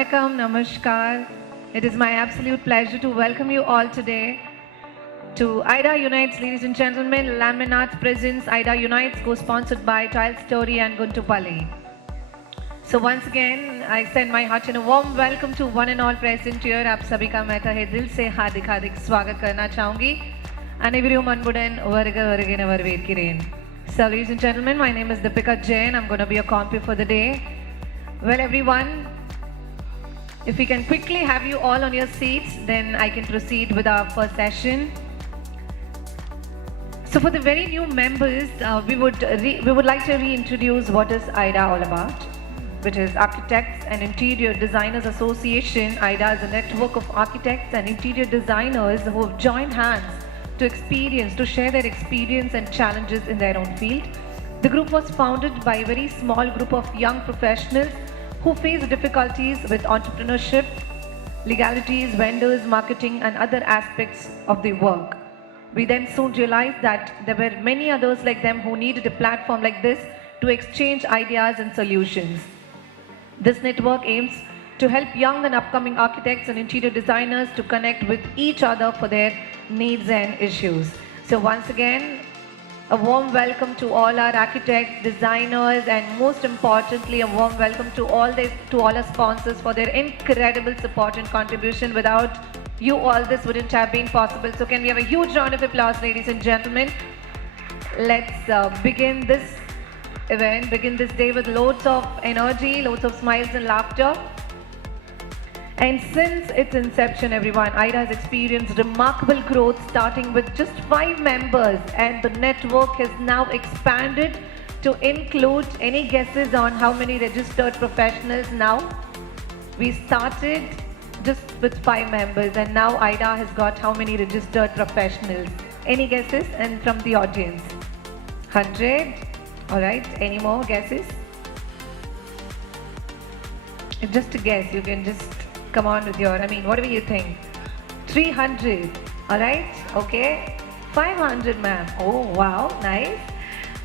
Vanakkam, Namaskar. It is my absolute pleasure to welcome you all today to AIDA Unites, ladies and gentlemen. Laminate presents AIDA Unites, co-sponsored by Tile Story and Guntupalli. So once again, I send my heart and a warm welcome to one and all present here. आप सभी का मैं तहे दिल से हार्दिक हार्दिक स्वागत करना चाहूँगी. अनेवरियों मनबुडन वर्गेन वरवेद Kiren. So ladies and gentlemen, my name is Deepika Jain. I'm going to be your compere for the day. Well everyone, if we can quickly have you all on your seats, then I can proceed with our first session. So for the very new members, we would like to reintroduce what is AIDA all about, which is Architects and Interior Designers Association. AIDA is a network of architects and interior designers who have joined hands to share their experience and challenges in their own field. The group was founded by a very small group of young professionals who face difficulties with entrepreneurship, legalities, vendors, marketing, and other aspects of the work. We then soon realized that there were many others like them who needed a platform like this to exchange ideas and solutions. This network aims to help young and upcoming architects and interior designers to connect with each other for their needs and issues. So once again, a warm welcome to all our architects, designers, and most importantly, a warm welcome to all our sponsors for their incredible support and contribution. Without you all, this wouldn't have been possible. So can we have a huge round of applause, ladies and gentlemen? Let's begin this event, begin this day with loads of energy, loads of smiles and laughter. And since its inception, everyone, AIDA has experienced remarkable growth, starting with just 5 members, and the network has now expanded to include any guesses on how many registered professionals now? We started just with 5 members, and now AIDA has got how many registered professionals? Any guesses? And from the audience? 100? All right, any more guesses? Just a guess, you can just come on with your, whatever you think. 300, all right, okay. 500, ma'am. Oh, wow, nice.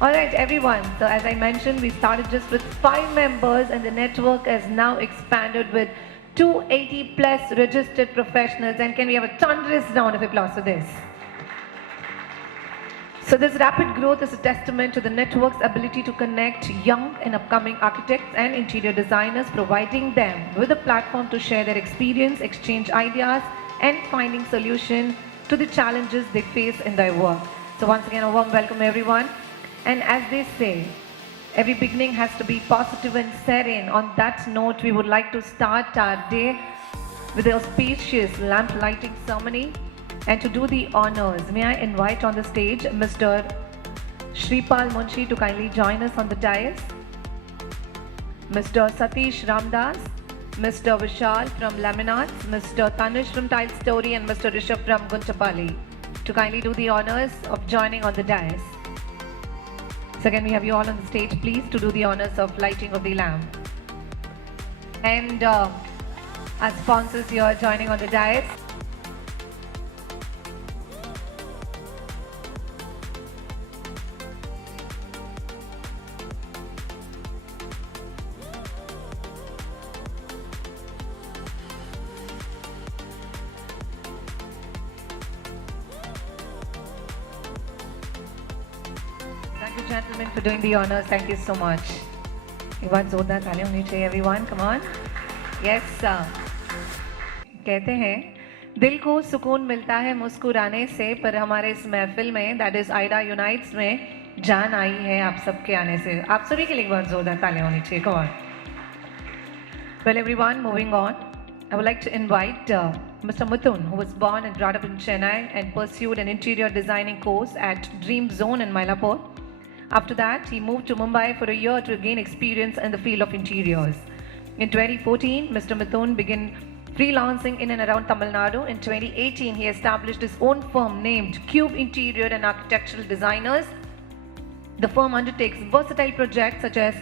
All right, everyone. So as I mentioned, we started just with 5 members, and the network has now expanded with 280 plus registered professionals. And can we have a thunderous round of applause for this? So this rapid growth is a testament to the network's ability to connect young and upcoming architects and interior designers, providing them with a platform to share their experience, exchange ideas, and finding solutions to the challenges they face in their work. So once again, a warm welcome everyone. And as they say, every beginning has to be positive and serene. On that note, we would like to start our day with a auspicious lamp lighting ceremony. And to do the honors, may I invite on the stage Mr. Shripal Munshi to kindly join us on the dais, Mr. Satish Ramdas, Mr. Vishal from Laminates, Mr. Tanish from Tile Story, and Mr. Rishabh from Guntupalli to kindly do the honors of joining on the dais. So can we have you all on the stage, please, to do the honors of lighting of the lamp. And our sponsors here joining on the dais. Thank you, gentlemen, for doing the honors. Thank you so much. एक बार जोरदार तालियां होनी चाहिए, everyone. Come on. Yes, sir. कहते हैं दिल को सुकून मिलता है मुस्कुराने से, पर हमारे इस महफिल में, that is AIDA Unites में, जान आई है आप सबके आने से. आप सभी के लिए एक बार जोरदार तालियां होनी चाहिए. Come on. Well, everyone, moving on. I would like to invite Mr. Mithun, who was born and brought up in Chennai and pursued an interior designing course at Dream Zone in Mylapore. After that, he moved to Mumbai for a year to gain experience in the field of interiors. In 2014, Mr. Mithun began freelancing in and around Tamil Nadu. In 2018, he established his own firm named Cube Interior and Architectural Designers. The firm undertakes versatile projects such as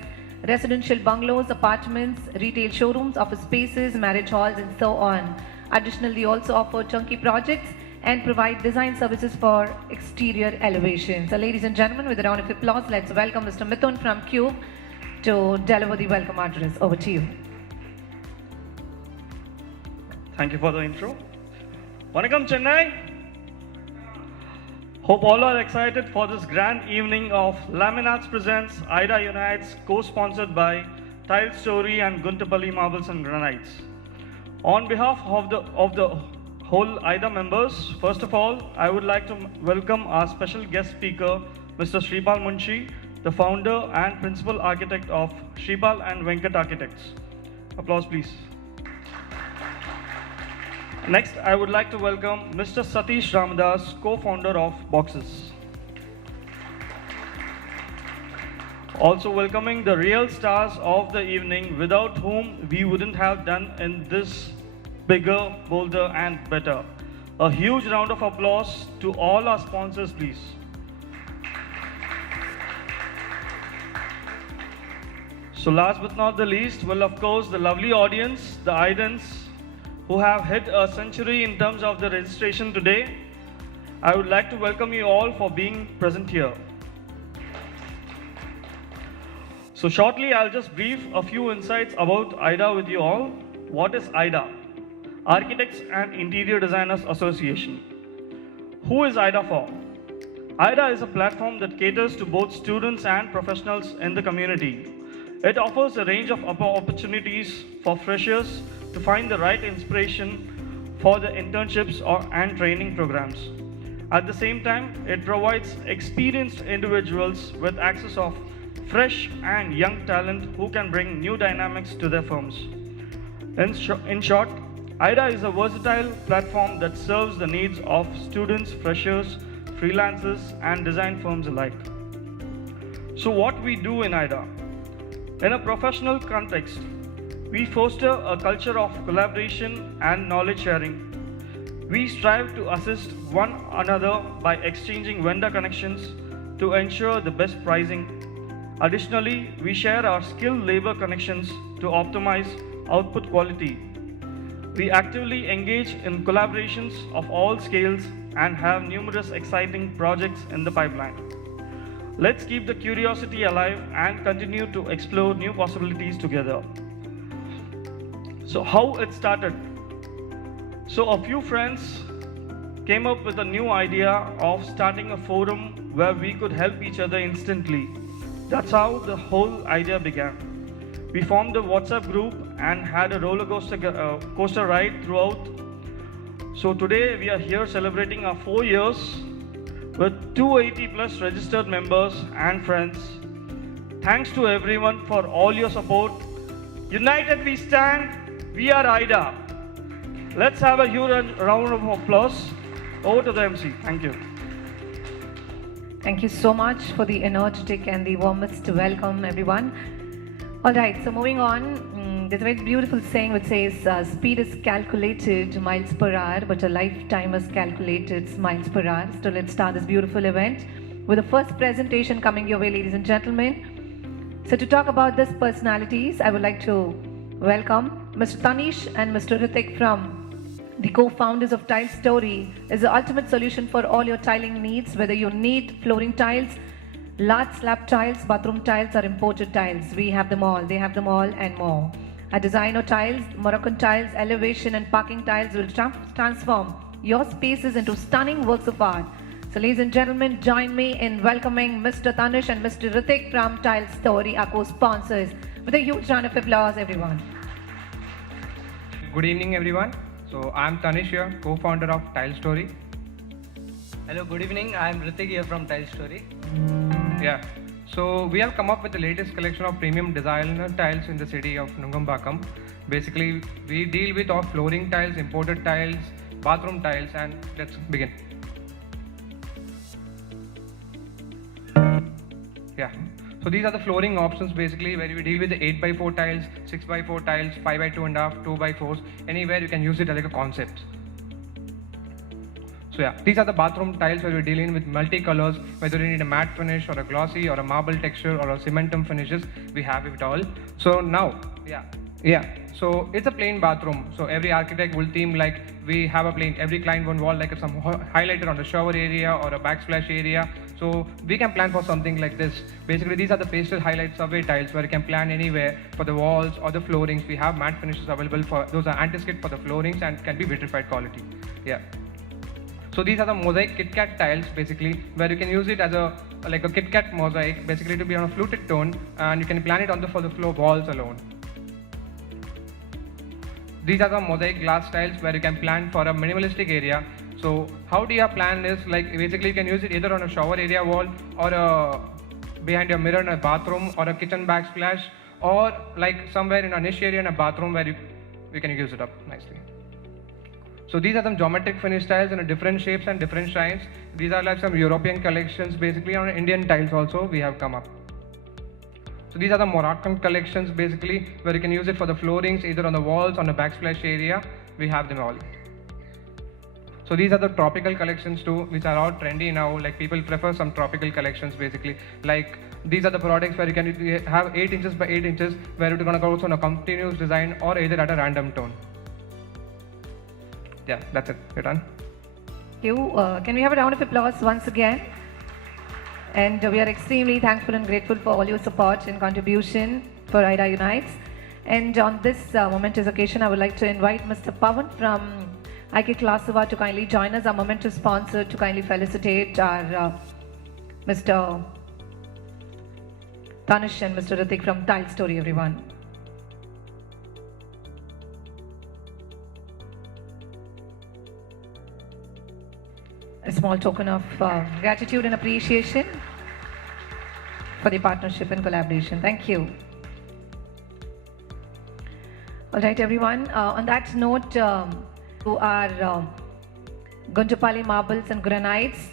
residential bungalows, apartments, retail showrooms, office spaces, marriage halls, and so on. Additionally, they also offer turnkey projects and provide design services for exterior elevation. So ladies and gentlemen, with a round of applause, let's welcome Mr. Mithun from Cube to deliver the welcome address. Over to you. Thank you for the intro. Vanakkam Chennai. Hope all are excited for this grand evening of Laminates Presents AIDA Unites, co-sponsored by Tile Story and Guntapalli Marbles and Granites. On behalf of the whole AIDA members, first of all, I would like to welcome our special guest speaker, Mr. Shripal Munshi, the founder and principal architect of Shripal and Venkat Architects. Applause, please. Next, I would like to welcome Mr. Satish Ramadas, co-founder of Boxes. Also welcoming the real stars of the evening, without whom we wouldn't have done in this bigger, bolder and better. A huge round of applause to all our sponsors, please. So last but not the least, well, of course, the lovely audience, the Aidans, who have hit a century in terms of the registration today. I would like to welcome you all for being present here. So shortly, I'll just brief a few insights about AIDA with you all. What is AIDA? Architects and Interior Designers Association. Who is AIDA for? AIDA is a platform that caters to both students and professionals in the community. It offers a range of opportunities for freshers to find the right inspiration for the internships and training programs. At the same time, it provides experienced individuals with access of fresh and young talent who can bring new dynamics to their firms. In short, AIDA is a versatile platform that serves the needs of students, freshers, freelancers, and design firms alike. So what we do in AIDA? In a professional context, we foster a culture of collaboration and knowledge sharing. We strive to assist one another by exchanging vendor connections to ensure the best pricing. Additionally, we share our skilled labor connections to optimize output quality. We actively engage in collaborations of all scales and have numerous exciting projects in the pipeline. Let's keep the curiosity alive and continue to explore new possibilities together. So how it started? So a few friends came up with a new idea of starting a forum where we could help each other instantly. That's how the whole idea began. We formed a WhatsApp group and had a roller coaster ride throughout. So today we are here celebrating our 4 years with 280 plus registered members and friends. Thanks to everyone for all your support. United we stand, we are AIDA. Let's have a huge round of applause. Over to the MC. Thank you. Thank you so much for the energetic and the warmest welcome, everyone. All right, so moving on, there's a very beautiful saying which says, speed is calculated miles per hour, but a lifetime is calculated miles per hour. So let's start this beautiful event with the first presentation coming your way, ladies and gentlemen. So to talk about these personalities, I would like to welcome Mr. Tanish and Mr. Ritik from the co-founders of Tile Story. Is the ultimate solution for all your tiling needs, whether you need flooring tiles, large slab tiles, bathroom tiles, or imported tiles. We have them all, they have them all and more. Our designer tiles, Moroccan tiles, elevation and parking tiles will transform your spaces into stunning works of art. So ladies and gentlemen, join me in welcoming Mr. Tanish and Mr. Ritik from Tile Story, our co-sponsors. With a huge round of applause, everyone. Good evening, everyone. So I'm Tanish here, co-founder of Tile Story. Hello, good evening. I am Ritik here from Tile Story. Yeah. So we have come up with the latest collection of premium designer tiles in the city of Nungambakkam. Basically, we deal with all flooring tiles, imported tiles, bathroom tiles, and let's begin. Yeah. So these are the flooring options basically where we deal with the 8x4 tiles, 6x4 tiles, 5x2.5, 2x4s, anywhere you can use it as like a concept. So yeah, these are the bathroom tiles where we're dealing with multi-colors, whether you need a matte finish or a glossy or a marble texture or a cementum finishes, we have it all. So now, so it's a plain bathroom. So every architect will theme like we have a plain, every client will wall like some highlighter on the shower area or a backsplash area. So So we can plan for something like this. Basically, these are the pastel highlight survey tiles where you can plan anywhere for the walls or the floorings. We have matte finishes available for those are anti-skid for the floorings and can be vitrified quality. Yeah. So these are the mosaic KitKat tiles basically, where you can use it as a like a KitKat mosaic, basically to be on a fluted tone, and you can plan it on the for the floor walls alone. These are the mosaic glass tiles where you can plan for a minimalistic area. So how do you plan is like basically you can use it either on a shower area wall or behind your mirror in a bathroom or a kitchen backsplash, or like somewhere in a niche area in a bathroom where you can use it up nicely. So these are some geometric finish tiles in different shapes and different shines. These are like some European collections, basically on Indian tiles also we have come up. So these are the Moroccan collections basically, where you can use it for the floorings, either on the walls, on the backsplash area. We have them all. So these are the tropical collections too, which are all trendy now. Like people prefer some tropical collections basically. Like these are the products where you can have 8 inches by 8 inches, where you're gonna go on a continuous design or either at a random tone. Yeah, that's it. You're done. Thank you. Can we have a round of applause once again? And we are extremely thankful and grateful for all your support and contribution for AIDA Unites. And on this momentous occasion, I would like to invite Mr. Pavan from IK Klasava to kindly join us, our momentous sponsor, to kindly felicitate our Mr. Tanish and Mr. Ritik from Tile Story, everyone. A small token of gratitude and appreciation for the partnership and collaboration. Thank you. All right, everyone. On that note, to our Gunjapali Marbles and Granites,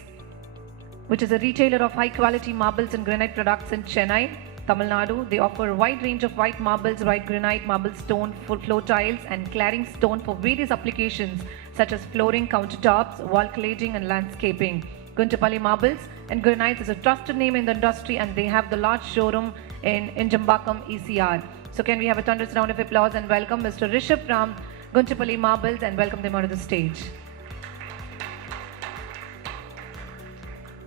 which is a retailer of high-quality marbles and granite products in Chennai, Tamil Nadu. They offer a wide range of white marbles, white granite, marble stone, full floor tiles, and cladding stone for various applications such as flooring, countertops, wall cladding, and landscaping. Gunjapali Marbles and Granites is a trusted name in the industry, and they have the large showroom in Injambakam, ECR. So can we have a thunderous round of applause and welcome Mr. Rishabh from Gunjapali Marbles and welcome them onto the stage.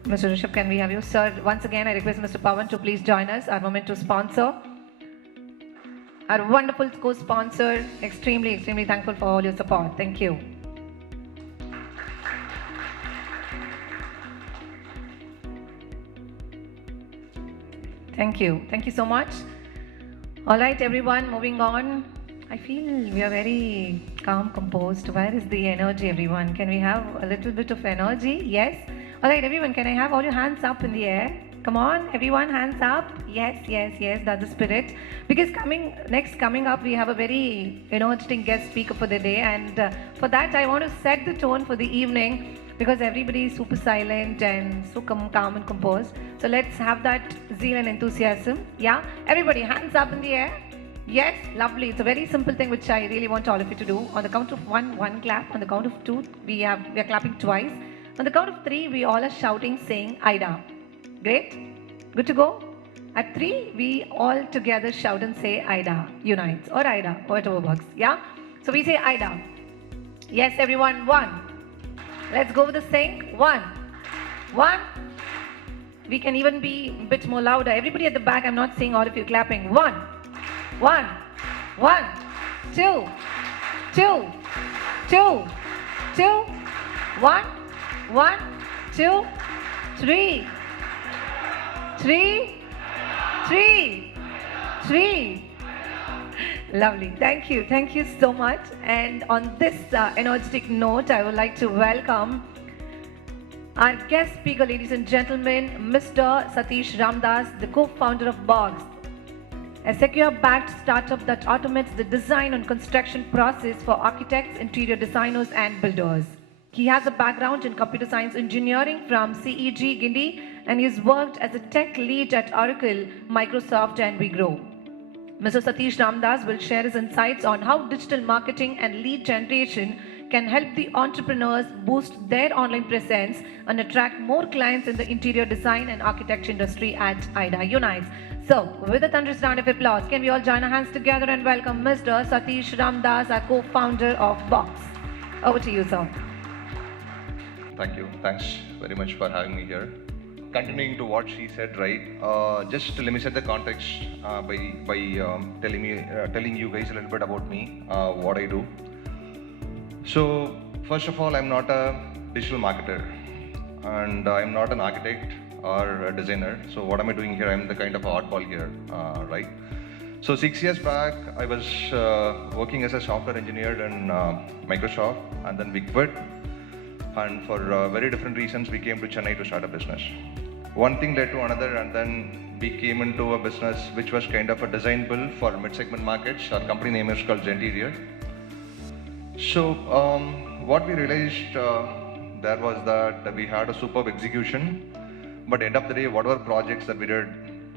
Mr. Rishabh, can we have you? Sir, once again, I request Mr. Pavan to please join us, our momentous sponsor. Our wonderful co-sponsor, extremely thankful for all your support. Thank you. Thank you. Thank you so much. All right, everyone, moving on. I feel we are very calm, composed. Where is the energy, everyone? Can we have a little bit of energy? Yes? All right, everyone, can I have all your hands up in the air? Come on, everyone, hands up. Yes, that's the spirit. Because coming up, we have a very energetic guest speaker for the day. And for that, I want to set the tone for the evening, because everybody is super silent and so calm and composed. So let's have that zeal and enthusiasm. Yeah? Everybody, hands up in the air. Yes, lovely. It's a very simple thing which I really want all of you to do. On the count of one clap. On the count of two, we are clapping twice. On the count of three, we all are shouting, saying AIDA. Great? Good to go? At three, we all together shout and say AIDA Unites or AIDA, whatever works. Yeah? So we say AIDA. Yes, everyone, one. Let's go with the sync. One. We can even be a bit more louder. Everybody at the back, I'm not seeing all of you clapping. One. Two. One, two, three. Lovely. Thank you so much. And on this energetic note, I would like to welcome our guest speaker, ladies and gentlemen, Mr. Satish Ramdas, the co-founder of Box, a secure-backed startup that automates the design and construction process for architects, interior designers, and builders. He has a background in computer science engineering from CEG Guindy, and he's worked as a tech lead at Oracle, Microsoft, and WeGrow. Mr. Satish Ramdas will share his insights on how digital marketing and lead generation can help the entrepreneurs boost their online presence and attract more clients in the interior design and architecture industry at AIDA Unites. So, with a thunderous round of applause, can we all join our hands together and welcome Mr. Satish Ramdas, our co-founder of Box. Over to you, sir. Thank you. Thanks very much for having me here. continuing to what she said, right? Just let me set the context by telling you guys a little bit about me, what I do. So first of all, I'm not a digital marketer, and I'm not an architect or a designer. So what am I doing here? I'm the kind of oddball here, right? So 6 years back, I was working as a software engineer in Microsoft and then Wigwit. And for very different reasons, we came to Chennai to start a business. One thing led to another, and then we came into a business which was kind of a design build for mid-segment markets. Our company name is called Zenterior. So what we realized there was that we had a superb execution, but end of the day, whatever projects that we did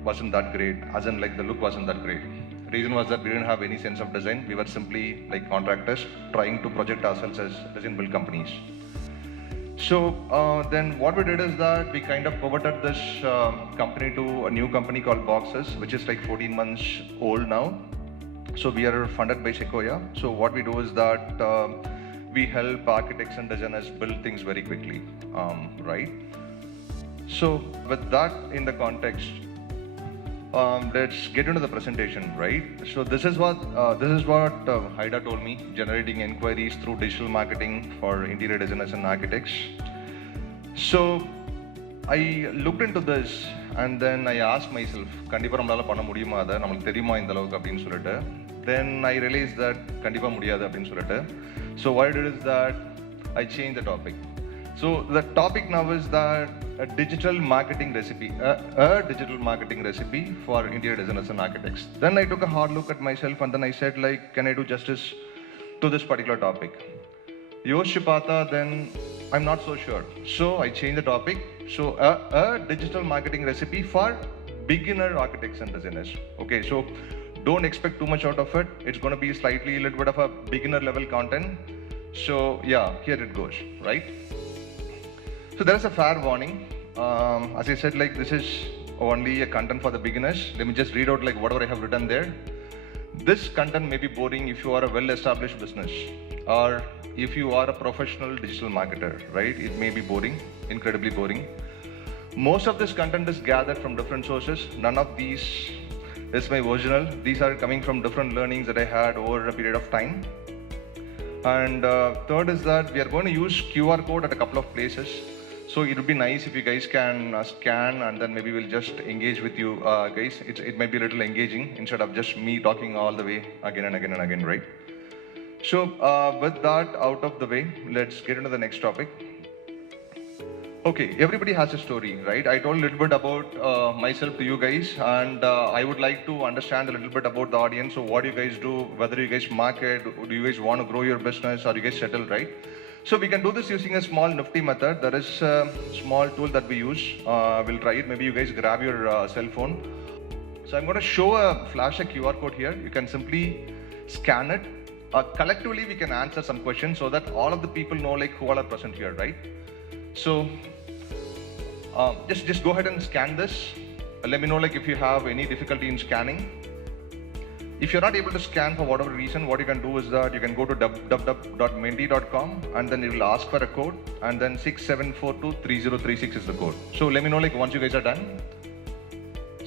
wasn't that great, as in like the look wasn't that great. Reason was that we didn't have any sense of design. We were simply like contractors trying to project ourselves as design build companies. So then what we did is that we kind of pivoted this company to a new company called Boxes, which is like 14 months old now. So we are funded by Sequoia. So what we do is that we help architects and designers build things very quickly, right? So with that in the context, let's get into the presentation, right? So this is what AIDA told me: generating inquiries through digital marketing for interior designers and architects. So I looked into this and then I asked myself, "Kandipa nammalaala panna mudiyuma adha namakku theriyuma indha alavukku appdinu solittu." Then I realized that kandipa mudiyadhu appdinu solittu. So what I did is that I changed the topic. So the topic now is that a digital marketing recipe for interior designers and architects. Then I took a hard look at myself and then I said, like, can I do justice to this particular topic? Yoshipata, then I'm not so sure. So I changed the topic. So a digital marketing recipe for beginner architects and designers. Okay, so don't expect too much out of it. It's going to be slightly a little bit of a beginner level content. So yeah, here it goes, right? So there is a fair warning. As I said, like this is only a content for the beginners. Let me just read out like whatever I have written there. This content may be boring if you are a well-established business or if you are a professional digital marketer, right? It may be boring, incredibly boring. Most of this content is gathered from different sources. None of these is my original. These are coming from different learnings that I had over a period of time. And third is that we are going to use QR code at a couple of places. So it would be nice if you guys can scan and then maybe we'll just engage with you guys. It might be a little engaging instead of just me talking all the way again and again and again, right? So with that out of the way, let's get into the next topic. Okay, everybody has a story, right? I told a little bit about myself to you guys, and I would like to understand a little bit about the audience. So what do you guys do, whether you guys market, do you guys want to grow your business, or you guys settle, right? So we can do this using a small nifty method. There is a small tool that we use. We'll try it. Maybe you guys grab your cell phone. So I'm going to flash a QR code here. You can simply scan it. Collectively, we can answer some questions so that all of the people know like who all are present here, right? So just go ahead and scan this. Let me know like if you have any difficulty in scanning. If you're not able to scan for whatever reason, what you can do is that you can go to www.menti.com and then it will ask for a code and then 67423036 is the code. So let me know like once you guys are done.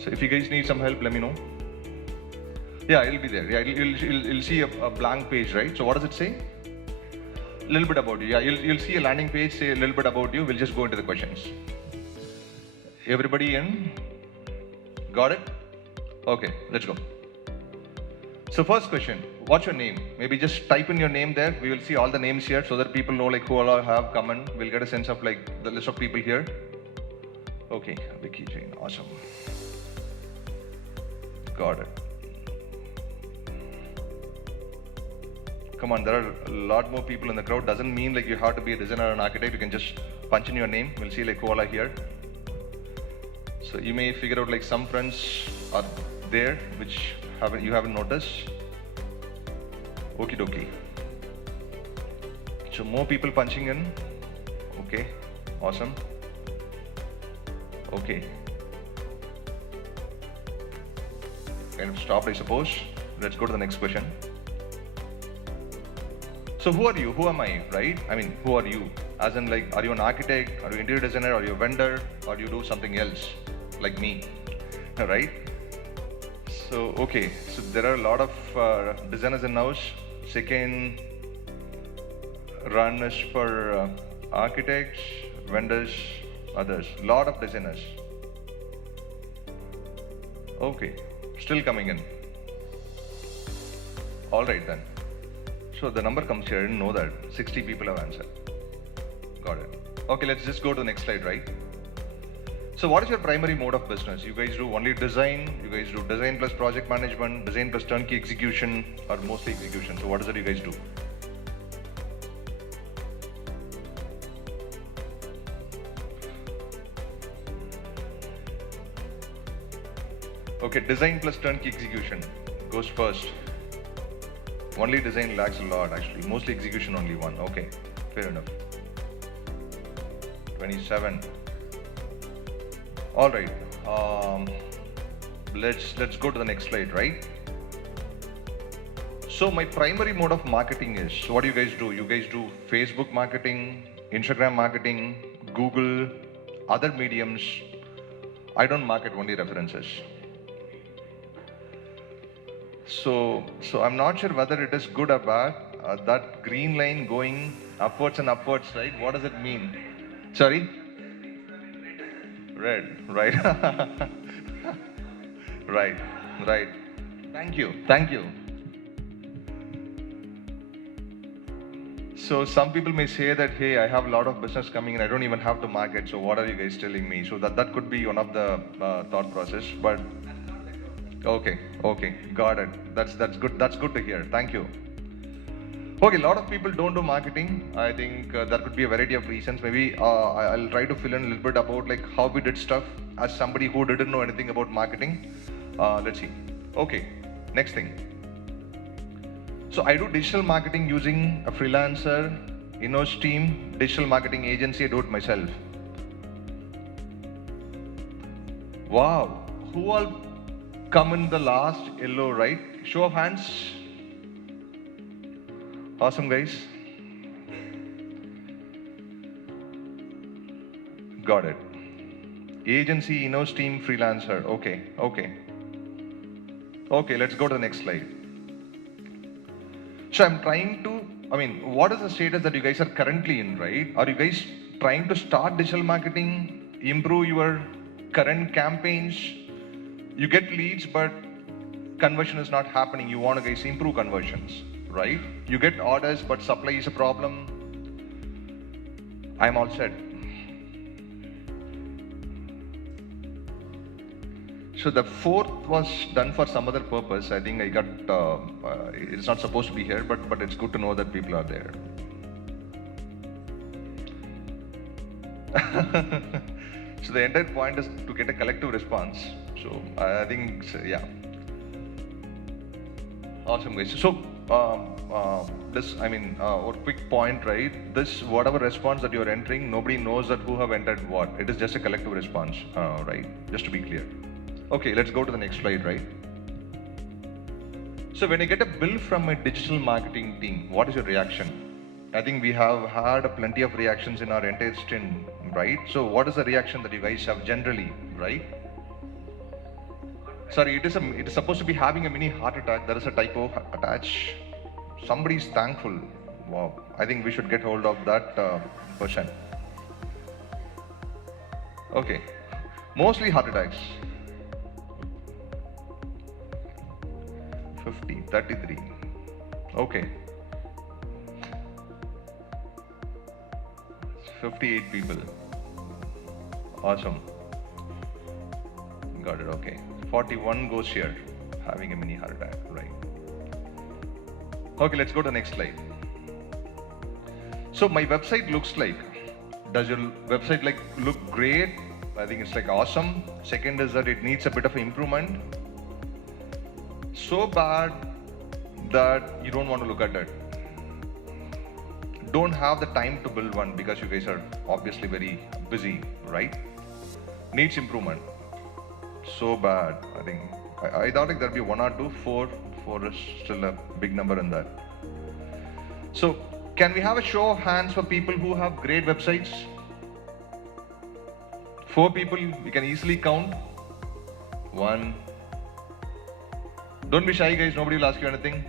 So if you guys need some help, let me know. Yeah, it'll be there. Yeah, you'll see a blank page, right? So what does it say? A little bit about you. Yeah, you'll see a landing page, say a little bit about you. We'll just go into the questions. Everybody in? Got it? Okay, let's go. So first question, what's your name? Maybe just type in your name there. We will see all the names here so that people know like who all have come in. We'll get a sense of like the list of people here. Okay, Vicky Jane, awesome. Got it. Come on, there are a lot more people in the crowd. Doesn't mean like you have to be a designer or an architect. You can just punch in your name. We'll see like who all are here. So you may figure out like some friends are there which you haven't noticed. Okie dokie. So more people punching in. Okay, awesome. Okay. Kind of stopped, I suppose. Let's go to the next question. So who are you? Who am I, right? I mean, who are you? As in, like, are you an architect, are you interior designer, are you a vendor, or you do something else, like me, right? So, okay, so there are a lot of designers in house. Second run is for architects, vendors, others. Lot of designers. Okay, still coming in. All right then. So the number comes here. I didn't know that. 60 people have answered. Got it. Okay, let's just go to the next slide, right? So what is your primary mode of business? You guys do only design, you guys do design plus project management, design plus turnkey execution, or mostly execution. So what is it you guys do? Okay, design plus turnkey execution goes first. Only design lacks a lot actually. Mostly execution only one. Okay, fair enough. 27. All right. Let's go to the next slide, right? So my primary mode of marketing is, so what do you guys do? You guys do Facebook marketing, Instagram marketing, Google, other mediums. I don't market, only references. So I'm not sure whether it is good or bad. That green line going upwards and upwards, right? What does it mean? Sorry? Red, right? right. Thank you. So some people may say that, hey, I have a lot of business coming in, I don't even have to market, so what are you guys telling me? So that could be one of the thought process, but okay, got it. That's good to hear. Thank you. Okay, a lot of people don't do marketing. I think there could be a variety of reasons. Maybe I'll try to fill in a little bit about like how we did stuff as somebody who didn't know anything about marketing. Let's see. Okay, next thing. So I do digital marketing using a freelancer, in-house team, digital marketing agency. I do it myself. Wow, who all come in the last yellow, right? Show of hands. Awesome, guys. Got it. Agency, in-house team, freelancer. Okay. Okay, let's go to the next slide. So I'm trying to, what is the status that you guys are currently in, right? Are you guys trying to start digital marketing, improve your current campaigns? You get leads, but conversion is not happening. You want to guys improve conversions, right? You get orders, but supply is a problem. I'm all set. So the fourth was done for some other purpose. I think I got, it's not supposed to be here, but it's good to know that people are there. So the entire point is to get a collective response. So I think, yeah. Awesome, guys. So this, a quick point, right? This, whatever response that you're entering, nobody knows that who have entered what. It is just a collective response, right? Just to be clear. Okay, let's go to the next slide, right? So when you get a bill from a digital marketing team, what is your reaction? I think we have had plenty of reactions in our entire stint, right? So what is the reaction that you guys have generally, right? Sorry, it is supposed to be having a mini heart attack. There is a typo attached. Somebody is thankful. Wow, I think we should get hold of that person. Okay, mostly heart attacks. 50, 33. Okay. 58 people. Awesome. Got it, okay. 41 goes here, having a mini heart attack, right? Okay, let's go to the next slide. So my website looks like, does your website look great? I think it's awesome. Second is that it needs a bit of improvement. So bad that you don't want to look at it. Don't have the time to build one because you guys are obviously very busy, right? Needs improvement. So bad, I think. I thought there'd be 1 or 2, 4 is still a big number in that. So Can we have a show of hands for people who have great websites? 4 people, we can easily count. 1. Don't be shy, guys, nobody will ask you anything.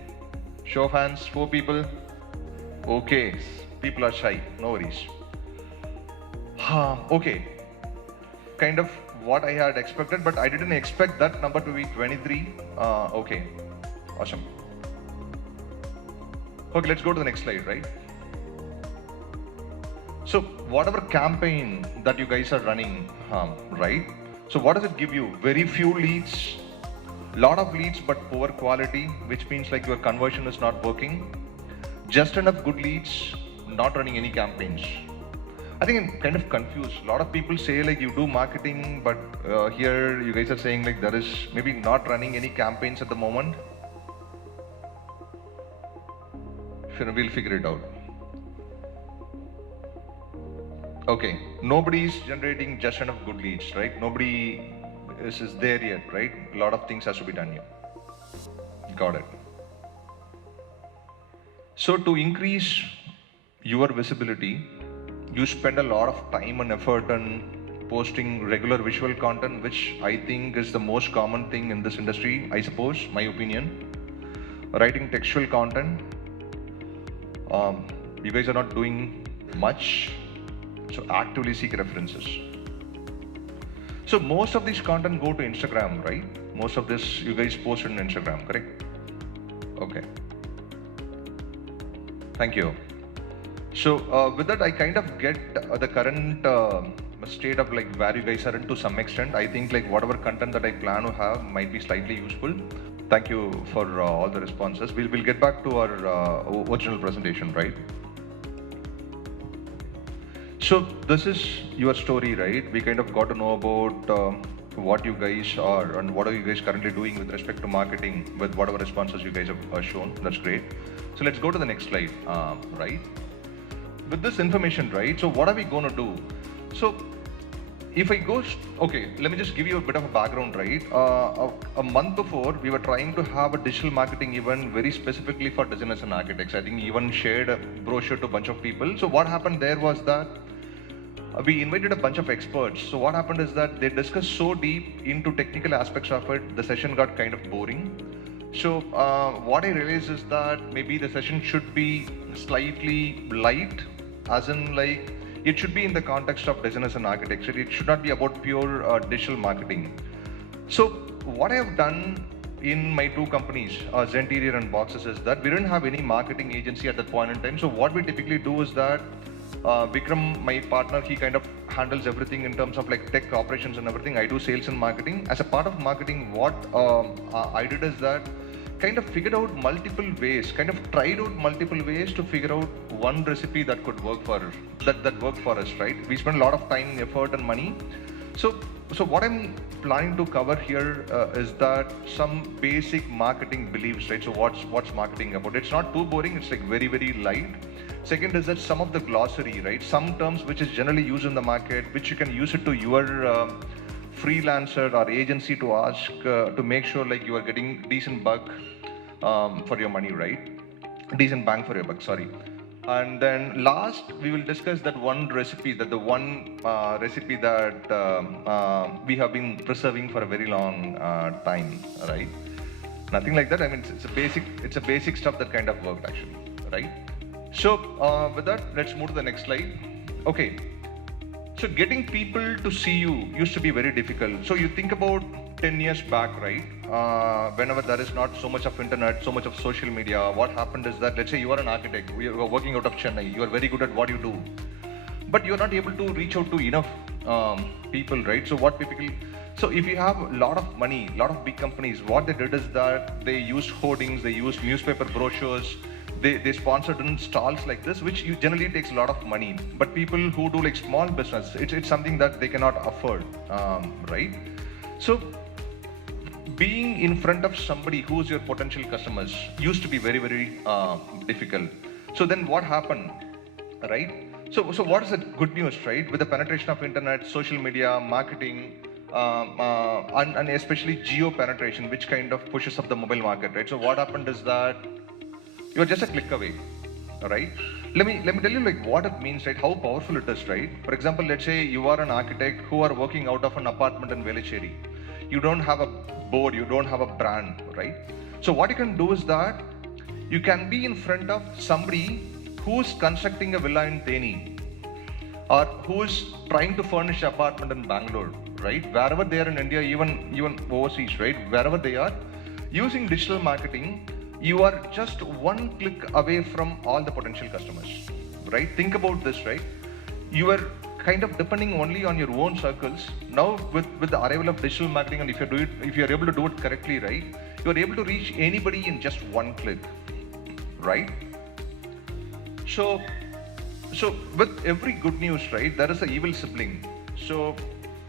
Show of hands, 4 people. Okay, people are shy, no worries. Okay, kind of what I had expected, but I didn't expect that number to be 23. Okay, awesome. Okay, let's go to the next slide, right? So whatever campaign that you guys are running, right? So what does it give you? Very few leads, lot of leads but poor quality, which means like your conversion is not working. Just enough good leads, not running any campaigns. I think I'm kind of confused. A lot of people say like you do marketing, but here you guys are saying like there is maybe not running any campaigns at the moment. We'll figure it out. Okay, nobody's generating just enough good leads, right? Nobody is there yet, right? A lot of things has to be done here. Got it. So to increase your visibility, you spend a lot of time and effort on posting regular visual content, which I think is the most common thing in this industry, I suppose, my opinion. Writing textual content. You guys are not doing much, so actively seek references. So most of this content go to Instagram, right? Most of this you guys post on Instagram, correct? Okay. Thank you. So with that, I kind of get the current state of like where you guys are in to some extent. I think like whatever content that I plan to have might be slightly useful. Thank you for all the responses. We'll get back to our original presentation, right? So this is your story, right? We kind of got to know about what you guys are and what are you guys currently doing with respect to marketing with whatever responses you guys have shown. That's great. So let's go to the next slide, right? With this information, right? So what are we going to do? So if I go, okay, let me just give you a bit of a background, right? A month before, we were trying to have a digital marketing event very specifically for designers and architects. I think even shared a brochure to a bunch of people. So what happened there was that we invited a bunch of experts. So what happened is that they discussed so deep into technical aspects of it, the session got kind of boring. So what I realized is that maybe the session should be slightly light, as in like, it should be in the context of designers and architecture. It should not be about pure digital marketing. So what I have done in my 2 companies, Zenterior and Boxes, is that we didn't have any marketing agency at that point in time. So what we typically do is that Vikram, my partner, he kind of handles everything in terms of like tech operations and everything. I do sales and marketing. As a part of marketing, what I did is that kind of figured out multiple ways, kind of tried out multiple ways to figure out one recipe that could work for that worked for us, right? We spent a lot of time, effort, and money. So what I'm planning to cover here is that some basic marketing beliefs, right? So what's marketing about? It's not too boring. It's like very, very light. Second is that some of the glossary, right? Some terms which is generally used in the market, which you can use it to your freelancer or agency to ask to make sure like you are getting decent buck for your money, right? Decent bang for your buck, sorry. And then last, we will discuss that one recipe, that the one recipe that we have been preserving for a very long time, right? Nothing like that. I mean, it's a basic stuff that kind of worked actually, right? So with that, let's move to the next slide. Okay. So getting people to see you used to be very difficult. So you think about 10 years back, right? Whenever there is not so much of internet, so much of social media, what happened is that, let's say you are an architect, you are working out of Chennai, you are very good at what you do, but you're not able to reach out to enough people, right? So if you have a lot of money, a lot of big companies, what they did is that they used hoardings, they used newspaper brochures, they sponsored in stalls like this, which generally takes a lot of money. But people who do like small business, it's something that they cannot afford, right? So being in front of somebody who's your potential customers used to be very, very difficult. So then what happened, right? So what is the good news, right? With the penetration of internet, social media, marketing, and especially geo penetration, which kind of pushes up the mobile market, right? So what happened is that you're just a click away. right? Let me tell you like what it means, right? How powerful it is, right? For example, let's say you are an architect who are working out of an apartment in Velicheri. You don't have a board, you don't have a brand, right? So what you can do is that you can be in front of somebody who's constructing a villa in Theni, or who's trying to furnish an apartment in Bangalore, right? Wherever they are in India, even overseas, right? Wherever they are, using digital marketing, you are just one click away from all the potential customers, right? Think about this, right? You are kind of depending only on your own circles. Now with the arrival of digital marketing, and if you're able to do it correctly, right, you are able to reach anybody in just one click, right? So with every good news, right, there is an evil sibling. So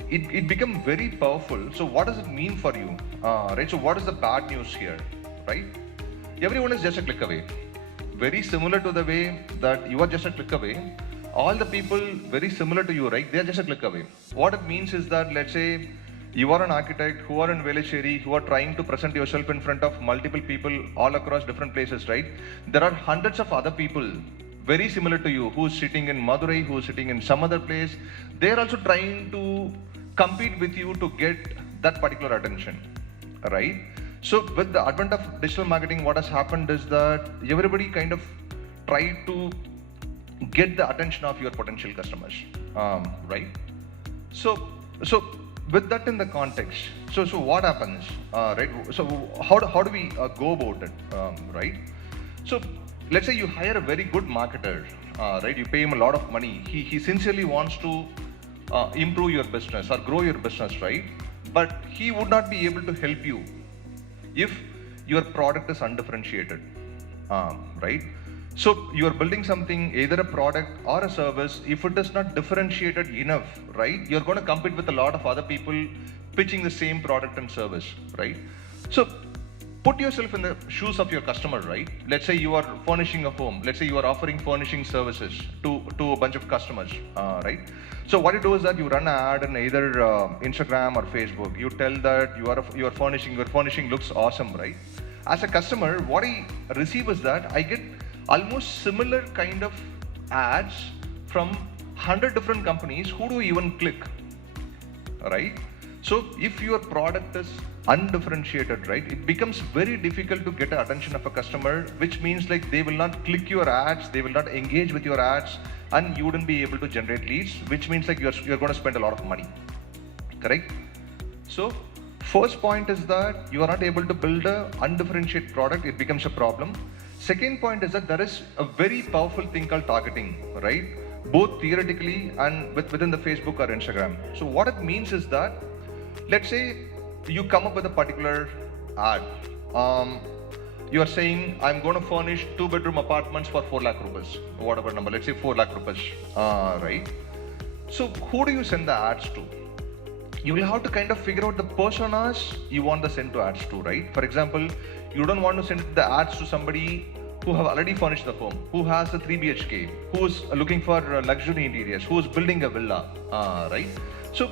it becomes very powerful. So what does it mean for you, right? So what is the bad news here, right? Everyone is just a click away. Very similar to the way that you are just a click away. All the people very similar to you, right? They are just a click away. What it means is that, let's say you are an architect who are in Velicheri, who are trying to present yourself in front of multiple people all across different places, right? There are hundreds of other people very similar to you who's sitting in Madurai, who's sitting in some other place. They're also trying to compete with you to get that particular attention, right? So with the advent of digital marketing, what has happened is that everybody kind of try to get the attention of your potential customers, right? So with that in the context, so what happens, right? So how do we go about it, right? So let's say you hire a very good marketer, right? You pay him a lot of money. He sincerely wants to improve your business or grow your business, right? But he would not be able to help you if your product is undifferentiated, right? So you are building something, either a product or a service. If it is not differentiated enough, right, you're going to compete with a lot of other people pitching the same product and service, right? So put yourself in the shoes of your customer, right? Let's say you are furnishing a home. Let's say you are offering furnishing services to a bunch of customers, right? So what you do is that you run an ad in either Instagram or Facebook. You tell that you are furnishing. Your furnishing looks awesome, right? As a customer, what I receive is that I get almost similar kind of ads from 100 different companies. Who do you even click, right? So if your product is undifferentiated, right, it becomes very difficult to get the attention of a customer, which means like they will not click your ads, they will not engage with your ads, and you wouldn't be able to generate leads, which means like you're going to spend a lot of money, correct? So first point is that you are not able to build a undifferentiated product, it becomes a problem. Second point is that there is a very powerful thing called targeting, right? Both theoretically and within the Facebook or Instagram. So what it means is that, let's say you come up with a particular ad. You are saying, I'm going to furnish 2-bedroom apartments for 4 lakh rupees, whatever number, let's say 4 lakh rupees, right? So who do you send the ads to? You will have to kind of figure out the personas you want to send to ads to, right? For example, you don't want to send the ads to somebody who have already furnished the home, who has a 3 BHK, who is looking for luxury interiors, who is building a villa, right? So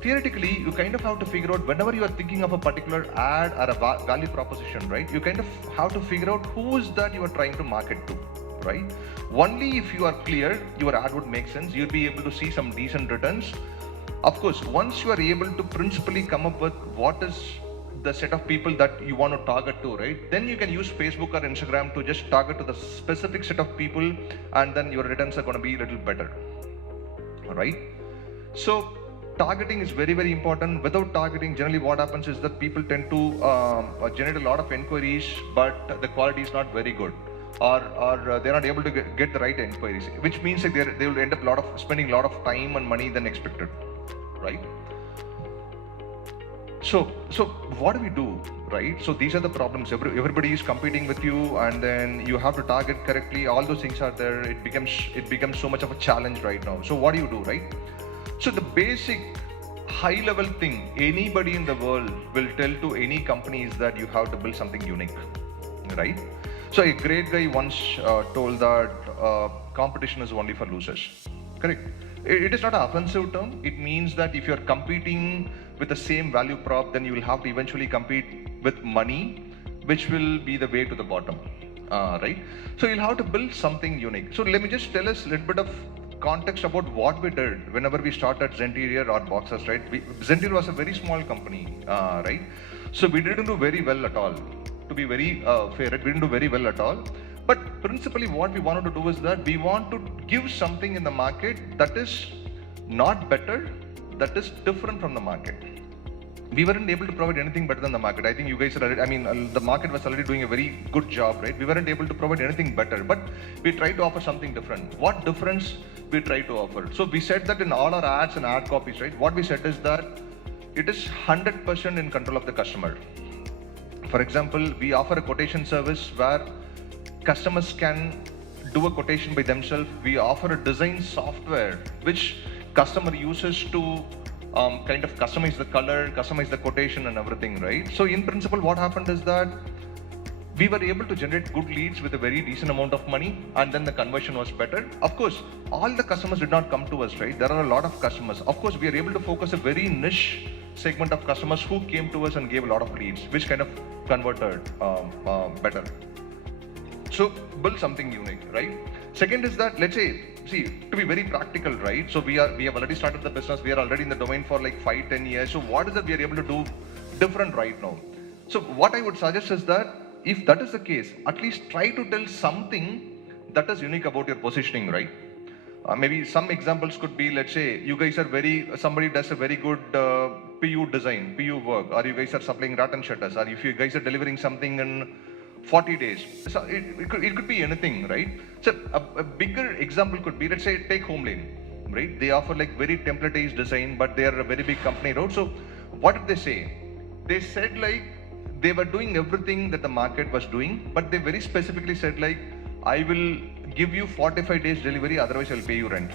theoretically, you kind of have to figure out, whenever you are thinking of a particular ad or a value proposition, right, you kind of have to figure out who is that you are trying to market to, right? Only if you are clear, your ad would make sense. You'll be able to see some decent returns. Of course, once you are able to principally come up with what is the set of people that you want to target to, right, then you can use Facebook or Instagram to just target to the specific set of people, and then your returns are going to be a little better, right? So targeting is very, very important. Without targeting, generally what happens is that people tend to generate a lot of inquiries, but the quality is not very good, or they're not able to get the right inquiries, which means that they will end up spending a lot of time and money than expected, right? So what do we do, right? So these are the problems. Everybody is competing with you, and then you have to target correctly. All those things are there. It becomes so much of a challenge right now. So what do you do, right? So the basic high-level thing anybody in the world will tell to any company is that you have to build something unique, right? So a great guy once told that competition is only for losers, correct? It is not an offensive term. It means that if you're competing with the same value prop, then you will have to eventually compete with money, which will be the way to the bottom, right? So you'll have to build something unique. So let me just tell us a little bit of context about what we did whenever we started Zenterior or Boxers, right? Zenterior was a very small company, right? So we didn't do very well at all. To be very fair, we didn't do very well at all. But principally what we wanted to do is that we want to give something in the market that is not better, that is different from the market. We weren't able to provide anything better than the market. I think you guys are, the market was already doing a very good job, right? We weren't able to provide anything better, but we tried to offer something different. What difference we tried to offer? So we said that in all our ads and ad copies, right? What we said is that it is 100% in control of the customer. For example, we offer a quotation service where customers can do a quotation by themselves. We offer a design software which customer uses to kind of customize the color, customize the quotation and everything, right? So in principle, what happened is that we were able to generate good leads with a very decent amount of money, and then the conversion was better. Of course, all the customers did not come to us, right? There are a lot of customers. Of course, we are able to focus a very niche segment of customers who came to us and gave a lot of leads, which kind of converted better. So build something unique, right? Second is that, let's say, see, to be very practical, right? So we have already started the business. We are already in the domain for like 5-10 years. So what is that we are able to do different right now? So what I would suggest is that if that is the case, at least try to tell something that is unique about your positioning, right? Maybe some examples could be, let's say, you guys are somebody does a very good PU design, PU work, or you guys are supplying rattan shutters, or if you guys are delivering something in 40 days. So it could be anything, right? So a bigger example could be, let's say, take Homelane, right? They offer like very templatized design, but they are a very big company, right? So what did they say? They said like, they were doing everything that the market was doing, but they very specifically said like, I will give you 45 days delivery, otherwise I'll pay you rent.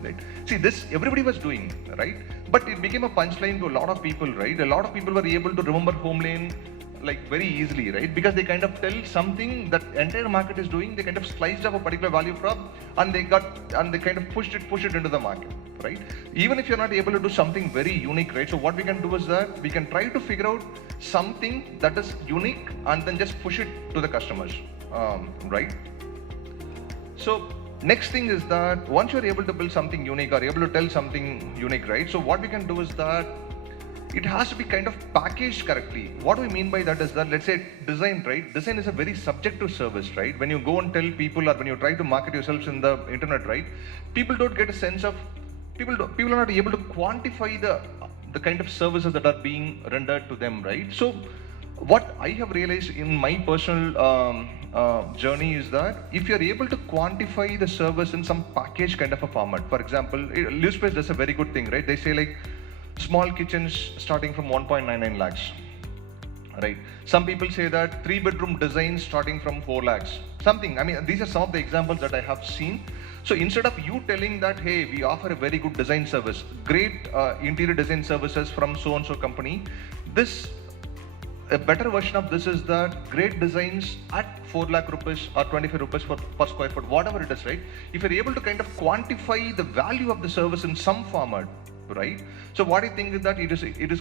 Right? See, this everybody was doing, right? But it became a punchline to a lot of people, right? A lot of people were able to remember Homelane like very easily, right? Because they kind of tell something that entire market is doing, they kind of sliced up a particular value prop and they kind of pushed it into the market, right? Even if you're not able to do something very unique, right? So what we can do is that we can try to figure out something that is unique and then just push it to the customers, right? So next thing is that once you're able to build something unique or able to tell something unique, right? So what we can do is that it has to be kind of packaged correctly. What do we mean by that is that, let's say design, right? Design is a very subjective service, right? When you go and tell people or when you try to market yourselves in the internet, right? People don't get a sense of, people are not able to quantify the kind of services that are being rendered to them, right? So what I have realized in my personal journey is that if you're able to quantify the service in some package kind of a format, for example, Livspace does a very good thing, right? They say like small kitchens starting from 1.99 lakhs, right? Some people say that 3-bedroom designs starting from 4 lakhs, something. I mean, these are some of the examples that I have seen. So instead of you telling that, hey, we offer a very good design service, great interior design services from so-and-so company, a better version of this is that great designs at 4 lakh rupees or 25 rupees per square foot, whatever it is, right? If you're able to kind of quantify the value of the service in some format, right? So what I think is that it will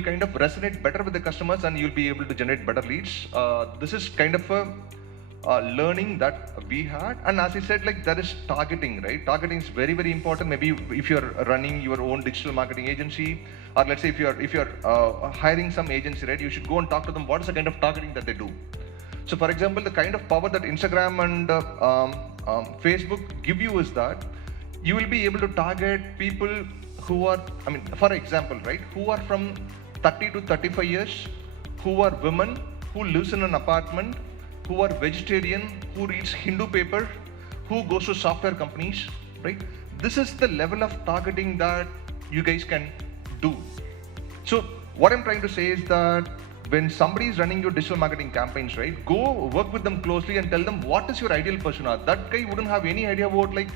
kind of resonate better with the customers and you'll be able to generate better leads. This is kind of a learning that we had, and as I said, like there is targeting, right? Targeting is very, very important. Maybe if you're running your own digital marketing agency, or let's say if you're hiring some agency, right? You should go and talk to them. What is the kind of targeting that they do? So for example, the kind of power that Instagram and Facebook give you is that you will be able to target people who are, I mean, for example, right, who are from 30 to 35 years, who are women, who lives in an apartment, who are vegetarian, who reads Hindu paper, who goes to software companies, right? This is the level of targeting that you guys can do. So what I'm trying to say is that when somebody is running your digital marketing campaigns, right, go work with them closely and tell them what is your ideal persona. That guy wouldn't have any idea about like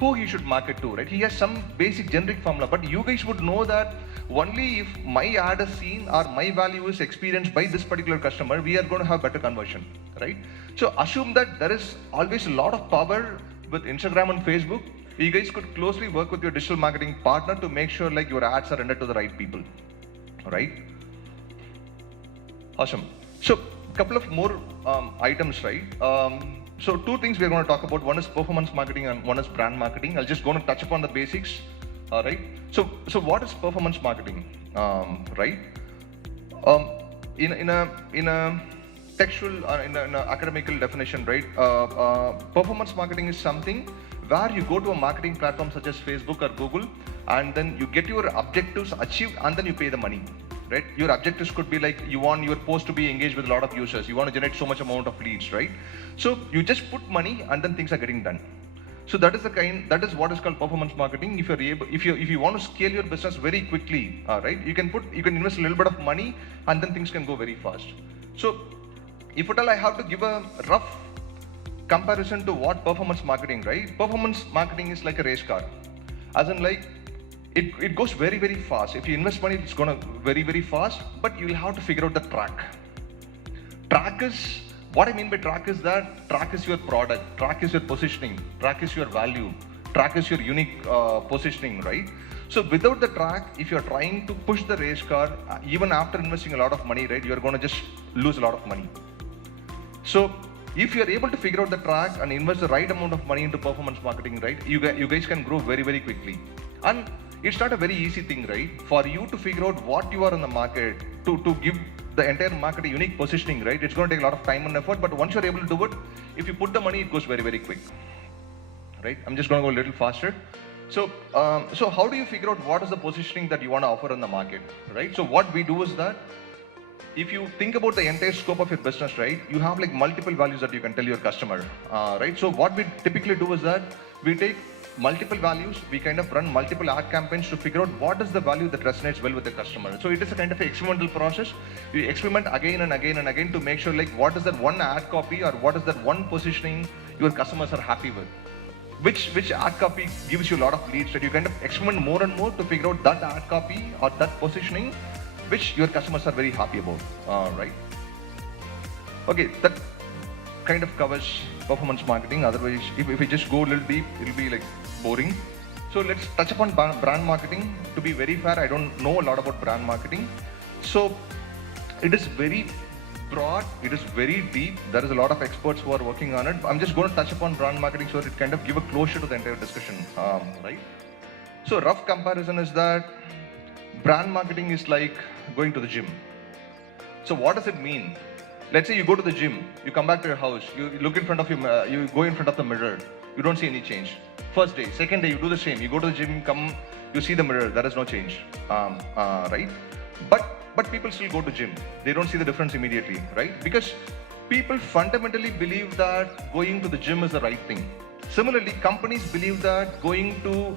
who he should market to, right? He has some basic generic formula, but you guys would know that only if my ad is seen or my value is experienced by this particular customer, we are going to have better conversion, right? So assume that there is always a lot of power with Instagram and Facebook. You guys could closely work with your digital marketing partner to make sure like your ads are rendered to the right people, right? Awesome. So couple of more items, right? So two things we're going to talk about. One is performance marketing and one is brand marketing. I'll just going to touch upon the basics, right? So what is performance marketing, right? In a textual, in an academical definition, right? Performance marketing is something where you go to a marketing platform such as Facebook or Google, and then you get your objectives achieved, and then you pay the money. Right? Your objectives could be like you want your post to be engaged with a lot of users. You want to generate so much amount of leads, right? So you just put money and then things are getting done. So that is what is called performance marketing. If you want to scale your business very quickly, right? You can invest a little bit of money and then things can go very fast. So if at all I have to give a rough comparison to what performance marketing, right? Performance marketing is like a race car, as in like. It goes very, very fast. If you invest money, it's going to very, very fast, but you'll have to figure out the track. What I mean by track is that track is your product, track is your positioning, track is your value, track is your unique positioning, right? So without the track, if you're trying to push the race car, even after investing a lot of money, right, you're going to just lose a lot of money. So if you're able to figure out the track and invest the right amount of money into performance marketing, right, you guys can grow very, very quickly. And it's not a very easy thing, right? For you to figure out what you are in the market, to give the entire market a unique positioning, right? It's going to take a lot of time and effort, but once you're able to do it, if you put the money, it goes very, very quick, right? I'm just going to go a little faster. So how do you figure out what is the positioning that you want to offer in the market, right? So what we do is that if you think about the entire scope of your business, right, you have like multiple values that you can tell your customer, right? So what we typically do is that we take multiple values, we kind of run multiple ad campaigns to figure out what is the value that resonates well with the customer. So it is a kind of experimental process. We experiment again and again and again to make sure like what is that one ad copy or what is that one positioning your customers are happy with. Which ad copy gives you a lot of leads, that you kind of experiment more and more to figure out that ad copy or that positioning which your customers are very happy about, right? Okay, that kind of covers performance marketing. Otherwise, if we just go a little deep, it'll be like boring. So let's touch upon brand marketing. To be very fair, I don't know a lot about brand marketing. So it is very broad, it is very deep. There is a lot of experts who are working on it. I'm just going to touch upon brand marketing so that it kind of give a closure to the entire discussion, right? So rough comparison is that brand marketing is like going to the gym. So what does it mean? Let's say you go to the gym, you come back to your house, you look in front of you go in front of the mirror, you don't see any change. First day, second day, you do the same. You go to the gym, you see the mirror, there is no change, right? But people still go to gym. They don't see the difference immediately, right? Because people fundamentally believe that going to the gym is the right thing. Similarly, companies believe that going to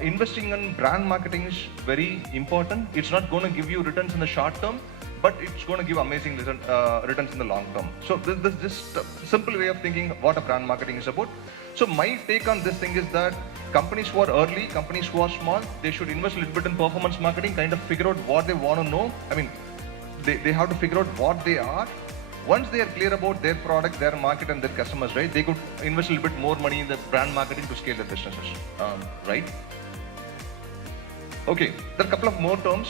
investing in brand marketing is very important. It's not going to give you returns in the short term, but it's going to give amazing returns in the long term. So this is just a simple way of thinking what a brand marketing is about. So my take on this thing is that companies who are early, companies who are small, they should invest a little bit in performance marketing, kind of figure out what they want to know. I mean, they have to figure out what they are. Once they are clear about their product, their market and their customers, right, they could invest a little bit more money in the brand marketing to scale their businesses, right? Okay, there are a couple of more terms.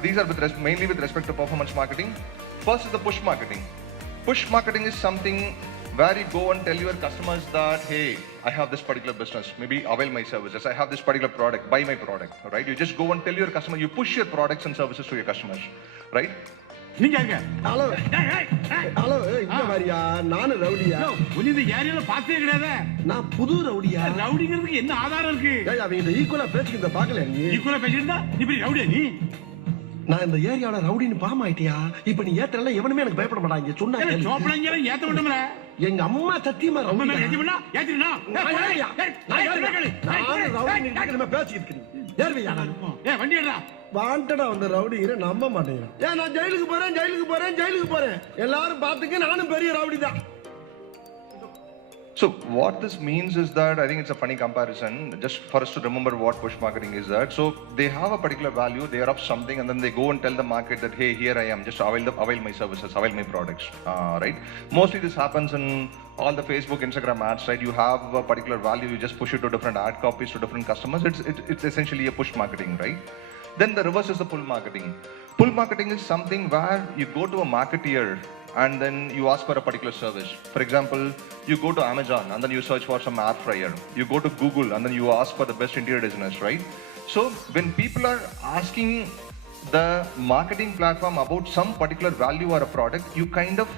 These are mainly with respect to performance marketing. First is the push marketing. Push marketing is something where you go and tell your customers that, hey, I have this particular business, maybe avail my services, I have this particular product, buy my product, right? You just go and tell your customer, you push your products and services to your customers, right? Hello hello இந்த மாதிரியா நானும் ரவுடியா இந்த ஏரியால பார்த்தே கிடையாது. நான் புது ரவுடியா ரவுடிங்கிறதுக்கு என்ன ஆதாரம் இருக்கு? அவங்க இந்த ஈக்குவலா பேசிக்கிட்ட பாக்கல நீ ஈக்குவலா பேசிக்கிட்டா இப்படி ரவுடியா நீ? நான் இந்த ஏரியால ரவுடின்னு பாம் ஆயிட்டியா? இப்ப நீ ஏத்தறல எவனுமே எனக்கு பயப்பட மாட்டாங்க. சொன்னா சோப்படங்கற ஏத்த விடுமல. எங்க அம்மா சத்தியமா ரவுடி ஏத்தினா ஏத்தினா நான் ரவுடி நீங்க பேசிக்கிட்டு இருக்கீங்க. ஏர்வியா வண்டி எடுடா. வாண்டடா அந்த ரவுடிங்கிற நம்ப மாட்டேங்கிறான். நான் ஜெயிலுக்கு போறேன் எல்லாரும் பாத்துக்க, நானும் பெரிய ரவுடி தான். So what this means is that, I think it's a funny comparison, just for us to remember what push marketing is that. So they have a particular value, they are of something, and then they go and tell the market that, hey, here I am, just avail my services, avail my products, right? Mostly this happens in all the Facebook, Instagram ads, right? You have a particular value, you just push it to different ad copies to different customers. It's essentially a push marketing, right? Then the reverse is the pull marketing. Pull marketing is something where you go to a marketeer and then you ask for a particular service. For example, you go to Amazon and then you search for some air fryer. You go to Google and then you ask for the best interior designers, right? So when people are asking the marketing platform about some particular value or a product, you kind of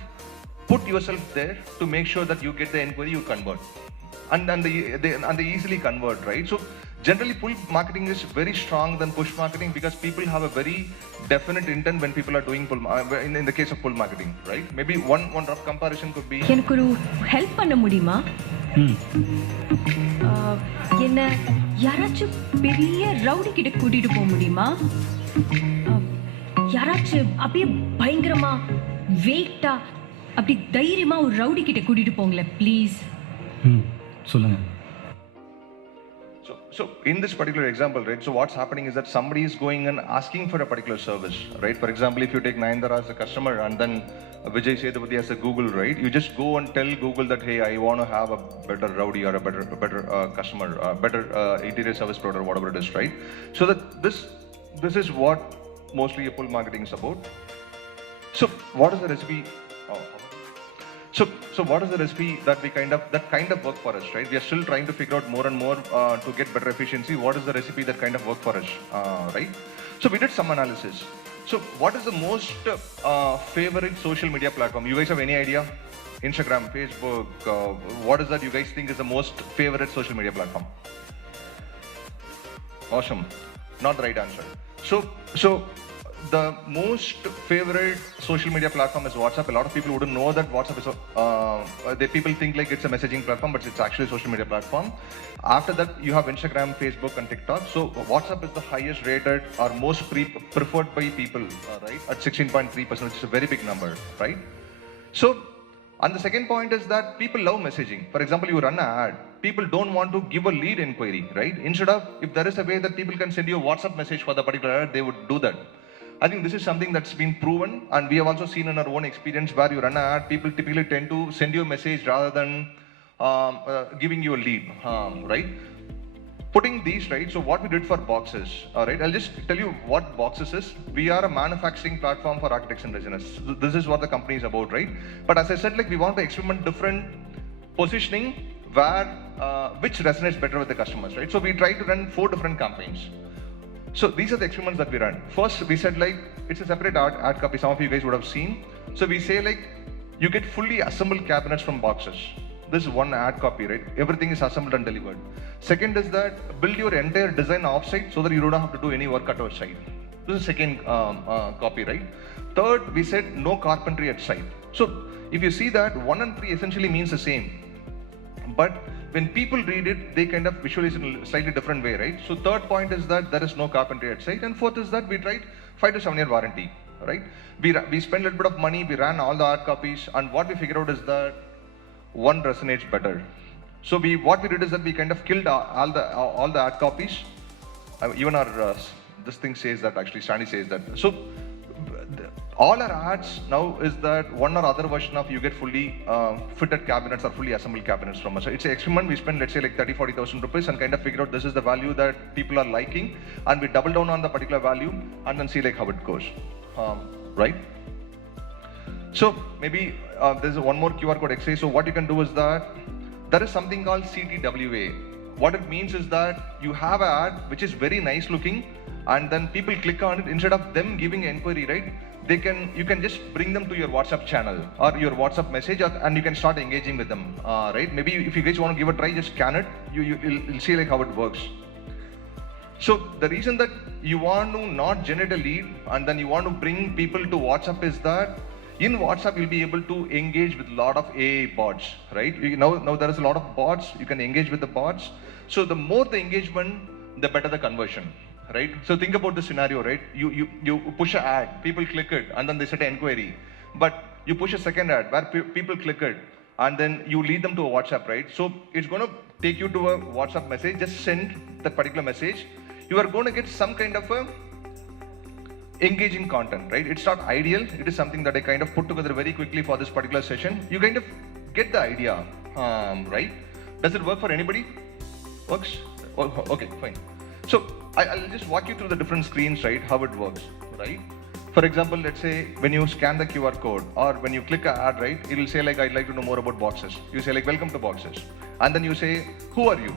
put yourself there to make sure that you get the inquiry, you convert. And they easily convert, right? So generally pull marketing is very strong than push marketing because people have a very definite intent when people are doing in the case of pull marketing, right? Maybe one rough comparison could be எனக்கு ஒரு help பண்ண முடியுமா? என்ன யாராச்சும் பெரிய rowdy கிட்ட கூட்டிட்டு போக முடியுமா? யாராச்சும் அப்படியே பயங்கரமா வெயிட்டா அப்படி தைரியமா ஒரு ரவுடி கிட்ட கூட்டிட்டு போங்களே ப்ளீஸ். சொல்லுங்க. So in this particular example, right, so what's happening is that somebody is going and asking for a particular service, right? For example, if you take Nayandara as a customer and then Vijay Sethupathi as a Google, right? You just go and tell Google that, hey, I want to have a better rowdy or a better customer, better interior service provider, whatever it is, right? So that this is what mostly a pull marketing is about. So what is the recipe? So what is the recipe that kind of work for us, right? We are still trying to figure out more and more to get better efficiency. What is the recipe that kind of work for us, right? So we did some analysis. So what is the most favorite social media platform? You guys have any idea? Instagram, Facebook, what is that you guys think is the most favorite social media platform? Awesome. Not the right answer. So the most favorite social media platform is WhatsApp. A lot of people wouldn't know that WhatsApp is people think like it's a messaging platform, but it's actually a social media platform. After that, you have Instagram, Facebook, and TikTok. So WhatsApp is the highest rated or most preferred by people, right? At 16.3%, which is a very big number, right? So, and the second point is that people love messaging. For example, you run an ad. People don't want to give a lead inquiry, right? Instead of, if there is a way that people can send you a WhatsApp message for the particular ad, they would do that. I think this is something that's been proven, and we have also seen in our own experience where you run an ad, people typically tend to send you a message rather than giving you a lead, right? Putting these, right, so what we did for boxes, all right, I'll just tell you what boxes is. We are a manufacturing platform for architects and designers. This is what the company is about, right? But as I said, like we want to experiment different positioning where, which resonates better with the customers, right? So we try to run 4 different campaigns. So these are the experiments that we run. First, we said like, it's a separate ad copy, some of you guys would have seen. So we say like, you get fully assembled cabinets from boxes. This is one ad copy, right? Everything is assembled and delivered. Second is that, build your entire design offsite so that you don't have to do any work at our site. This is second copy, right? Third, we said no carpentry at site. So if you see that, 1 and 3 essentially means the same. But when people read it, they kind of visualize it in a slightly different way, right? So third point is that there is no carpentry at site. And fourth is that we tried 5 to 7 year warranty, right? We spent a little bit of money, we ran all the hard copies, and what we figured out is that one resonates better. So what we did is that we kind of killed all the hard copies. Even our, this thing says that, actually, Stanley says that. So all our ads now is that one or other version of you get fully fitted cabinets or fully assembled cabinets from us. So it's an experiment. We spend, let's say, like 30,000-40,000 rupees and kind of figure out this is the value that people are liking, and we double down on the particular value and then see like how it goes, right? So maybe there's one more QR code exercise. So what you can do is that there is something called CTWA. What it means is that you have an ad which is very nice looking, and then people click on it. Instead of them giving inquiry, right, you can just bring them to your WhatsApp channel or your WhatsApp message, and you can start engaging with them, right? Maybe if you guys want to give a try, just scan it. You'll see like how it works. So the reason that you want to not generate a lead and then you want to bring people to WhatsApp is that in WhatsApp you'll be able to engage with a lot of AI bots, right? Now there is a lot of bots. You can engage with the bots. So the more the engagement, the better the conversion, right? So think about the scenario, right? You push an ad, people click it, and then they set an inquiry. But you push a second ad where people click it, and then you lead them to a WhatsApp, right? So it's going to take you to a WhatsApp message. Just send that particular message. You are going to get some kind of a engaging content, right? It's not ideal. It is something that I kind of put together very quickly for this particular session. You kind of get the idea, right? Does it work for anybody? Works? Oh, okay, fine. So I'll just walk you through the different screens, right? How it works, right? For example, let's say when you scan the QR code or when you click an ad, right, it will say like, I'd like to know more about boxes. You say like, welcome to boxes. And then you say, who are you?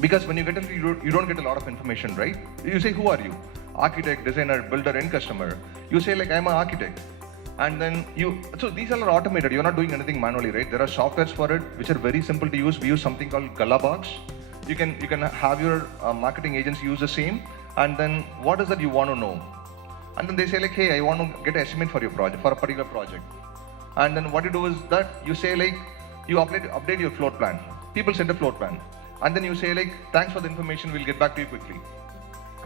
Because when you get it, you don't get a lot of information, right? You say, who are you? Architect, designer, builder, end customer. You say like, I'm an architect. And then so these are automated. You're not doing anything manually, right? There are softwares for it, which are very simple to use. We use something called Galabox. You can have your marketing agents use the same. And then what is that you want to know? And then they say like, hey, I want to get an estimate for your project, for a particular project. And then what you do is that you say like, you update your floor plan. People send a floor plan. And then you say like, thanks for the information, we'll get back to you quickly.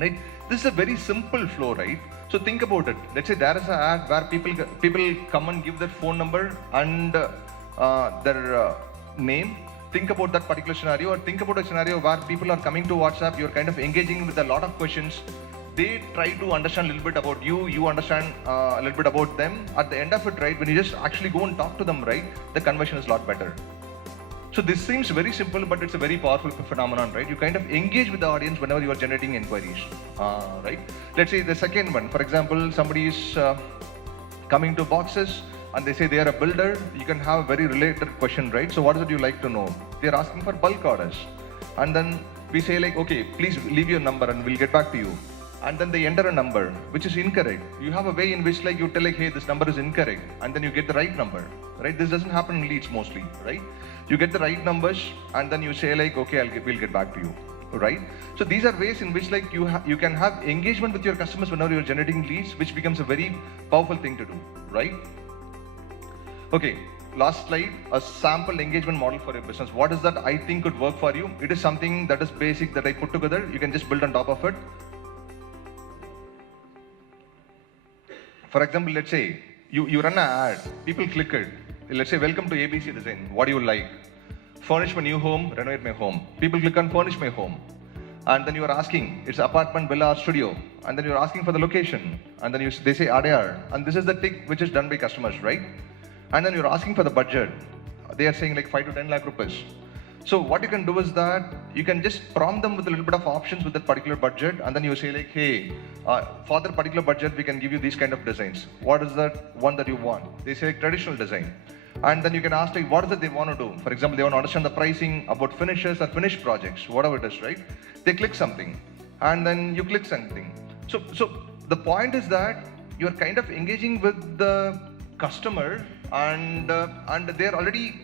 Right? This is a very simple flow, right? So think about it. Let's say there is an ad where people come and give their phone number and their name. Think about that particular scenario, or think about a scenario where people are coming to WhatsApp, you're kind of engaging with a lot of questions. They try to understand a little bit about you, you understand a little bit about them. At the end of it, right, when you just actually go and talk to them, right, the conversion is a lot better. So this seems very simple, but it's a very powerful phenomenon, right? You kind of engage with the audience whenever you are generating inquiries, right? Let's say the second one, for example, somebody is coming to boxes and they say they are a builder. You can have a very related question, right? So what is it you like to know? They're asking for bulk orders. And then we say like, okay, please leave your number and we'll get back to you. And then they enter a number which is incorrect. You have a way in which like you tell like, hey, this number is incorrect, and then you get the right number, right? This doesn't happen in leads mostly, right? You get the right numbers and then you say like, okay, we'll get back to you, right? So these are ways in which like you can have engagement with your customers whenever you're generating leads, which becomes a very powerful thing to do, right? Okay, last slide, a sample engagement model for your business. What is that I think could work for you? It is something that is basic that I put together. You can just build on top of it. For example, let's say you run an ad, people click it. Let's say, welcome to ABC Design. What do you like? Furnish my new home, renovate my home. People click on furnish my home. And then you are asking, it's apartment, villa, or studio. And then you're asking for the location. And then they say AIDA. And this is the tick which is done by customers, right? And then you're asking for the budget. They are saying like 5 to 10 lakh rupees. So what you can do is that you can just prompt them with a little bit of options with that particular budget, and then you say like, hey, for that particular budget, we can give you these kind of designs. What is that one that you want? They say like, traditional design. And then you can ask like, what is it they want to do? For example, they want to understand the pricing about finishes or finished projects, whatever it is, right? They click something, and then you click something. So the point is that you're kind of engaging with the customer, and they're already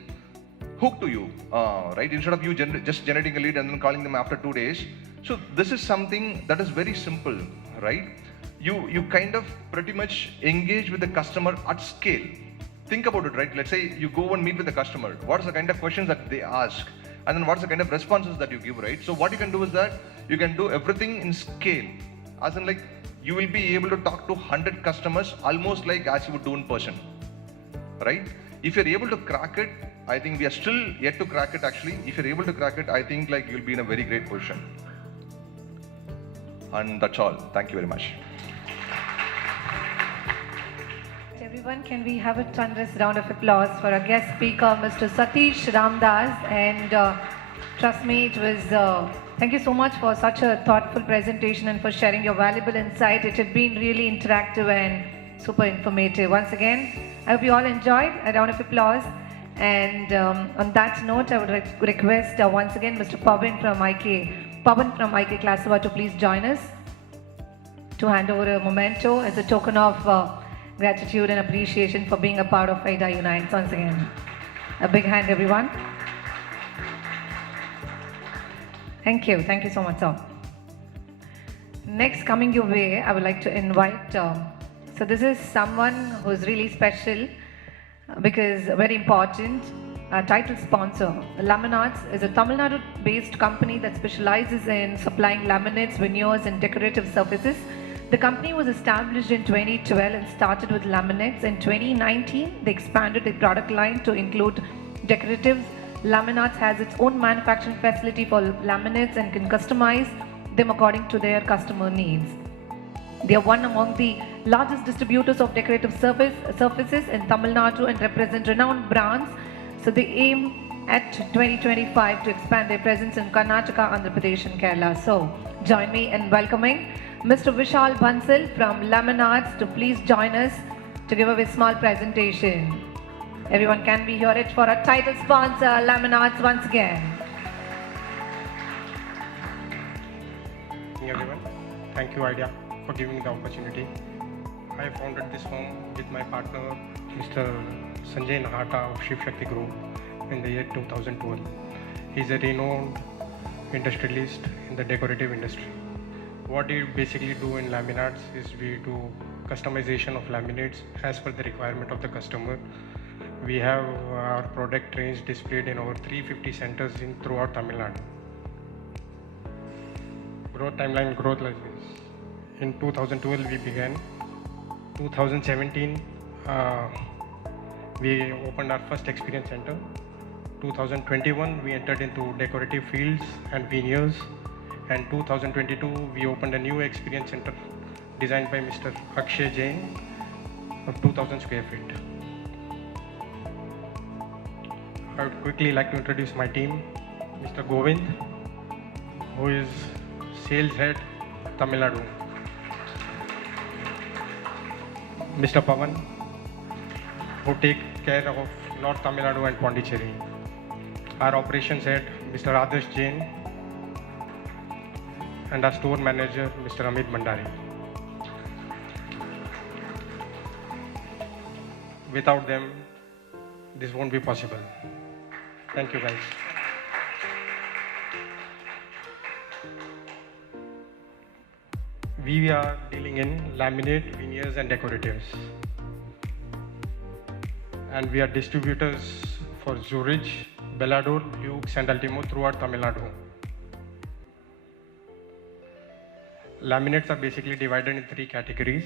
hooked to you, right? Instead of you just generating a lead and then calling them after 2 days. So this is something that is very simple, right? You kind of pretty much engage with the customer at scale. Think about it, right? Let's say you go and meet with the customer. What is the kind of questions that they ask? And then what's the kind of responses that you give, right? So what you can do is that you can do everything in scale. As in like, you will be able to talk to 100 customers almost like as you would do in person, right? If you're able to crack it, I think we are still yet to crack it actually. If you're able to crack it, I think like you'll be in a very great position. And that's all. Thank you very much. Everyone, can we have a thunderous round of applause for our guest speaker, Mr. Satish Ramdas? And trust me, it was, thank you so much for such a thoughtful presentation and for sharing your valuable insight. It had been really interactive and super informative. Once again, I hope you all enjoyed. A round of applause. And on that note, I would request once again Mr. Pavan from IK Classified to please join us to hand over a memento as a token of gratitude and appreciation for being a part of AIDA Unites. Once again, a big hand, everyone. Thank you so much, sir. Next, coming your way, I would like to invite, so this is someone who's really special because very important, title sponsor. Laminates is a Tamil Nadu-based company that specializes in supplying laminates, veneers and decorative surfaces. The company was established in 2012 and started with laminates. In 2019, they expanded the product line to include decoratives. Laminates has its own manufacturing facility for laminates and can customize them according to their customer needs. They are one among the largest distributors of decorative surfaces in Tamil Nadu and represent renowned brands. So they aim at 2025 to expand their presence in Karnataka, Andhra Pradesh and Kerala. So join me in welcoming Mr. Vishal Bansal from Lemon Arts to please join us to give a small presentation. Everyone can we hear it for our title sponsor, Lemon Arts, once again. Hey everyone, thank you AIDA for giving me the opportunity. I founded this firm with my partner Mr. Sanjay Nahata of Shiv Shakti Group in the year 2012. He's a renowned industrialist in the decorative industry. What we basically do in laminates is we do customization of laminates as per the requirement of the customer. We have our product range displayed in over 350 centers throughout Tamil Nadu. Growth timeline, growth like this. In 2012 we began. 2017 we opened our first experience center. 2021 we entered into decorative fields and veneers, and 2022 we opened a new experience center designed by Mr. Akshay Jain of 2000 square feet. I would quickly like to introduce my team. Mr. Govind, who is sales head Tamil Nadu. Mr. Pavan, who take care of North Tamil Nadu and Pondicherry. Our operations head, Mr. Adarsh Jain, and our store manager, Mr. Amit Mandari. Without them, this won't be possible. Thank you, guys. We are dealing in laminate, veneers, and decoratives. And we are distributors for Zurich, Bellador, Lux, and Ultimo throughout Tamil Nadu. Laminates are basically divided in three categories: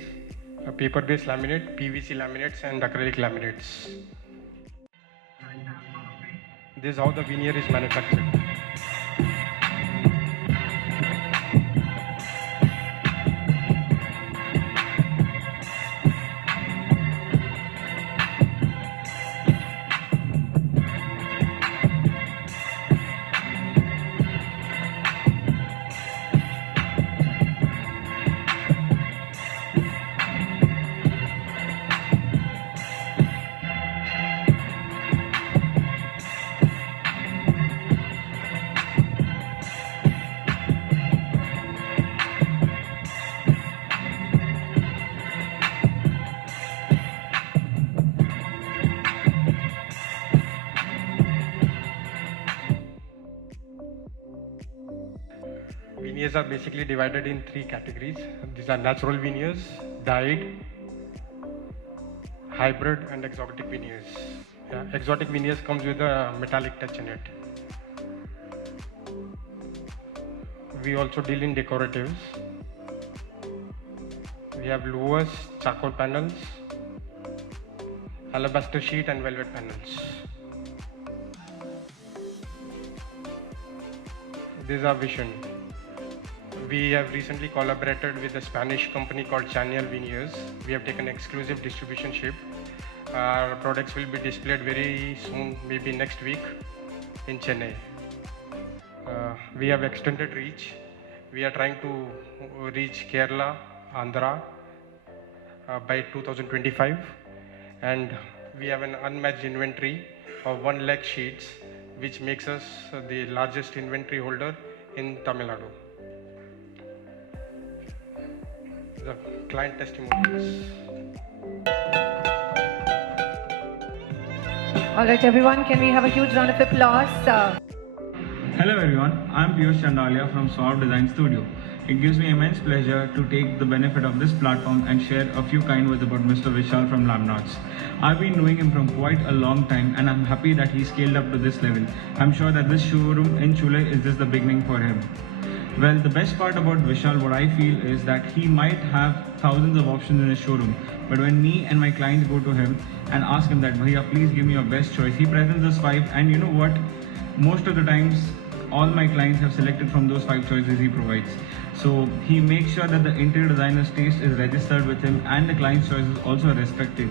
a paper-based laminate, PVC laminates, and acrylic laminates. This is how the veneer is manufactured. Veneers are basically divided in three categories. These are natural veneers, dyed, hybrid, and exotic veneers. Yeah, exotic veneers comes with a metallic touch in it. We also deal in decoratives. We have louvers, charcoal panels, alabaster sheet, and velvet panels. This is our vision. We have recently collaborated with a Spanish company called Chennai Veneers. We have taken exclusive distributionship. Our products will be displayed very soon, maybe next week in Chennai. We have extended reach. We are trying to reach Kerala, Andhra by 2025, and we have an unmatched inventory of 1 lakh sheets, which makes us the largest inventory holder in Tamil Nadu. The client testimonials. All right, everyone, can we have a huge round of applause? Hello everyone, I'm Piyush Chandalia from Solve Design Studio. It gives me immense pleasure to take the benefit of this platform and share a few kind words about Mr. Vishal from Laminarts. I've been knowing him from quite a long time and I'm happy that he scaled up to this level. I'm sure that this showroom in Chule is just the beginning for him. Well, the best part about Vishal, what I feel, is that he might have thousands of options in his showroom, but when me and my clients go to him and ask him that, Bhaiya, please give me your best choice, he presents us 5, and you know what? Most of the times, all my clients have selected from those 5 choices he provides. So he makes sure that the interior designer's taste is registered with him and the client's choice is also respected.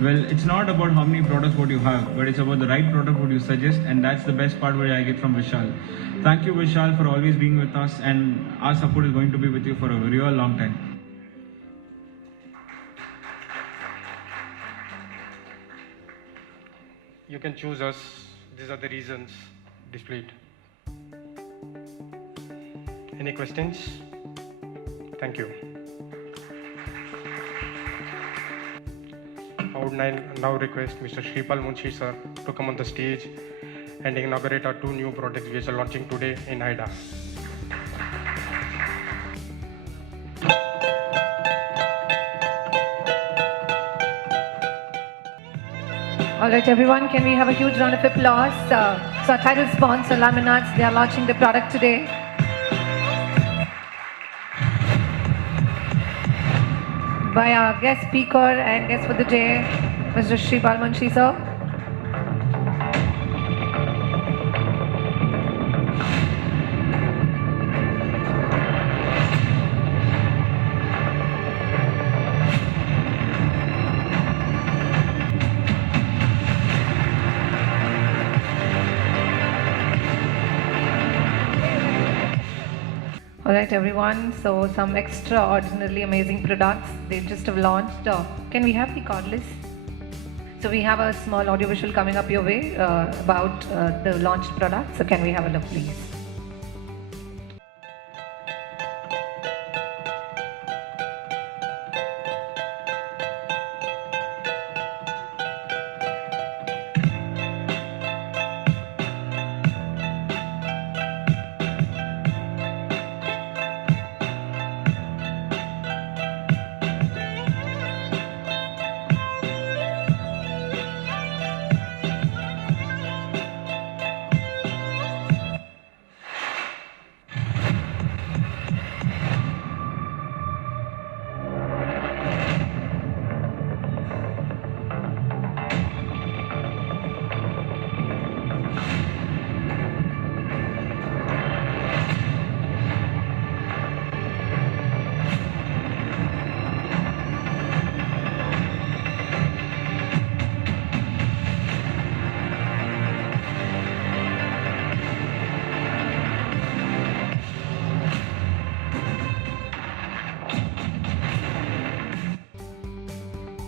Well, it's not about how many products what you have, but it's about the right product what you suggest, and that's the best part what I get from Vishal. Thank you, Vishal, for always being with us, and our support is going to be with you for a real long time. You can choose us. These are the reasons displayed. Any questions? Thank you. I would now request Mr. Shripal Munshi sir to come on the stage and inaugurate our 2 new products which are launching today in AIDA. All right, everyone, can we have a huge round of applause? So our title sponsor, Laminates, they are launching the product today. By our guest speaker and guest for the day, Mr. Shripal Munshi, sir. All right, everyone. So some extraordinarily amazing products they just have launched. Can we have the card list? So we have a small audiovisual coming up your way about the launched products. So can we have a look, please?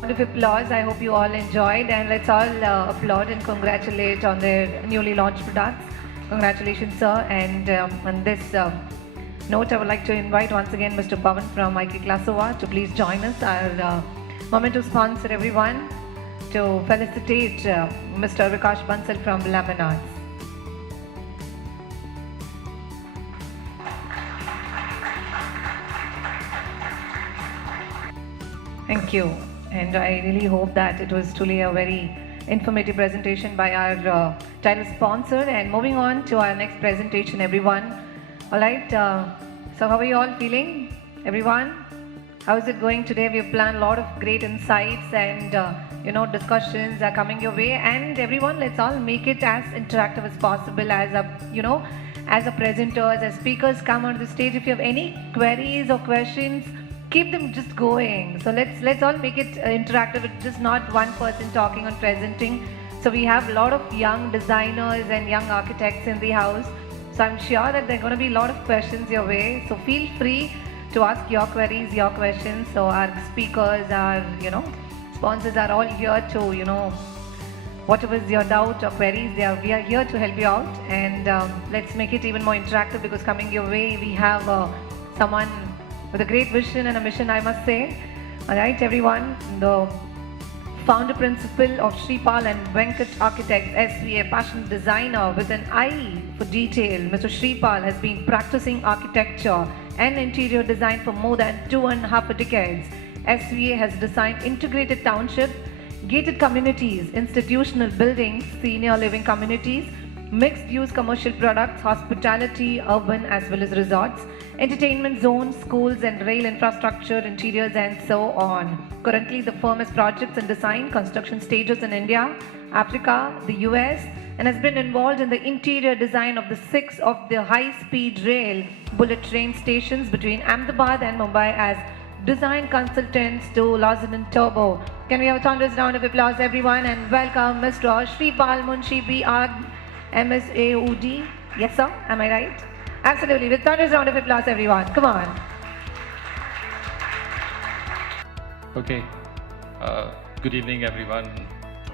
Round of applause. I hope you all enjoyed, and let's all applaud and congratulate on their newly launched products. Congratulations, sir. And on this note, I would like to invite once again Mr. Pavan from IK Klasova to please join us, our memento sponsor, everyone, to felicitate Mr. Vikash Bansal from Laminates. Thank you. And I really hope that it was truly a very informative presentation by our title sponsor. And moving on to our next presentation, everyone. All right, so how are you all feeling, everyone? How is it going today? We've planned a lot of great insights and discussions are coming your way. And everyone, let's all make it as interactive as possible as as a presenters, as speakers come onto the stage. If you have any queries or questions, keep them just going. So let's all make it interactive. It's just not one person talking and presenting. So we have a lot of young designers and young architects in the house. So I'm sure that there are going to be a lot of questions your way. So feel free to ask your queries, your questions. So our speakers, our sponsors are all here to whatever is your doubt or queries, we are here to help you out. And let's make it even more interactive, because coming your way we have someone with a great vision and a mission, I must say. All right, everyone, the founder principal of Shripal and Venkat Architects, SVA, passionate designer with an eye for detail, Mr. Shripal has been practicing architecture and interior design for more than 2.5 decades. SVA has designed integrated townships, gated communities, institutional buildings, senior living communities, mixed-use commercial products, hospitality, urban as well as resorts, entertainment zones, schools and rail infrastructure, interiors and so on. Currently, the firm has projects in design, construction stages in India, Africa, the US, and has been involved in the interior design of the 6 of the high-speed rail bullet train stations between Ahmedabad and Mumbai as design consultants to Lausanne Turbo Can we have a thunderous round of applause, everyone, and welcome Mr. Shripal Munshi B.R. MSAUD. Yes, sir. Am I right? Absolutely. With thunderous round of applause, everyone. Come on. Okay. Good evening, everyone.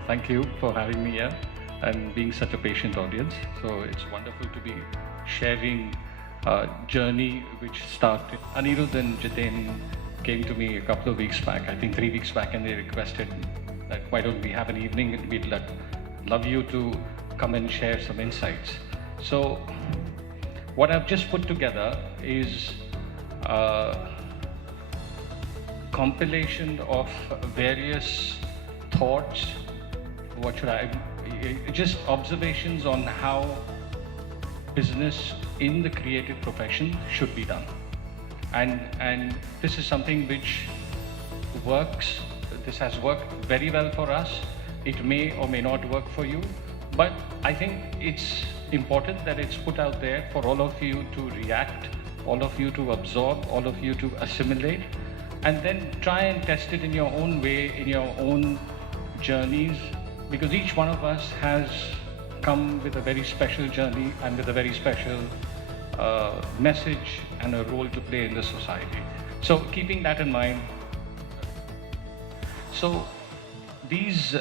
Thank you for having me here and being such a patient audience. So it's wonderful to be sharing a journey which started. Anirudh and Jiten came to me a couple of weeks back, I think 3 weeks back, and they requested that why don't we have an evening, we'd love you to come and share some insights. So what I've just put together is compilation of various thoughts, just observations on how business in the creative profession should be done. And this is something which works, this has worked very well for us. It may or may not work for you, but I think it's important that it's put out there for all of you to react, all of you to absorb, all of you to assimilate, and then try and test it in your own way, in your own journeys, because each one of us has come with a very special journey and with a very special message and a role to play in the society. So keeping that in mind, so these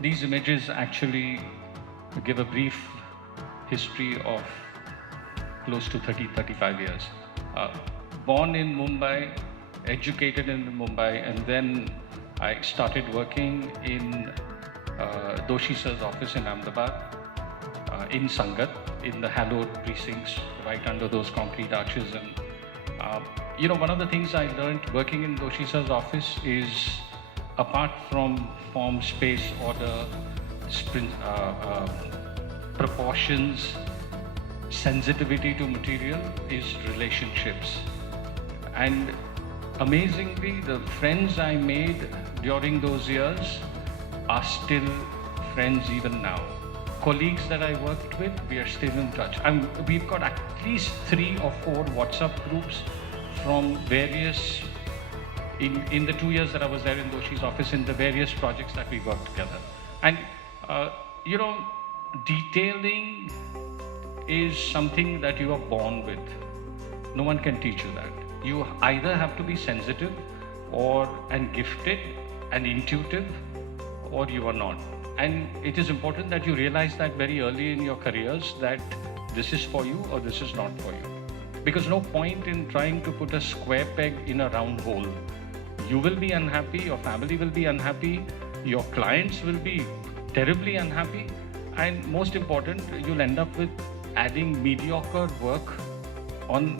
images actually give a brief history of close to 30-35 years. Born in Mumbai, educated in Mumbai, and then I started working in Doshi Sir's office in Ahmedabad, in Sangat, in the hallowed precincts, right under those concrete arches. And one of the things I learned working in Doshi Sir's office is, apart from form, space, order, proportions, sensitivity to material, is relationships. And amazingly, the friends I made during those years are still friends even now. Colleagues that I worked with, we are still in touch. We've got at least 3 or 4 WhatsApp groups from various, in the 2 years that I was there in Doshi's office, in the various projects that we worked together. And, detailing is something that you are born with. No one can teach you that. You either have to be sensitive and gifted and intuitive, or you are not. And it is important that you realize that very early in your careers, that this is for you or this is not for you. Because no point in trying to put a square peg in a round hole. You will be unhappy, your family will be unhappy, your clients will be terribly unhappy, and most important, you'll end up with adding mediocre work on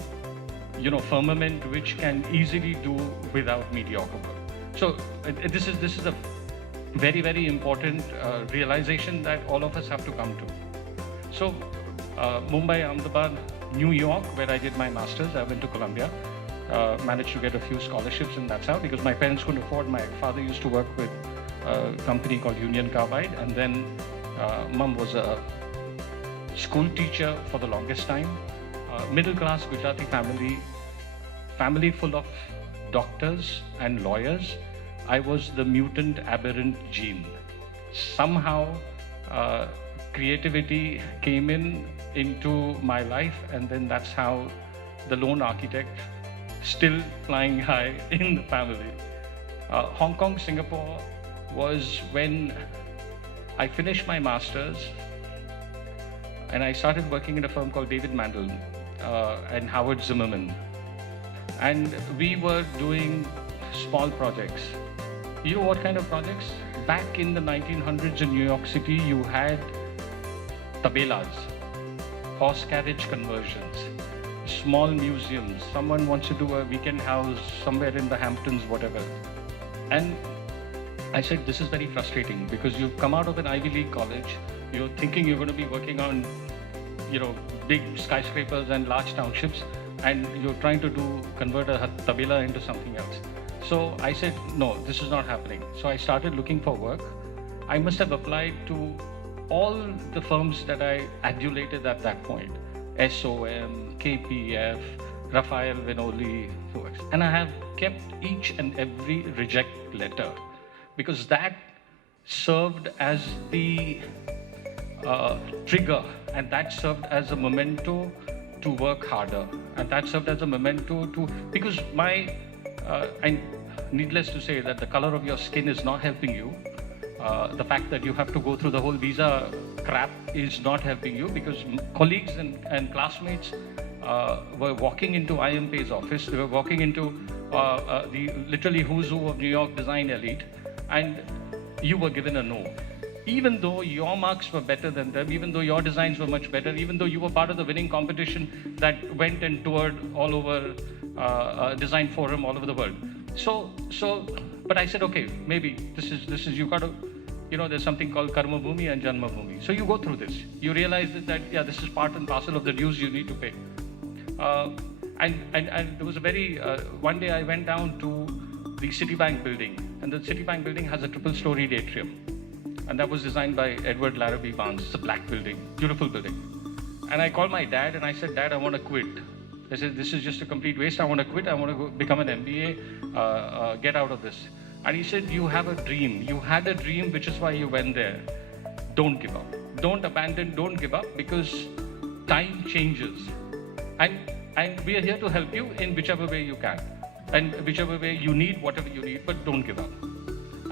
firmament which can easily do without mediocre work. So this is a very, very important realization that all of us have to come to. So Mumbai, Ahmedabad, New York, where I did my master's, I went to Columbia, managed to get a few scholarships, and that's how, because my parents couldn't afford. My father used to work with a company called Union Carbide, and then mom was a school teacher for the longest time. Middle class Gujarati family full of doctors and lawyers. I was the mutant aberrant gene. Somehow creativity came into my life, and then that's how the lone architect, still flying high in the family. Hong Kong, Singapore was when I finished my master's, and I started working in a firm called David Mandel and Howard Zimmerman. And we were doing small projects. You know what kind of projects? Back in the 1900s in New York City, you had tabelas, horse carriage conversions, small museums. Someone wants to do a weekend house somewhere in the Hamptons, whatever. And I said, this is very frustrating, because you've come out of an Ivy League college, you're thinking you're going to be working on, big skyscrapers and large townships, and you're trying to convert a tabela into something else. So I said, no, this is not happening. So I started looking for work. I must have applied to all the firms that I adulated at that point. SOM, KPF, Raphael Vinoli, and I have kept each and every reject letter. because that served as the trigger, and that served as a memento to work harder, and that served as a memento to, because and needless to say that the color of your skin is not helping you. The fact that you have to go through the whole visa crap is not helping you, because colleagues and classmates were walking into IMP's office. They were walking into the literally who's who of New York design elite, and you were given a no. Even though your marks were better than them, even though your designs were much better, even though you were part of the winning competition that went and toured all over design forum all over the world. But I said, okay, maybe this is you got to, there's something called karma bhumi and janma bhumi. So you go through this. You realize that yeah, this is part and parcel of the dues you need to pay. And there was a very, one day I went down to the Citibank building, and the Citibank building has a triple-storied atrium. And that was designed by Edward Larrabee Barnes. It's a black building, beautiful building. And I called my dad and I said, Dad, I want to quit. I said, this is just a complete waste. I want to quit. I want to go become an MBA, get out of this. And he said, you have a dream. You had a dream, which is why you went there. Don't give up. Don't abandon, don't give up, because time changes. And we are here to help you in whichever way you can. And whichever way you need, whatever you need, but don't give up.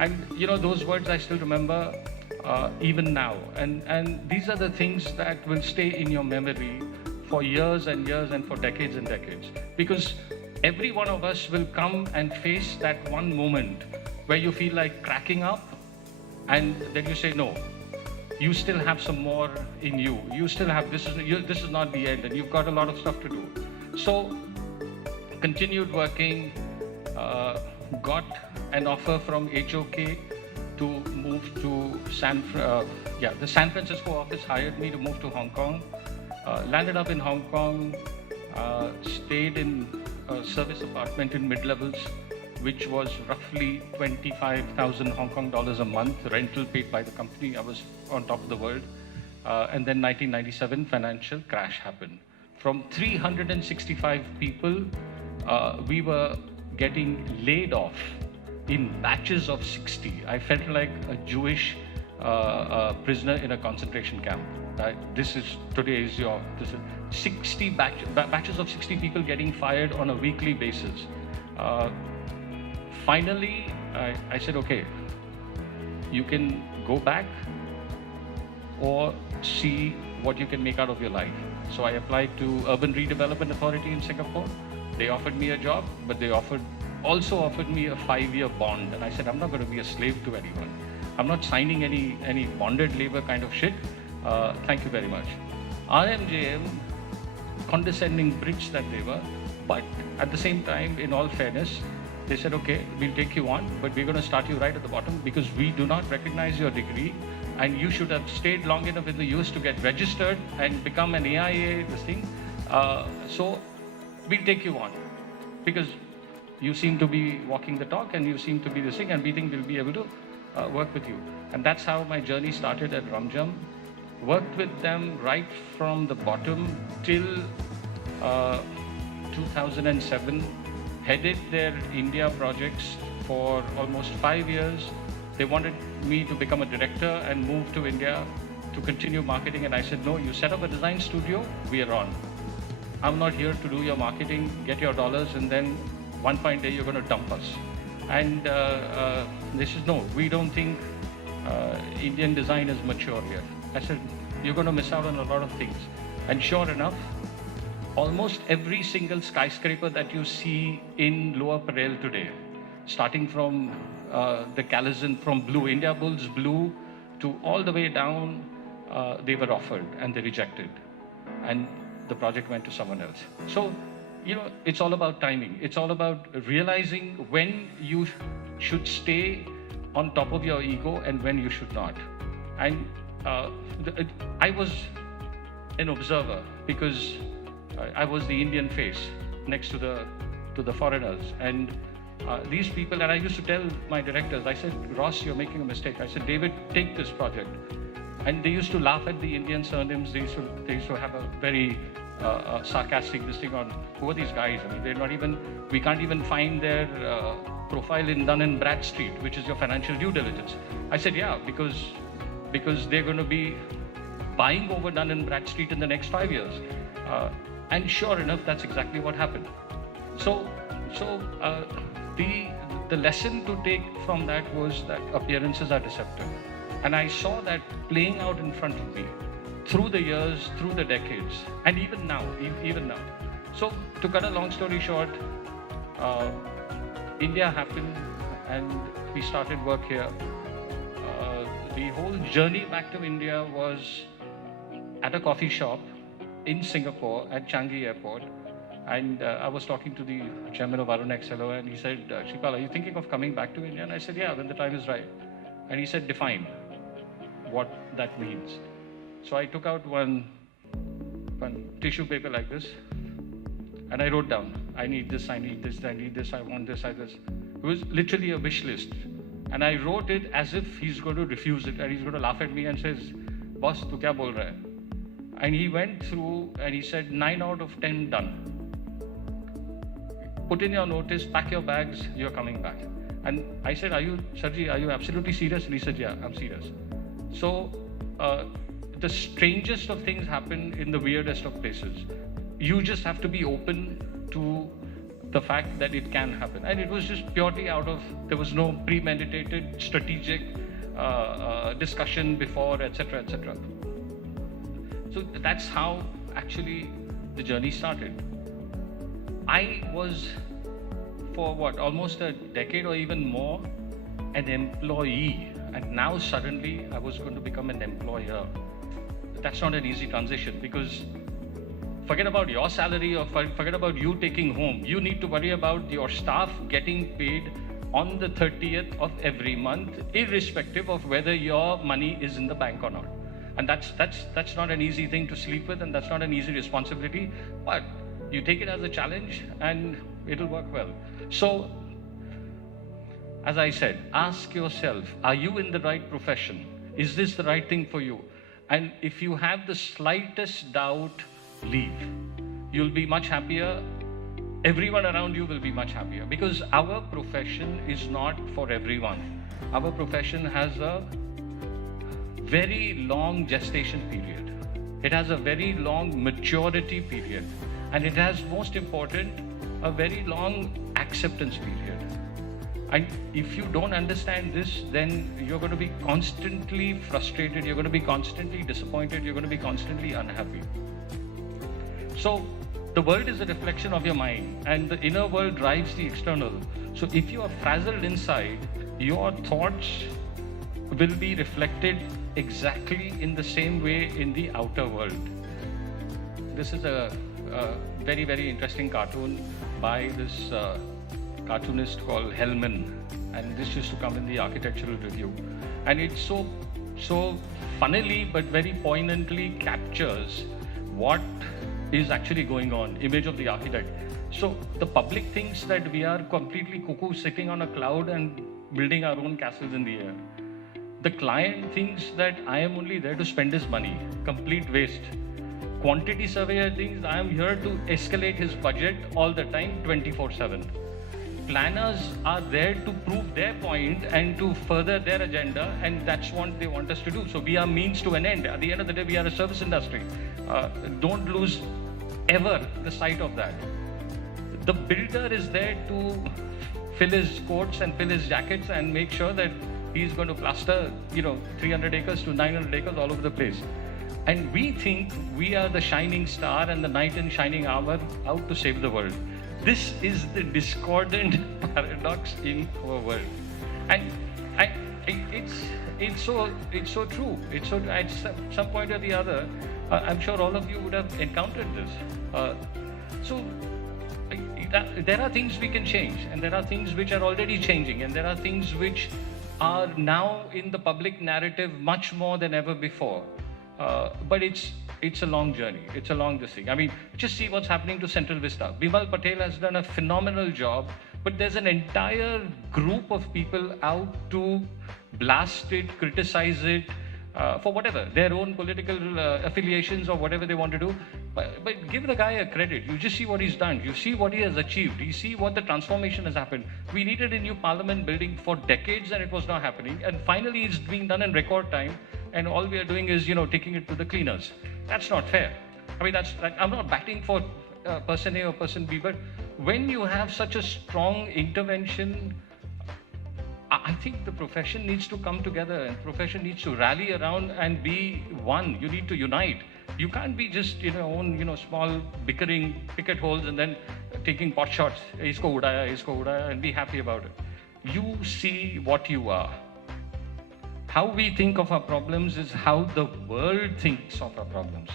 And those words I still remember even now. And these are the things that will stay in your memory for years and years and for decades and decades. Because every one of us will come and face that one moment where you feel like cracking up, and then you say, no, you still have some more in you. You still have, this is not the end, and you've got a lot of stuff to do. So, continued working, got an offer from HOK to move to the San Francisco office hired me to move to Hong Kong. Landed up in Hong Kong, stayed in a service apartment in mid-levels, which was roughly 25,000 Hong Kong dollars a month, rental paid by the company. I was on top of the world. And then 1997, financial crash happened. From 365 people, we were getting laid off in batches of 60. I felt like a Jewish prisoner in a concentration camp. This is 60 batches of 60 people getting fired on a weekly basis. Finally, I said, okay, you can go back or see what you can make out of your life. So I applied to Urban Redevelopment Authority in Singapore. They offered me a job, but they also offered me a 5-year bond. And I said, I'm not going to be a slave to anyone. I'm not signing any bonded labor kind of shit. Thank you very much. RMJM, condescending brits that they were, but at the same time, in all fairness, they said, okay, we'll take you on, but we're going to start you right at the bottom because we do not recognize your degree, and you should have stayed long enough in the US to get registered and become an AIA, this thing. So we'll take you on because you seem to be walking the talk and you seem to be this thing, and we think we'll be able to work with you. And that's how my journey started at Ramjam. Worked with them right from the bottom till 2007. Headed their India projects for almost 5 years. They wanted me to become a director and move to India to continue marketing, and I said, no, you set up a design studio, we are on. I'm not here to do your marketing, get your dollars, and then one fine day you're going to dump us. And they said, no, we don't think Indian design is mature yet. I said, you're going to miss out on a lot of things. And sure enough, almost every single skyscraper that you see in Lower Parel today, starting from the Callison, from Blue, India Bulls Blue, to all the way down, they were offered and they rejected. And the project went to someone else. So, it's all about timing. It's all about realizing when you should stay on top of your ego and when you should not. And I was an observer because I was the Indian face next to the foreigners. And these people, and I used to tell my directors, I said, Ross, you're making a mistake. I said, David, take this project. And they used to laugh at the Indian surnames. They used to have a very sarcastic this thing on who are these guys? I mean, they're not even, we can't even find their profile in Dun and Bradstreet, which is your financial due diligence. I said, yeah, because they're going to be buying over Dun and Bradstreet in the next 5 years. And sure enough, that's exactly what happened. So the lesson to take from that was that appearances are deceptive. And I saw that playing out in front of me through the years, through the decades, and even now. So to cut a long story short, India happened and we started work here. The whole journey back to India was at a coffee shop in Singapore at Changi Airport. And I was talking to the chairman of Arunexelo and he said, Shripal, are you thinking of coming back to India? And I said, yeah, when the time is right. And he said, define what that means. So I took out one tissue paper like this and I wrote down, I need this, I need this, I need this, I want this, I this. It was literally a wish list. And I wrote it as if he's going to refuse it and he's going to laugh at me and says, boss, tu kya bol raha hai? And he went through and he said, 9 out of 10 done. Put in your notice, pack your bags, you're coming back. And I said, Sarji, are you absolutely serious? And he said, yeah, I'm serious. So the strangest of things happen in the weirdest of places. You just have to be open to the fact that it can happen. And it was just purely out of, there was no premeditated, strategic discussion before, etc., etc. So that's how actually the journey started. I was, for what, almost a decade or even more, an employee. And now suddenly I was going to become an employer. That's not an easy transition because forget about your salary or forget about you taking home. You need to worry about your staff getting paid on the 30th of every month, irrespective of whether your money is in the bank or not. And that's not an easy thing to sleep with, and that's not an easy responsibility, but you take it as a challenge and it'll work well. So, as I said, ask yourself, are you in the right profession? Is this the right thing for you? And if you have the slightest doubt, leave. You'll be much happier. Everyone around you will be much happier because our profession is not for everyone. Our profession has a very long gestation period. It has a very long maturity period. And it has, most important, a very long acceptance period. And if you don't understand this, then you're going to be constantly frustrated, you're going to be constantly disappointed, you're going to be constantly unhappy. So the world is a reflection of your mind and the inner world drives the external. So if you are frazzled inside, your thoughts will be reflected exactly in the same way in the outer world. This is a very, very interesting cartoon by this cartoonist called Hellman, and this used to come in the architectural review. And it so funnily but very poignantly captures what is actually going on, image of the architect. So the public thinks that we are completely cuckoo sitting on a cloud and building our own castles in the air. The client thinks that I am only there to spend his money, complete waste. Quantity surveyor thinks I am here to escalate his budget all the time, 24/7. Planners are there to prove their point and to further their agenda, and that's what they want us to do. So we are means to an end. At the end of the day, we are a service industry. Don't lose ever the sight of that. The builder is there to fill his coats and fill his jackets and make sure that he's going to plaster, 300 acres to 900 acres all over the place. And we think we are the shining star and the knight in shining armor out to save the world. This is the discordant paradox in our world. And it's so true. It's so at some point or the other, I'm sure all of you would have encountered this. There are things we can change, and there are things which are already changing, and there are things which are now in the public narrative much more than ever before. But it's a long journey. It's a long thing. I mean, just see what's happening to Central Vista. Bimal Patel has done a phenomenal job, but there's an entire group of people out to blast it, criticize it, for whatever, their own political affiliations or whatever they want to do. But give the guy a credit. You just see what he's done. You see what he has achieved. You see what the transformation has happened. We needed a new parliament building for decades and it was not happening. And finally it's being done in record time. And all we are doing is, taking it to the cleaners. That's not fair. I mean, I'm not batting for person A or person B, but when you have such a strong intervention, I think the profession needs to come together and profession needs to rally around and be one. You need to unite. You can't be just own small bickering picket holes and then taking pot shots, isko udaya, and be happy about it. You see what you are. How we think of our problems is how the world thinks of our problems.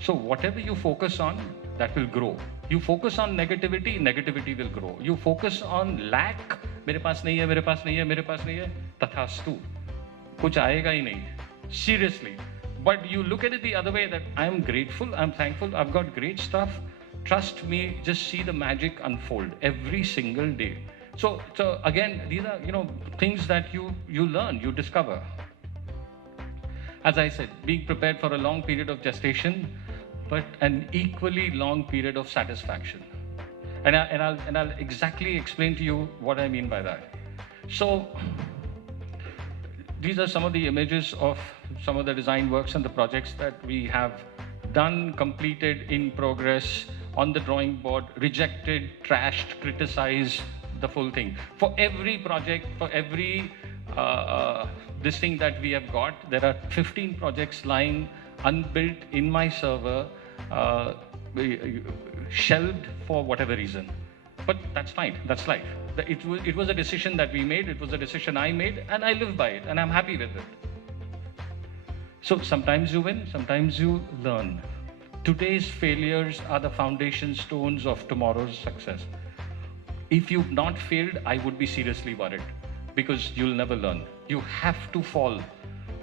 So whatever you focus on, that will grow. You focus on negativity, negativity will grow. You focus on lack, मेरे पास नहीं है, मेरे पास नहीं है, मेरे पास नहीं है, तथास्तु, कुछ आएगा ही नहीं. Seriously. But you look at it the other way, that I'm grateful, I'm thankful, I've got great stuff. Trust me, just see the magic unfold every single day. So again, these are things that you learn, you discover. As I said, being prepared for a long period of gestation, but an equally long period of satisfaction. And I'll exactly explain to you what I mean by that. So these are some of the images of some of the design works and the projects that we have done, completed, in progress, on the drawing board, rejected, trashed, criticized, the full thing. For every project, for every this thing that we have got, there are 15 projects lying unbuilt in my server, shelved for whatever reason. But that's fine, that's life. It was a decision that we made, it was a decision I made, and I live by it, and I'm happy with it. So sometimes you win, sometimes you learn. Today's failures are the foundation stones of tomorrow's success. If you've not failed, I would be seriously worried, because you'll never learn. You have to fall.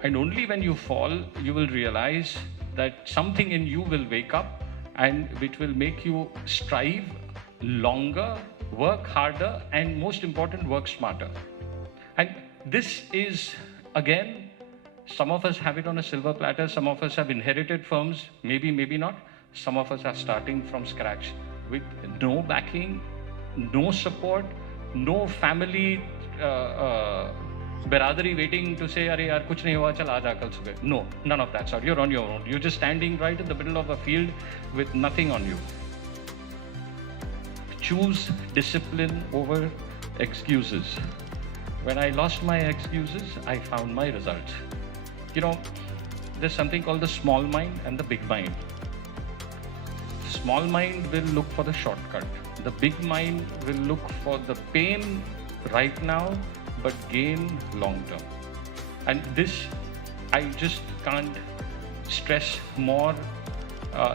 And only when you fall, you will realize that something in you will wake up and which will make you strive longer, work harder, and most important, work smarter. And this is, again, some of us have it on a silver platter, some of us have inherited firms, maybe, maybe not. Some of us are starting from scratch with no backing, no support, no family biradari waiting to say, "Arey yaar, kuch nahi hua, chal aaja kal subah." No, none of that sort. You're on your own. You're just standing right in the middle of a field with nothing on you. Choose discipline over excuses. When I lost my excuses, I found my results. There's something called the small mind and the big mind. Small mind will look for the shortcut. The big mind will look for the pain right now, but gain long term. And this, I just can't stress more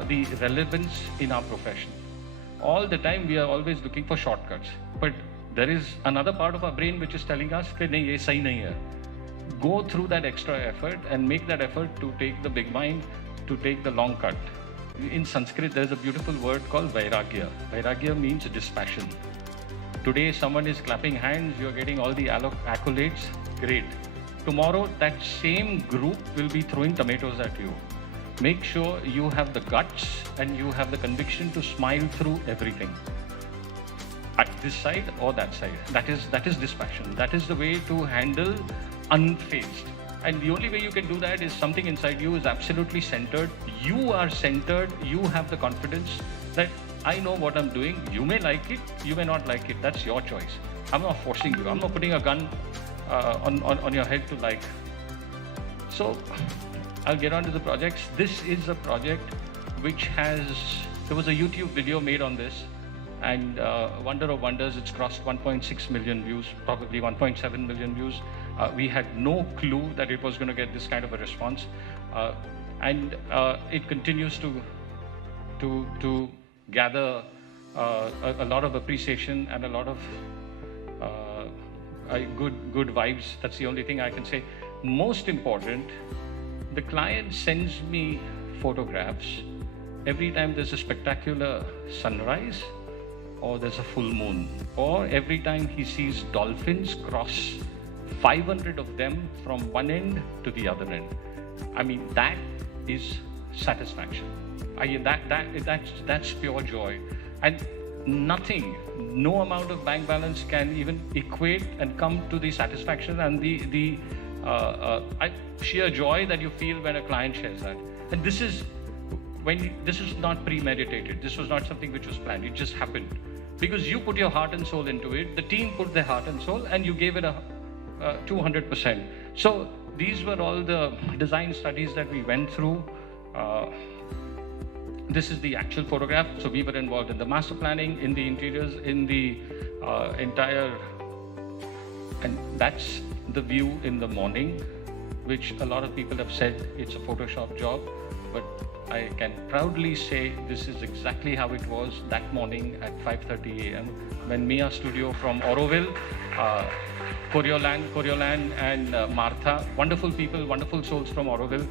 the relevance in our profession. All the time we are always looking for shortcuts, but there is another part of our brain which is telling us that nahi, ye sahi nahi hai. Go through that extra effort and make that effort to take the big mind, to take the long cut. In Sanskrit, there's a beautiful word called Vairagya. Vairagya means dispassion. Today, someone is clapping hands, you're getting all the accolades, great. Tomorrow, that same group will be throwing tomatoes at you. Make sure you have the guts and you have the conviction to smile through everything. At this side or that side. That is dispassion. That is the way to handle unfazed. And the only way you can do that is something inside you is absolutely centered. You are centered. You have the confidence that I know what I'm doing. You may like it, you may not like it. That's your choice. I'm not forcing you. I'm not putting a gun on your head to like. So I'll get on to the projects. This is a project which there was a YouTube video made on this, and wonder of wonders, it's crossed 1.6 million views, probably 1.7 million views. We had no clue that it was going to get this kind of a response, and it continues to gather a lot of appreciation and a lot of good vibes. That's the only thing I can say. Most important, the client sends me photographs every time there's a spectacular sunrise or there's a full moon, or every time he sees dolphins cross 500 of them from one end to the other end. I mean, that is satisfaction. That's pure joy. And nothing, no amount of bank balance can even equate and come to the satisfaction and the sheer joy that you feel when a client shares that. And this is not premeditated. This was not something which was planned. It just happened because you put your heart and soul into it. The team put their heart and soul, and you gave it a 200%. So these were all the design studies that we went through. This is the actual photograph. So we were involved in the master planning, in the interiors, in the entire, and that's the view in the morning, which a lot of people have said it's a Photoshop job, but I can proudly say this is exactly how it was that morning at 5:30 a.m. when Mia Studio from Auroville, Coriolan and Martha, wonderful people, wonderful souls from Auroville,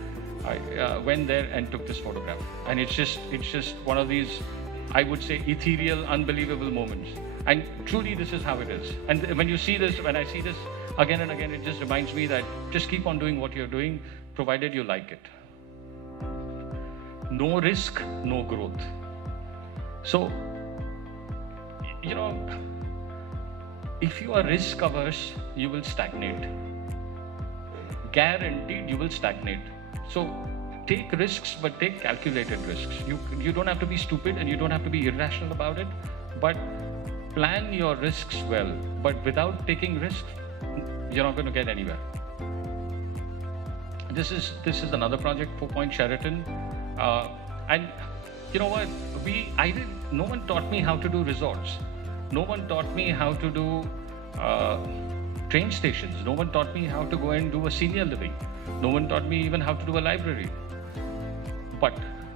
I went there and took this photograph. And it's just one of these, I would say, ethereal, unbelievable moments. And truly this is how it is. And when you see this, when I see this again and again, it just reminds me that just keep on doing what you're doing, provided you like it. No risk, no growth. So, you know, if you are risk averse, you will stagnate. Guaranteed you will stagnate. So take risks, but take calculated risks. You don't have to be stupid and you don't have to be irrational about it, but plan your risks well. But without taking risks, you're not going to get anywhere. This is another project, 4 Point Sheraton. And you know what? No one taught me how to do resorts. No one taught me how to do train stations. No one taught me how to go and do a senior living. No one taught me even how to do a library. But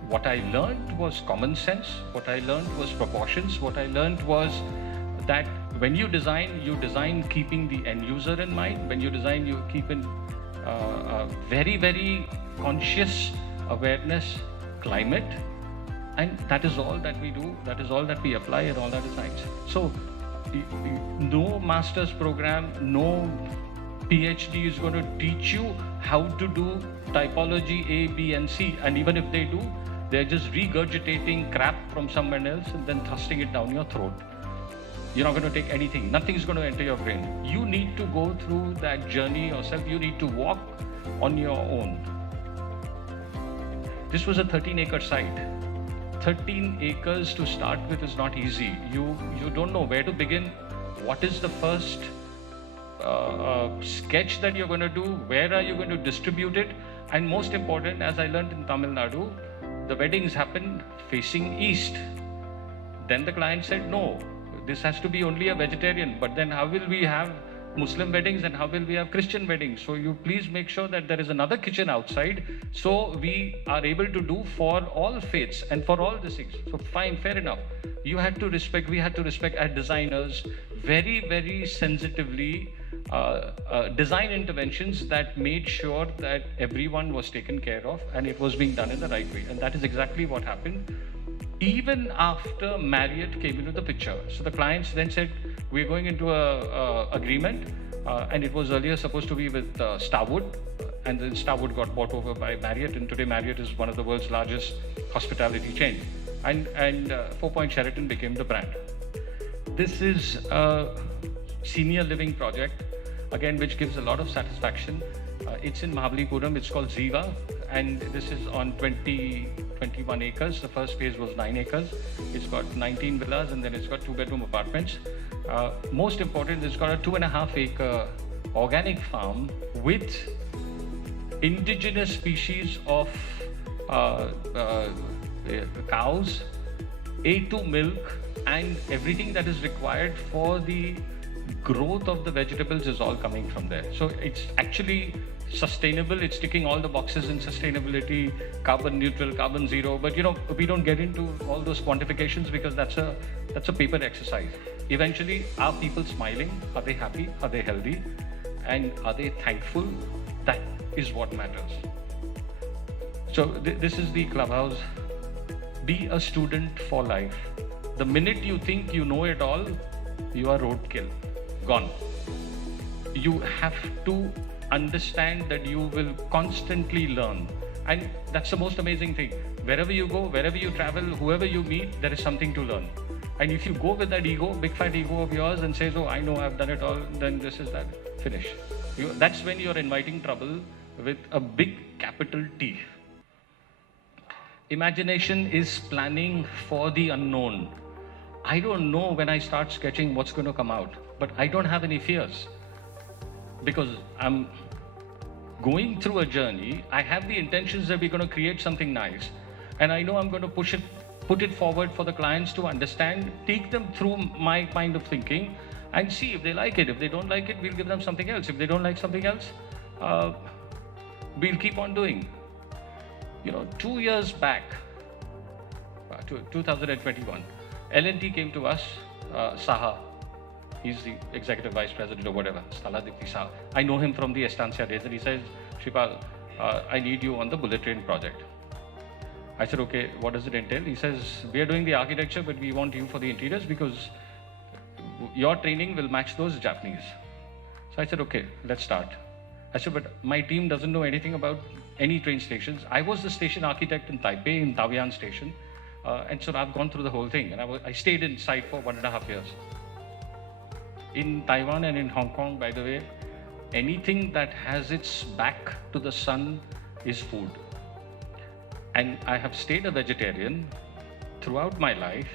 what I learned was common sense. What I learned was proportions. What I learned was that when you design keeping the end user in mind. When you design, you keep in very, very conscious awareness climate. And that is all that we do. That is all that we apply in all our designs. So no master's program, no PhD is going to teach you how to do typology A, B, and C. And even if they do, they're just regurgitating crap from someone else and then thrusting it down your throat. You're not going to take anything. Nothing's going to enter your brain. You need to go through that journey yourself. You need to walk on your own. This was a 13-acre site. 13 acres to start with is not easy. You don't know where to begin. What is the first sketch that you're going to do? Where are you going to distribute it? And most important, as I learned in Tamil Nadu, the weddings happen facing east. Then the client said, no, this has to be only a vegetarian. But then how will we have Muslim weddings and how will we have Christian weddings? So you please make sure that there is another kitchen outside so we are able to do for all faiths and for all the things. So fine, fair enough. We had to respect as designers very, very sensitively design interventions that made sure that everyone was taken care of and it was being done in the right way. And that is exactly what happened. Even after Marriott came into the picture. So the clients then said, we're going into a agreement, and it was earlier supposed to be with Starwood, and then Starwood got bought over by Marriott, and today Marriott is one of the world's largest hospitality chain. And 4 Point Sheraton became the brand. This is a senior living project, again, which gives a lot of satisfaction. It's in Mahabalipuram, it's called Ziva, and this is on 21 acres. The first phase was 9 acres. It's got 19 villas and then it's got 2-bedroom apartments. Most important, it's got a 2.5-acre organic farm with indigenous species of cows, A2 milk, and everything that is required for the growth of the vegetables is all coming from there. So it's actually sustainable. It's ticking all the boxes in sustainability, carbon neutral, carbon zero. But you know, we don't get into all those quantifications because that's a paper exercise. Eventually, are people smiling? Are they happy? Are they healthy? And are they thankful? That is what matters. So this is the clubhouse. Be a student for life. The minute you think you know it all, you are roadkill. Gone. You have to understand that you will constantly learn. And that's the most amazing thing. Wherever you go, wherever you travel, whoever you meet, there is something to learn. And if you go with that ego, big fat ego of yours, and says, oh, I know, I've done it all, then this is that, finish. That's when you're inviting trouble with a big capital T. Imagination is planning for the unknown. I don't know when I start sketching what's going to come out, but I don't have any fears because I'm going through a journey. I have the intentions that we're going to create something nice, and I know I'm going to put it forward for the clients to understand, take them through my kind of thinking, and see if they like it. If they don't like it, we'll give them something else. If they don't like something else, we'll keep on doing. 2 years back, 2021, L&T came to us, Saha. He's the executive vice president or whatever, Saladipti Saha. I know him from the Estancia days, and he says, Shripal, I need you on the bullet train project. I said, okay, what does it entail? He says, we are doing the architecture, but we want you for the interiors because your training will match those Japanese. So I said, okay, let's start. I said, but my team doesn't know anything about any train stations. I was the station architect in Taipei, in Taoyuan station. And so I've gone through the whole thing. And I stayed inside for 1.5 years. In Taiwan and in Hong Kong, by the way, anything that has its back to the sun is food. And I have stayed a vegetarian throughout my life,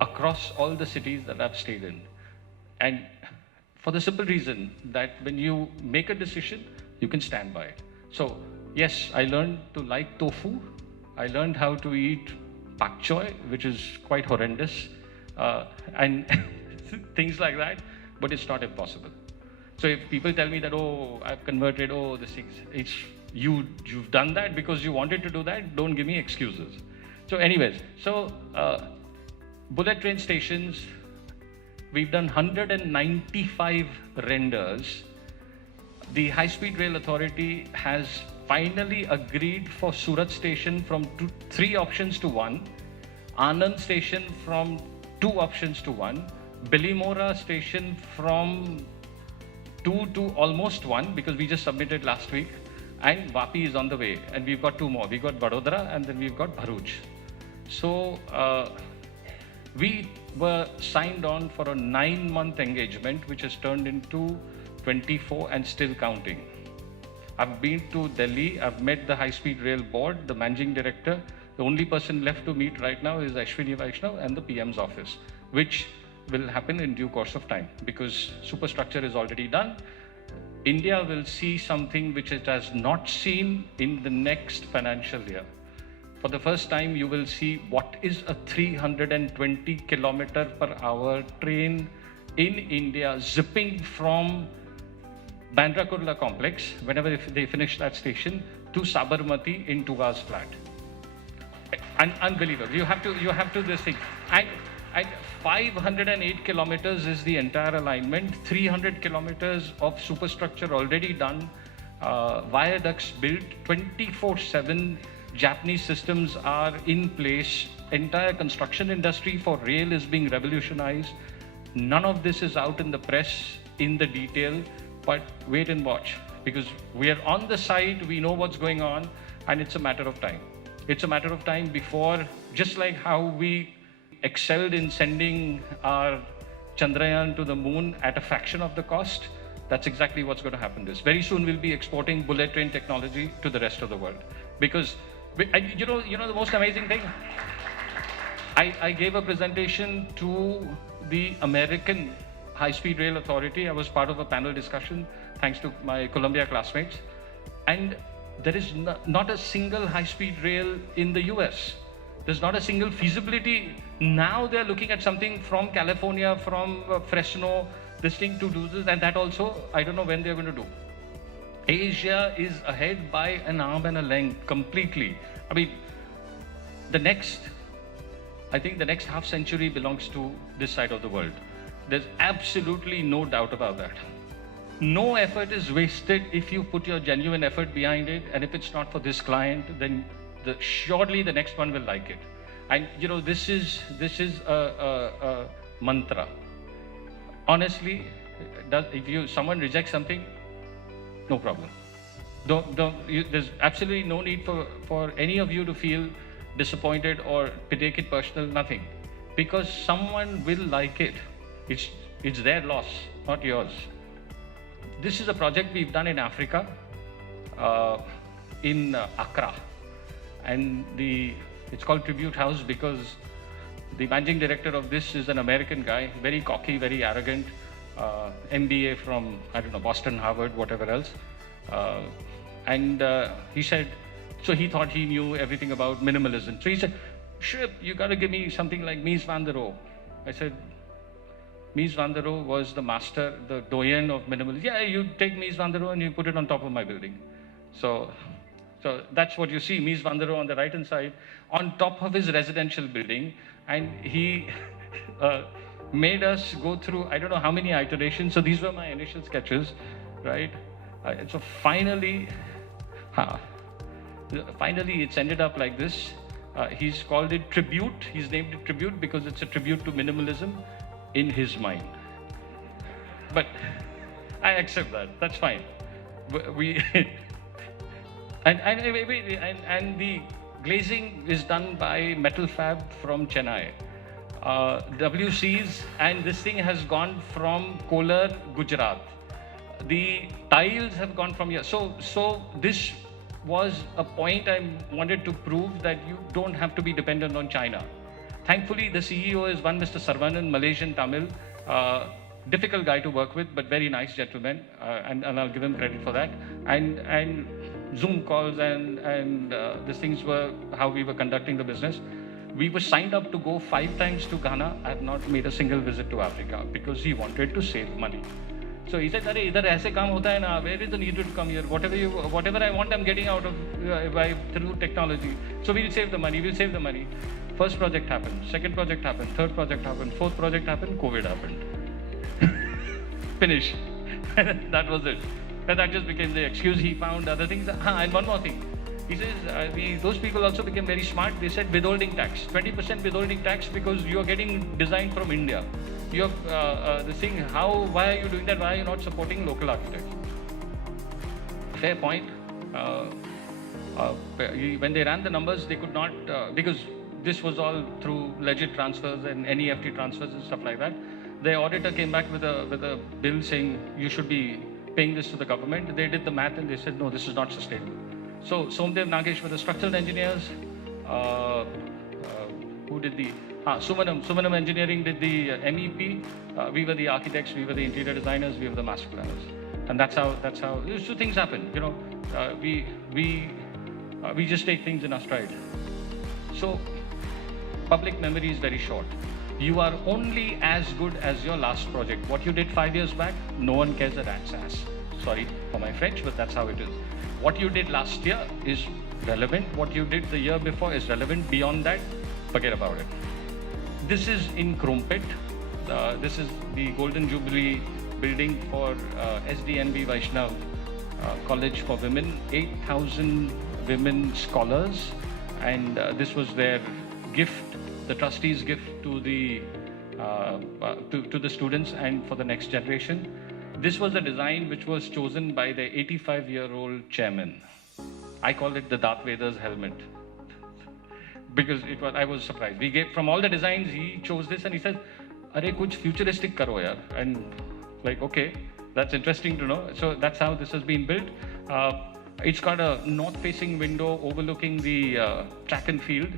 across all the cities that I've stayed in. And for the simple reason that when you make a decision, you can stand by it. So yes, I learned to like tofu. I learned how to eat pak choy, which is quite horrendous, and things like that, but it's not impossible. So if people tell me that, oh, I've converted, oh, this thing, you've done that because you wanted to do that, don't give me excuses. So anyways, bullet train stations, we've done 195 renders. The High Speed Rail Authority has finally agreed for Surat station from 3 options to 1, Anand station from 2 options to 1, Bilimora station from 2 to almost 1 because we just submitted last week, and Vapi is on the way, and we've got 2 more. We've got Vadodara and then we've got Bharuch. So we were signed on for a 9-month engagement which has turned into 24 and still counting. I've been to Delhi, I've met the High Speed Rail Board, the managing director. The only person left to meet right now is Ashwini Vaishnav and the PM's office, which will happen in due course of time because superstructure is already done. India will see something which it has not seen in the next financial year. For the first time, you will see what is a 320 km/h train in India zipping from Bandra Kurla complex, whenever they finish that station, to Sabarmati in 2 hours flat. Unbelievable. You have to this thing. And 508 kilometers is the entire alignment, 300 kilometers of superstructure already done, viaducts built, 24/7 Japanese systems are in place, entire construction industry for rail is being revolutionized. None of this is out in the press in the detail, but wait and watch because we are on the site, we know what's going on, and it's a matter of time. It's a matter of time before, just like how we excelled in sending our Chandrayaan to the moon at a fraction of the cost, that's exactly what's going to happen. Very soon we'll be exporting bullet train technology to the rest of the world. Because, you know the most amazing thing? I gave a presentation to the American High Speed Rail Authority. I was part of a panel discussion, thanks to my Columbia classmates. And there is not a single high-speed rail in the US. There's not a single feasibility. Now they're looking at something from California, from Fresno, this thing to do this, and that also, I don't know when they're going to do. Asia is ahead by an arm and a leg completely. I mean, I think the next half century belongs to this side of the world. There's absolutely no doubt about that. No effort is wasted if you put your genuine effort behind it, and if it's not for this client, then surely the next one will like it. And you know, this is a mantra. Honestly, If someone rejects something, no problem. There's absolutely no need for any of you to feel disappointed or to take it personal, nothing. Because someone will like it. It's their loss, not yours. This is a project we've done in Africa, in Accra. And it's called Tribute House because the managing director of this is an American guy, very cocky, very arrogant, MBA from, I don't know, Boston, Harvard, whatever else. And he said, so he thought he knew everything about minimalism. So he said, Shrip, you got to give me something like Mies van der Rohe. I said, Mies van der Rohe was the master, the doyen of minimalism. Yeah, you take Mies van der Rohe and you put it on top of my building. So that's what you see, Mies van der Rohe on the right-hand side, on top of his residential building. And he made us go through, I don't know how many iterations. So these were my initial sketches, right? So finally, it's ended up like this. He's called it Tribute. He's named it Tribute because it's a tribute to minimalism in his mind. But I accept that. That's fine. And the glazing is done by Metal Fab from Chennai. WCs, and this thing has gone from Kolar, Gujarat. The tiles have gone from here. So this was a point I wanted to prove that you don't have to be dependent on China. Thankfully, the CEO is one Mr. Sarvanan, Malaysian Tamil. Difficult guy to work with, but very nice gentleman, and I'll give him credit for that. And Zoom calls and these things were how we were conducting the business. We were signed up to go 5 times to Ghana. I have not made a single visit to Africa because he wanted to save money. So he said, "Arey, idhar aise kaam hota hai na. Where is the need to come here? Whatever I want, I'm getting out of through technology. So we'll save the money. We'll save the money." First project happened. Second project happened. Third project happened. Fourth project happened. COVID happened. Finish. That was it. And that just became the excuse. He found other things. And one more thing. He says, those people also became very smart. They said withholding tax, 20% withholding tax because you are getting design from India. You have the thing, why are you doing that? Why are you not supporting local architects? Fair point. When they ran the numbers, they could not, because this was all through legit transfers and NEFT transfers and stuff like that. The auditor came back with a bill saying you should be paying this to the government. They did the math and they said, no, this is not sustainable. So Somdev Nagesh were the structural engineers. Who did the Sumanam Engineering did the MEP. We were the architects. We were the interior designers. We were the master planners. And that's how. These two things happen. You know, we just take things in our stride. So public memory is very short. You are only as good as your last project. What you did 5 years back, no one cares a rat's ass. Sorry for my French, but that's how it is. What you did last year is relevant. What you did the year before is relevant. Beyond that, forget about it. This is in Crumpet. This is the Golden Jubilee building for SDNB Vaishnav College for Women. 8,000 women scholars, and this was their gift, the trustees' gift to the students and for the next generation. This was a design which was chosen by the 85-year-old chairman. I call it the Darth Vader's helmet. Because I was surprised. We gave, from all the designs, he chose this and he said, "Arey, kuch futuristic karo yaar." And like, okay, that's interesting to know. So that's how this has been built. It's got a north-facing window overlooking the track and field.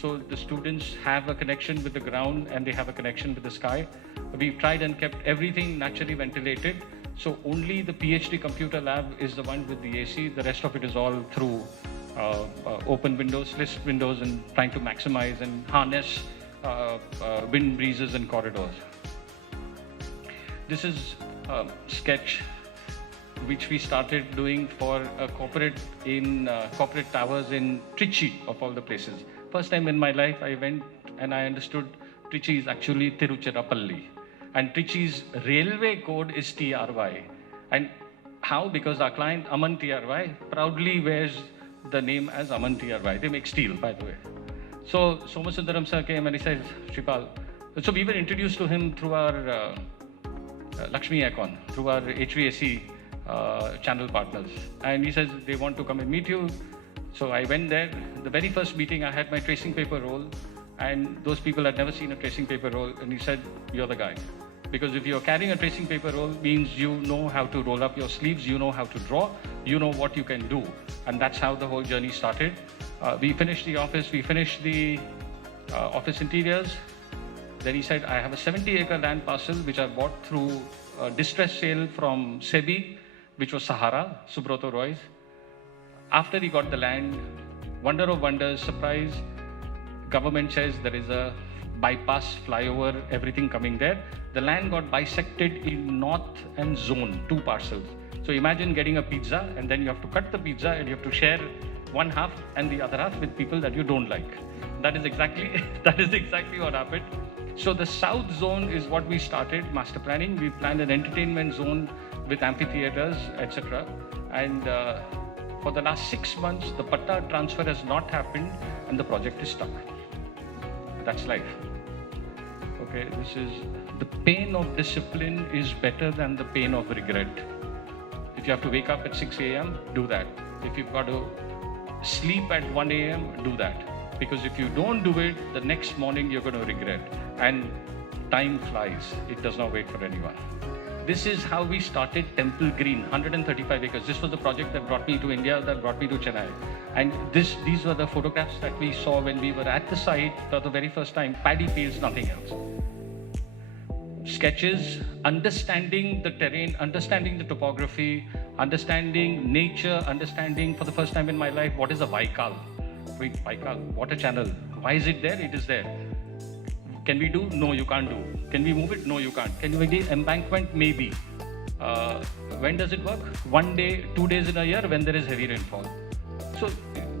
So the students have a connection with the ground and they have a connection with the sky. We've tried and kept everything naturally ventilated. So only the PhD computer lab is the one with the AC. The rest of it is all through open windows, slit windows, and trying to maximize and harness wind breezes and corridors. This is a sketch which we started doing for a corporate towers in Trichy, of all the places. First time in my life I went and I understood Trichy is actually Tiruchirappalli. And Trichy's railway code is TRY. And how? Because our client Aman TRY proudly wears the name as Aman TRY. They make steel, by the way. So Somasundaram sir came and he said, "Shripal." So we were introduced to him through our Lakshmi Aircon, through our HVAC channel partners. And he says, they want to come and meet you. So I went there. The very first meeting, I had my tracing paper roll, and those people had never seen a tracing paper roll. And he said, you're the guy. Because if you're carrying a tracing paper roll, means you know how to roll up your sleeves, you know how to draw, you know what you can do. And that's how the whole journey started. We finished the office, we finished the office interiors. Then he said, I have a 70-acre land parcel which I bought through a distress sale from SEBI, which was Sahara, Subroto Roy's. After he got the land, wonder of wonders, surprise, government says there is a bypass, flyover, everything coming there. The land got bisected in north and zone, 2 parcels. So imagine getting a pizza and then you have to cut the pizza and you have to share one half and the other half with people that you don't like. That is exactly what happened. So the south zone is what we started master planning. We planned an entertainment zone with amphitheaters, etc. And for the last 6 months, the patta transfer has not happened and the project is stuck. That's life. Okay, this is the pain of discipline is better than the pain of regret. If you have to wake up at 6 a.m., do that. If you've got to sleep at 1 a.m., do that. Because if you don't do it, the next morning you're going to regret. And time flies. It does not wait for anyone. This is how we started Temple Green, 135 acres. This was the project that brought me to India, that brought me to Chennai. And these were the photographs that we saw when we were at the site for the very first time. Paddy fields, nothing else. Sketches, understanding the terrain, understanding the topography, understanding nature, understanding for the first time in my life, what is a Baikal? Wait, Baikal, water channel. Why is it there? It is there. Can we do? No, you can't do. Can we move it? No, you can't. Can we do embankment? Maybe. When does it work? 1 day, 2 days in a year when there is heavy rainfall. So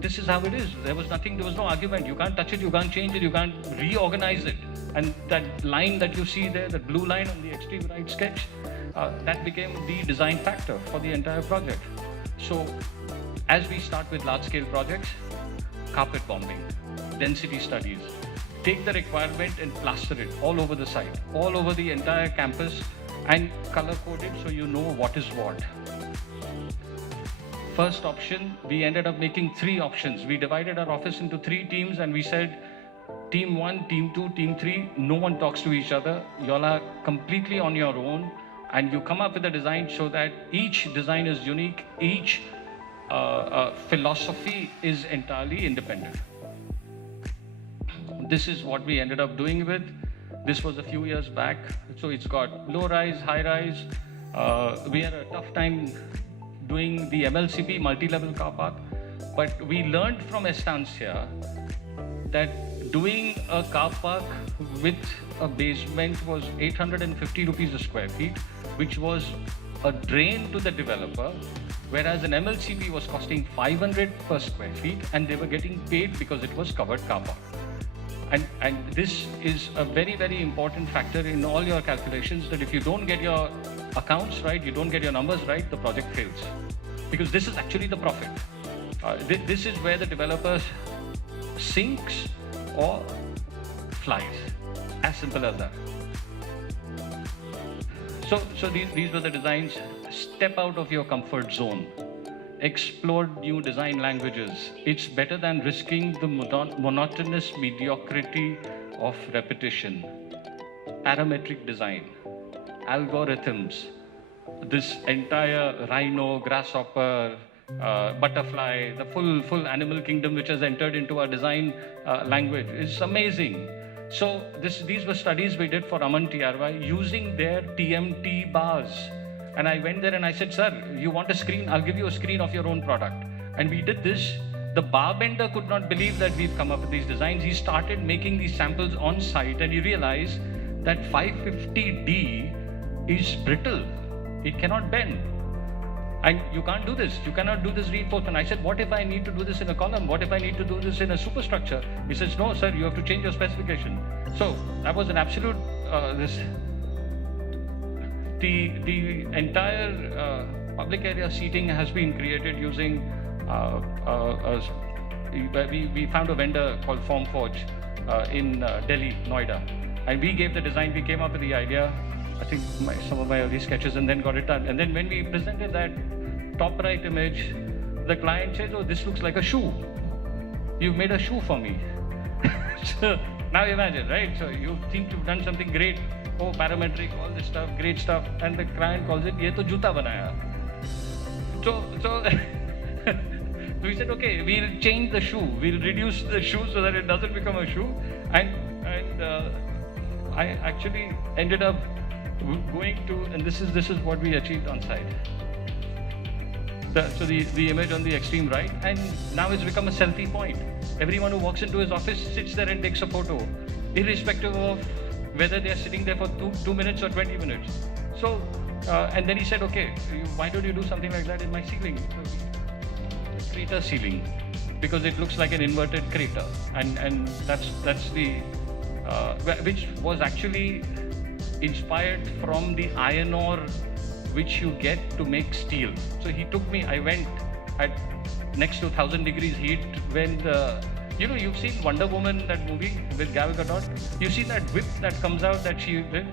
this is how it is. There was nothing, there was no argument. You can't touch it, you can't change it, you can't reorganize it. And that line that you see there, that blue line on the extreme right sketch, that became the design factor for the entire project. So as we start with large-scale projects, carpet bombing, density studies, take the requirement and plaster it all over the site, all over the entire campus, and color code it so you know what is what. First option, we ended up making 3 options. We divided our office into 3 teams and we said, Team 1, Team 2, Team 3, no one talks to each other. You all are completely on your own and you come up with a design so that each design is unique, each philosophy is entirely independent. This is what we ended up doing with. This was a few years back. So it's got low rise, high rise. We had a tough time doing the MLCP, multi-level car park. But we learned from Estancia that doing a car park with a basement was 850 rupees a square feet, which was a drain to the developer, whereas an MLCP was costing 500 per square feet and they were getting paid because it was covered car park. And this is a very, very important factor in all your calculations, that if you don't get your accounts right, you don't get your numbers right, the project fails. Because this is actually the profit. This is where the developer sinks or flies. As simple as that. So these were the designs. Step out of your comfort zone. Explore new design languages. It's better than risking the monotonous mediocrity of repetition. Parametric design, algorithms, this entire rhino, grasshopper, butterfly, the full animal kingdom which has entered into our design language is amazing. So these were studies we did for Aman TRY using their TMT bars. And I went there and I said, sir, you want a screen? I'll give you a screen of your own product. And we did this. The bar bender could not believe that we've come up with these designs. He started making these samples on site and he realized that 550D is brittle. It cannot bend. And you can't do this. You cannot do this reinforcement. I said, what if I need to do this in a column? What if I need to do this in a superstructure? He says, no, sir, you have to change your specification. So that was an absolute, The entire public area seating has been created using, we found a vendor called Formforge in Delhi, Noida. And we gave the design, we came up with the idea. I think some of my early sketches, and then got it done. And then when we presented that top right image, the client says, "Oh, this looks like a shoe. You've made a shoe for me." So now imagine, right? So you think you've done something great. Oh, parametric, all this stuff, great stuff, and the client calls it, "Ye to juta banaya." So we said, okay, we'll change the shoe. We'll reduce the shoe so that it doesn't become a shoe. And I actually ended up going to, and this is what we achieved on site. So the image on the extreme right, and now it's become a selfie point. Everyone who walks into his office sits there and takes a photo, irrespective of whether they're sitting there for 2 minutes or 20 minutes. So, and then he said, okay, why don't you do something like that in my ceiling? So, crater ceiling, because it looks like an inverted crater, and that's the which was actually inspired from the iron ore which you get to make steel. So he took me, I went at next to 1,000 degrees heat when you know, you've seen Wonder Woman, that movie with Gal Gadot. You see that whip that comes out that she did?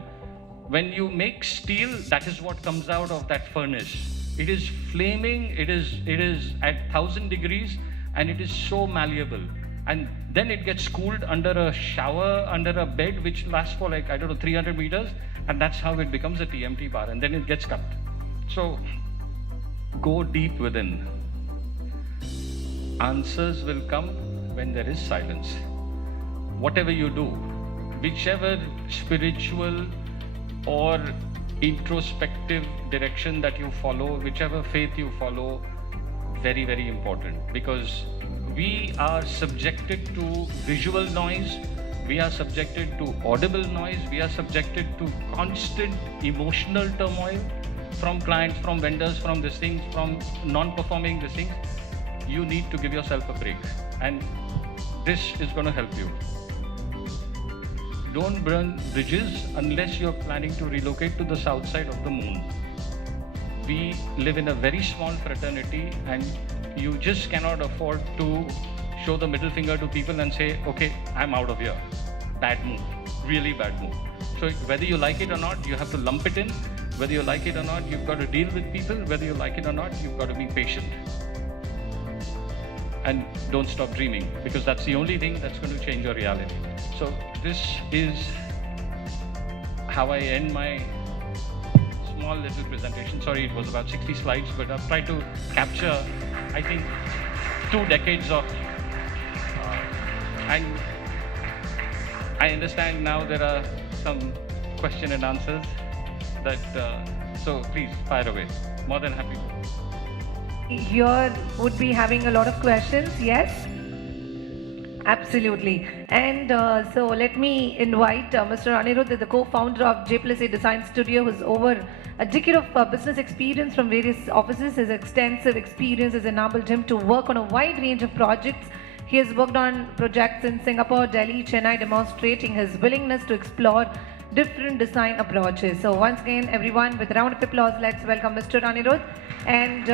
When you make steel, that is what comes out of that furnace. It is flaming, it is at 1,000 degrees, and it is so malleable. And then it gets cooled under a shower, under a bed, which lasts for like, I don't know, 300 meters. And that's how it becomes a TMT bar, and then it gets cut. So go deep within. Answers will come when there is silence. Whatever you do, whichever spiritual or introspective direction that you follow, whichever faith you follow, very, very important, because we are subjected to visual noise, we are subjected to audible noise, we are subjected to constant emotional turmoil from clients, from vendors, from these things, from non-performing these things. You need to give yourself a break, and this is going to help you. Don't burn bridges unless you're planning to relocate to the south side of the moon. We live in a very small fraternity, and you just cannot afford to show the middle finger to people and say, okay, I'm out of here. Bad move, really bad move. So whether you like it or not, you have to lump it in. Whether you like it or not, you've got to deal with people. Whether you like it or not, you've got to be patient. And don't stop dreaming, because that's the only thing that's going to change your reality. So this is how I end my small little presentation. Sorry, it was about 60 slides, but I've tried to capture, I think, 2 decades of, and I understand now there are some question and answers that, so please fire away. More than happy. Here would be having a lot of questions, yes? Absolutely. And so let me invite Mr. Anirudh, the co-founder of J+A Design Studio, who's over a decade of business experience from various offices. His extensive experience has enabled him to work on a wide range of projects. He has worked on projects in Singapore, Delhi, Chennai, demonstrating his willingness to explore different design approaches. So once again, everyone, with a round of applause, let's welcome Mr. Anirudh. And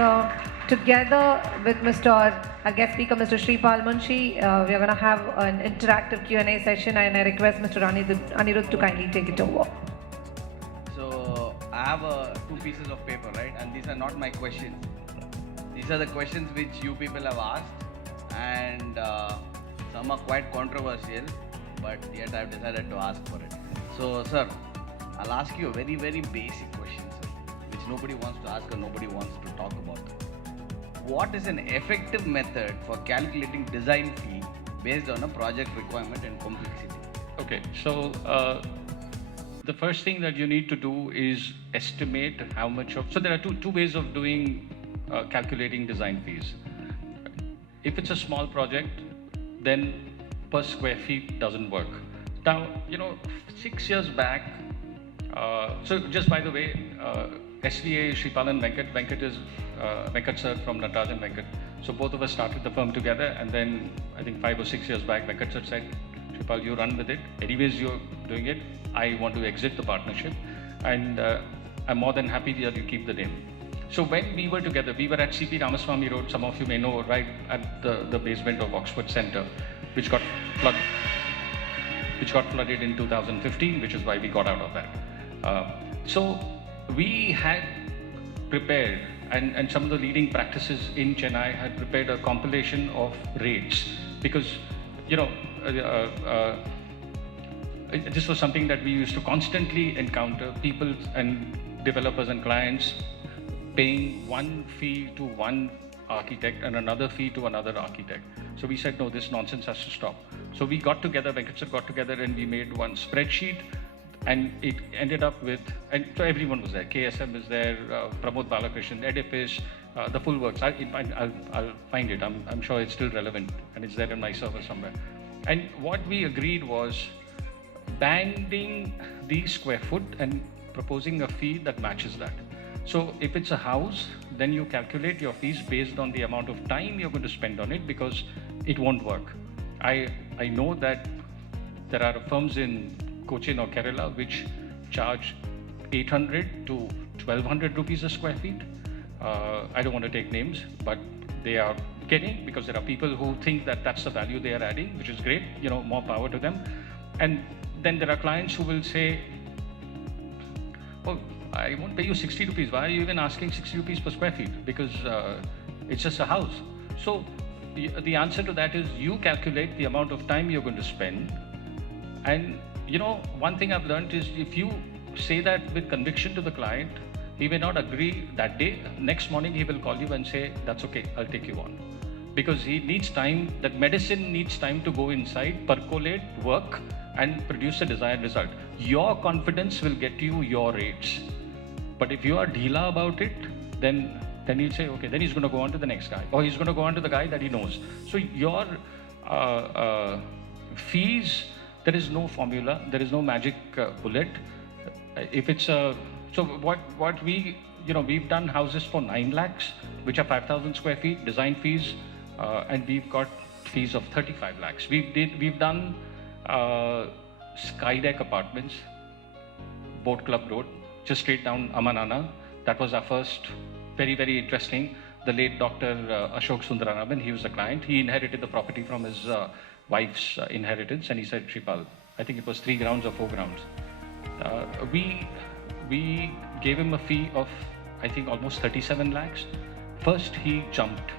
together with our guest speaker, Mr. Shripal Munshi, we are going to have an interactive Q&A session, and I request Mr. Anirudh to kindly take it over. So I have 2 pieces of paper, right? And these are not my questions. These are the questions which you people have asked, and some are quite controversial, but yet I've decided to ask for it. So, sir, I'll ask you a very, very basic question, sir, which nobody wants to ask or nobody wants to talk about. What is an effective method for calculating design fee based on a project requirement and complexity? Okay, so the first thing that you need to do is estimate how much of, so there are two ways of doing calculating design fees. If it's a small project, then per square feet doesn't work. Now, 6 years back, so just by the way, SVA is Shripal and Venkat. Venkat is Venkat sir from Nataj and Venkat. So both of us started the firm together, and then I think 5 or 6 years back, Venkat sir said, Shripal, you run with it. Anyways, you're doing it. I want to exit the partnership, and I'm more than happy that you keep the name. So when we were together, we were at CP Ramaswamy Road, some of you may know, right at the basement of Oxford Center, which got flooded in 2015, which is why we got out of that. So we had prepared, and some of the leading practices in Chennai had prepared a compilation of rates, because, you know, this was something that we used to constantly encounter, people and developers and clients paying one fee to one architect and another fee to another architect. So we said, no, this nonsense has to stop. So we got together, Venkat sir got together, and we made one spreadsheet, and it ended up with, and so everyone was there. KSM is there, Pramod Balakrishnan, Edifice, the full works. I'll find it. I'm sure it's still relevant, and it's there in my server somewhere. And what we agreed was banding the square foot and proposing a fee that matches that. So if it's a house, then you calculate your fees based on the amount of time you're going to spend on it, because it won't work. I know that there are firms in Cochin or Kerala which charge 800 to 1200 rupees a square feet. I don't want to take names, but they are getting, because there are people who think that that's the value they are adding, which is great, you know, more power to them. And then there are clients who will say, oh, I won't pay you 60 rupees. Why are you even asking 60 rupees per square feet? Because it's just a house. So the answer to that is, you calculate the amount of time you're going to spend. And you know, one thing I've learned is, if you say that with conviction to the client, he may not agree that day. Next morning he will call you and say, that's okay, I'll take you on. Because he needs time, that medicine needs time to go inside, percolate, work, and produce a desired result. Your confidence will get you your rates. But if you are deela about it, then he'll say, okay, then he's going to go on to the next guy, or he's going to go on to the guy that he knows. So your fees, there is no formula, there is no magic bullet. If it's a, so what we, you know, we've done houses for 9 lakhs, which are 5,000 square feet, design fees, and we've got fees of 35 lakhs. We've done Skydeck apartments, Boat Club Road, just straight down Amanana. That was our first, very, very interesting. The late Dr. Ashok Sundararaman, he was the client. He inherited the property from his wife's inheritance, and he said, Shripal, I think it was 3 grounds or 4 grounds. We gave him a fee of, I think, almost 37 lakhs. First, he jumped.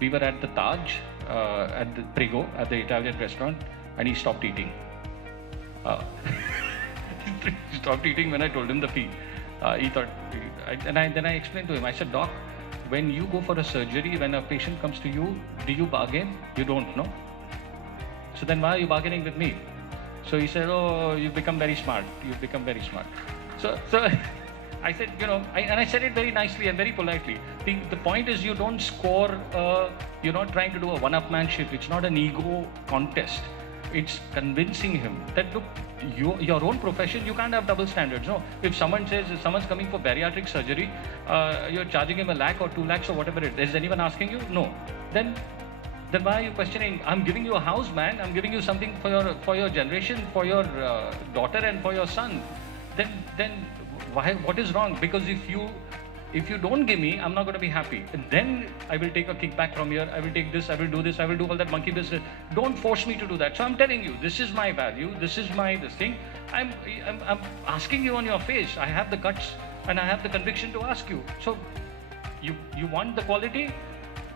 We were at the Taj, at the Prego, at the Italian restaurant, and he stopped eating. He stopped eating when I told him the fee. He thought, then I explained to him, I said, Doc, when you go for a surgery, when a patient comes to you, do you bargain? You don't, no? So then why are you bargaining with me? So he said, oh, you've become very smart. You've become very smart. So I said, you know, and I said it very nicely and very politely. The point is, you don't score, you're not trying to do a one-upmanship. It's not an ego contest. It's convincing him that, look, your own profession, you can't have double standards. No, if someone says, if someone's coming for bariatric surgery, you're charging him 1 lakh or 2 lakhs or whatever it is. Is anyone asking you? No. Then why are you questioning? I'm giving you a house, man. I'm giving you something for your generation, for your daughter and for your son. Then why? What is wrong? Because if you don't give me, I'm not going to be happy. And then I will take a kickback from here. I will take this. I will do this. I will do all that monkey business. Don't force me to do that. So I'm telling you, this is my value. This is this thing. I'm asking you on your face. I have the guts and I have the conviction to ask you. So you want the quality?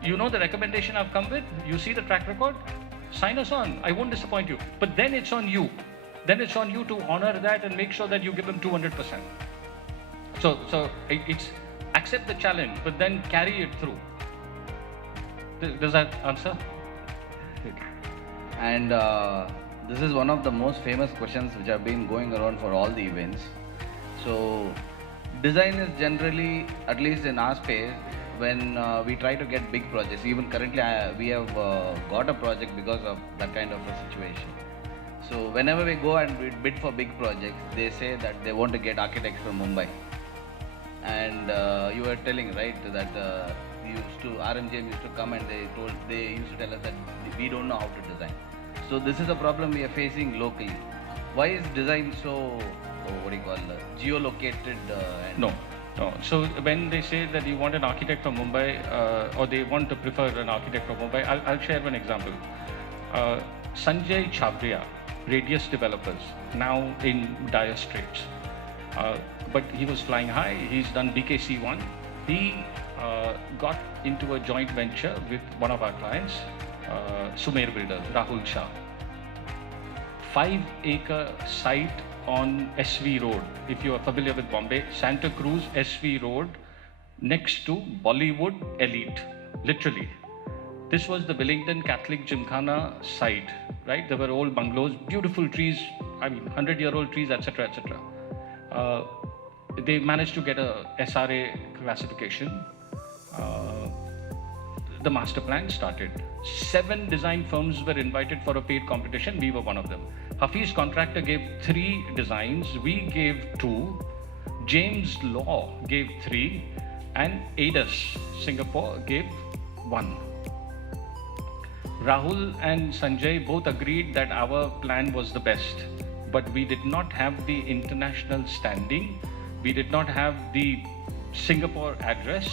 You know the recommendation I've come with. You see the track record. Sign us on. I won't disappoint you. But then it's on you. Then it's on you to honor that and make sure that you give them 200%. So it's accept the challenge, but then carry it through. Does that answer? And this is one of the most famous questions which have been going around for all the events. So design is generally, at least in our space, when we try to get big projects. Even currently we have got a project because of that kind of a situation. So whenever we go and we bid for big projects, they say that they want to get architects from Mumbai. And you were telling, right, that RMGM used to come and they used to tell us that we don't know how to design. So this is a problem we are facing locally. Why is design so, geolocated? No. So when they say that you want an architect from Mumbai, or they want to prefer an architect from Mumbai, I'll share one example. Sanjay Chabria, Radius Developers, now in dire straits. but he was flying high. He's done BKC1. He got into a joint venture with one of our clients, Sumer Builders, Rahul Shah. 5-acre site on SV Road. If you are familiar with Bombay, Santa Cruz SV Road, next to Bollywood Elite, literally. This was the Wellington Catholic Gymkhana site, right? There were old bungalows, beautiful trees, 100-year-old trees, etc., etc. They managed to get a SRA classification. The master plan started. 7 design firms were invited for a paid competition. We were one of them. Hafiz Contractor gave 3 designs. We gave 2. James Law gave 3. And AIDA Singapore gave 1. Rahul and Sanjay both agreed that our plan was the best, but we did not have the international standing. We did not have the Singapore address,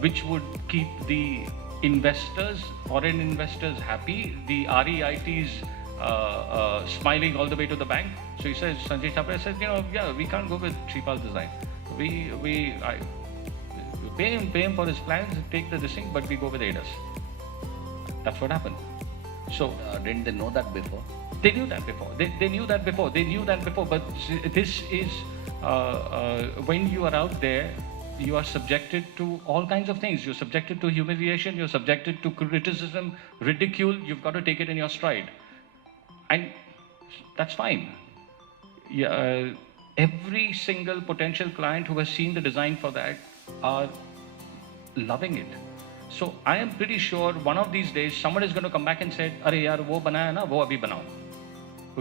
which would keep the investors, foreign investors happy, the REITs smiling all the way to the bank. So he says, Sanjay Chapra says, yeah, we can't go with Shripal's design. I pay him for his plans, take the thing, but we go with AIDA's. That's what happened. So Didn't they know that before? they knew that before. They knew that before. They knew that before. But this is when you are out there, you are subjected to all kinds of things. You're subjected to humiliation. You're subjected to criticism, ridicule. You've got to take it in your stride, and that's fine. Yeah, every single potential client who has seen the design for that are loving it. So I am pretty sure one of these days someone is going to come back and say, "Arey yaar, wo banaya na, wo abhi banao."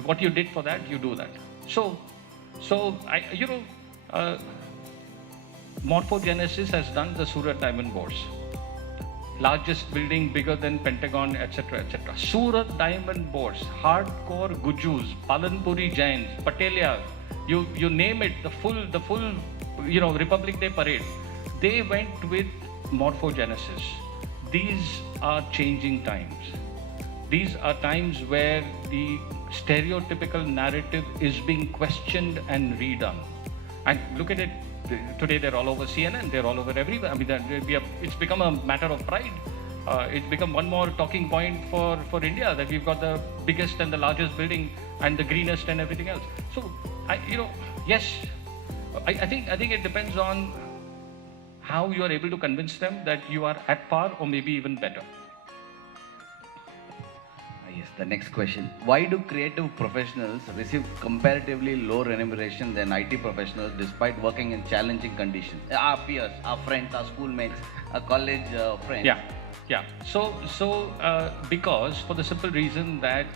What you did for that, you do that. So Morphogenesis has done the Surat Diamond Bourse, largest building, bigger than Pentagon, etc., etc. Surat Diamond Bourse, hardcore Gujus, Palanpuri Jains, Patelia, you name it, the full Republic Day parade. They went with Morphogenesis. These are changing times. These are times where the stereotypical narrative is being questioned and redone. And look at it, today they're all over CNN, they're all over everywhere. It's become a matter of pride. It's become one more talking point for India, that we've got the biggest and the largest building and the greenest and everything else. So, yes, I think it depends on how you are able to convince them that you are at par or maybe even better. Yes, the next question. Why do creative professionals receive comparatively low remuneration than IT professionals despite working in challenging conditions? Our peers, our friends, our schoolmates, our college friends. Yeah. So because for the simple reason that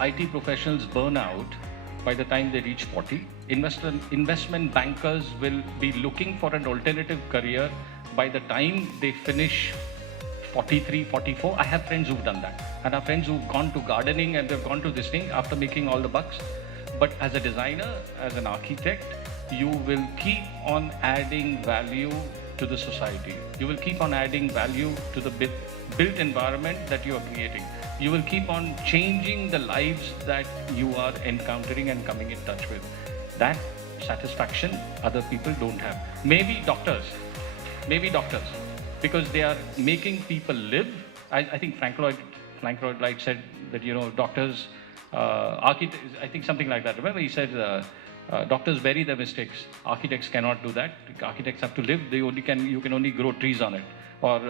IT professionals burn out by the time they reach 40. Investment bankers will be looking for an alternative career by the time they finish 43, 44. I have friends who've done that. And I have friends who've gone to gardening and they've gone to this thing after making all the bucks. But as a designer, as an architect, you will keep on adding value to the society. You will keep on adding value to the built environment that you are creating. You will keep on changing the lives that you are encountering and coming in touch with. That satisfaction other people don't have. Maybe doctors, because they are making people live. I think Frank Lloyd Wright said that, doctors, architects, I think something like that. Remember, he said, doctors bury their mistakes. Architects cannot do that. Architects have to live. You can only grow trees on it, or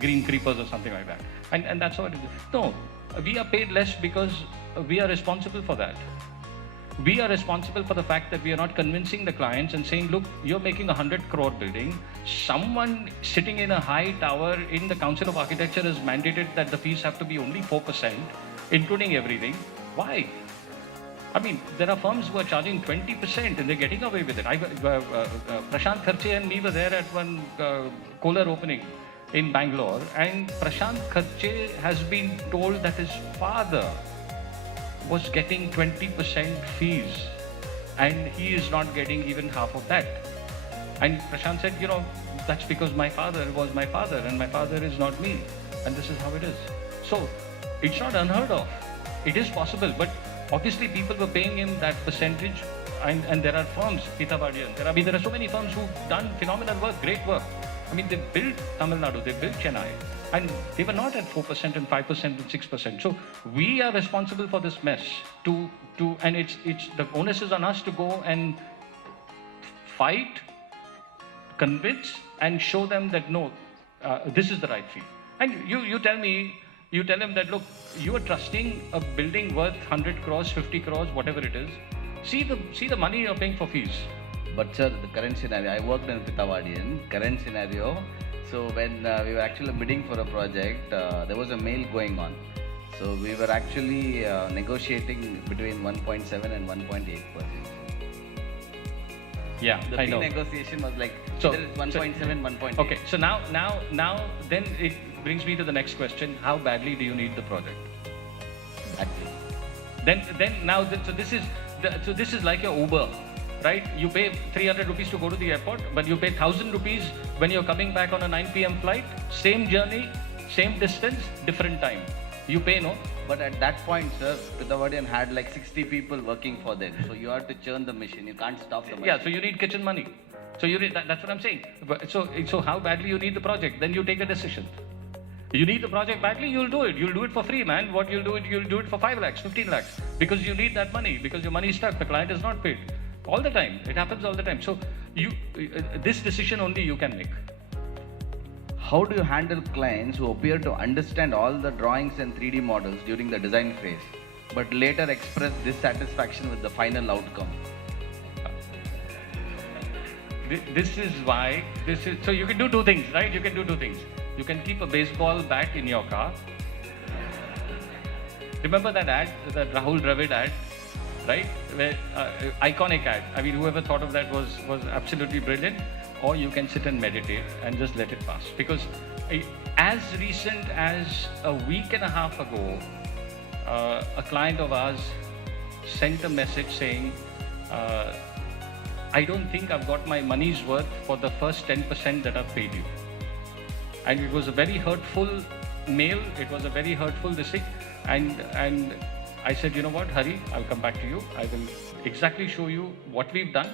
green creepers or something like that. And that's how it is. No, we are paid less because we are responsible for that. We are responsible for the fact that we are not convincing the clients and saying, look, you're making a 100 crore building. Someone sitting in a high tower in the Council of Architecture has mandated that the fees have to be only 4%, including everything. Why? I mean, there are firms who are charging 20% and they're getting away with it. Prashant Kharche and me were there at one Kohler opening in Bangalore, and Prashant Kharche has been told that his father was getting 20% fees and he is not getting even half of that. And Prashant said, that's because my father was my father and my father is not me. And this is how it is. So it's not unheard of. It is possible, but Obviously, people were paying him that percentage, and there are firms, there are so many firms who've done phenomenal work, great work. I mean, they built Tamil Nadu, they built Chennai, and they were not at 4% and 5% and 6%. So we are responsible for this mess. And it's the onus is on us to go and fight, convince, and show them that no, this is the right fee. And you tell him that, look, you are trusting a building worth 100 crores, 50 crores, whatever it is. See the money you're paying for fees. But sir, the current scenario, I worked in Pitavadian, current scenario. So when we were actually bidding for a project, there was a mail going on. So we were actually negotiating between 1.7 and 1.8%. Yeah, The I fee know. negotiation was like So- either it's 1.7, 1.8. Okay, so now then it brings me to the next question: how badly do you need the project? So this is like your Uber, right? You pay 300 rupees to go to the airport, but you pay 1,000 rupees when you're coming back on a 9 p.m. flight. Same journey, same distance, different time. You pay, no? But at that point, sir, Pitavadian had like 60 people working for them. So you have to churn the machine. You can't stop the machine. Yeah, so you need kitchen money. So you need that's what I'm saying. So how badly you need the project? Then you take a decision. You need the project badly, you'll do it. You'll do it for free, man. What you'll do it for 5 lakhs, 15 lakhs. Because you need that money, because your money is stuck. The client is not paid. All the time. It happens all the time. So this decision only you can make. How do you handle clients who appear to understand all the drawings and 3D models during the design phase, but later express dissatisfaction with the final outcome? This is why, so you can do two things, right? You can do two things. You can keep a baseball bat in your car. Remember that ad, that Rahul Dravid ad, right? Where, iconic ad. I mean, whoever thought of that was absolutely brilliant. Or you can sit and meditate and just let it pass. Because as recent as a week and a half ago, a client of ours sent a message saying, I don't think I've got my money's worth for the first 10% that I've paid you. And it was a very hurtful mail. It was a very hurtful thing. And I said, you know what, Hari, I'll come back to you. I will exactly show you what we've done.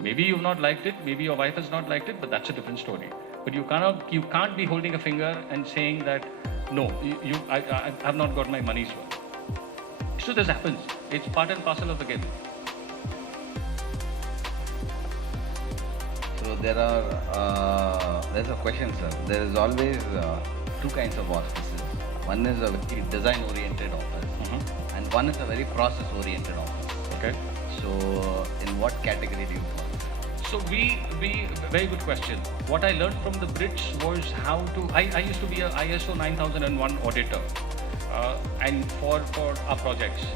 Maybe you've not liked it, maybe your wife has not liked it, but that's a different story. But you can't be holding a finger and saying that, no, I've not got my money's worth. So this happens. It's part and parcel of the game. So there's a question, sir. There is always two kinds of offices. One is a very design-oriented office, and one is a very process-oriented office. Okay. So in what category do you fall? So very good question. What I learned from the Brits was how to, I used to be a ISO 9001 auditor, and for our projects.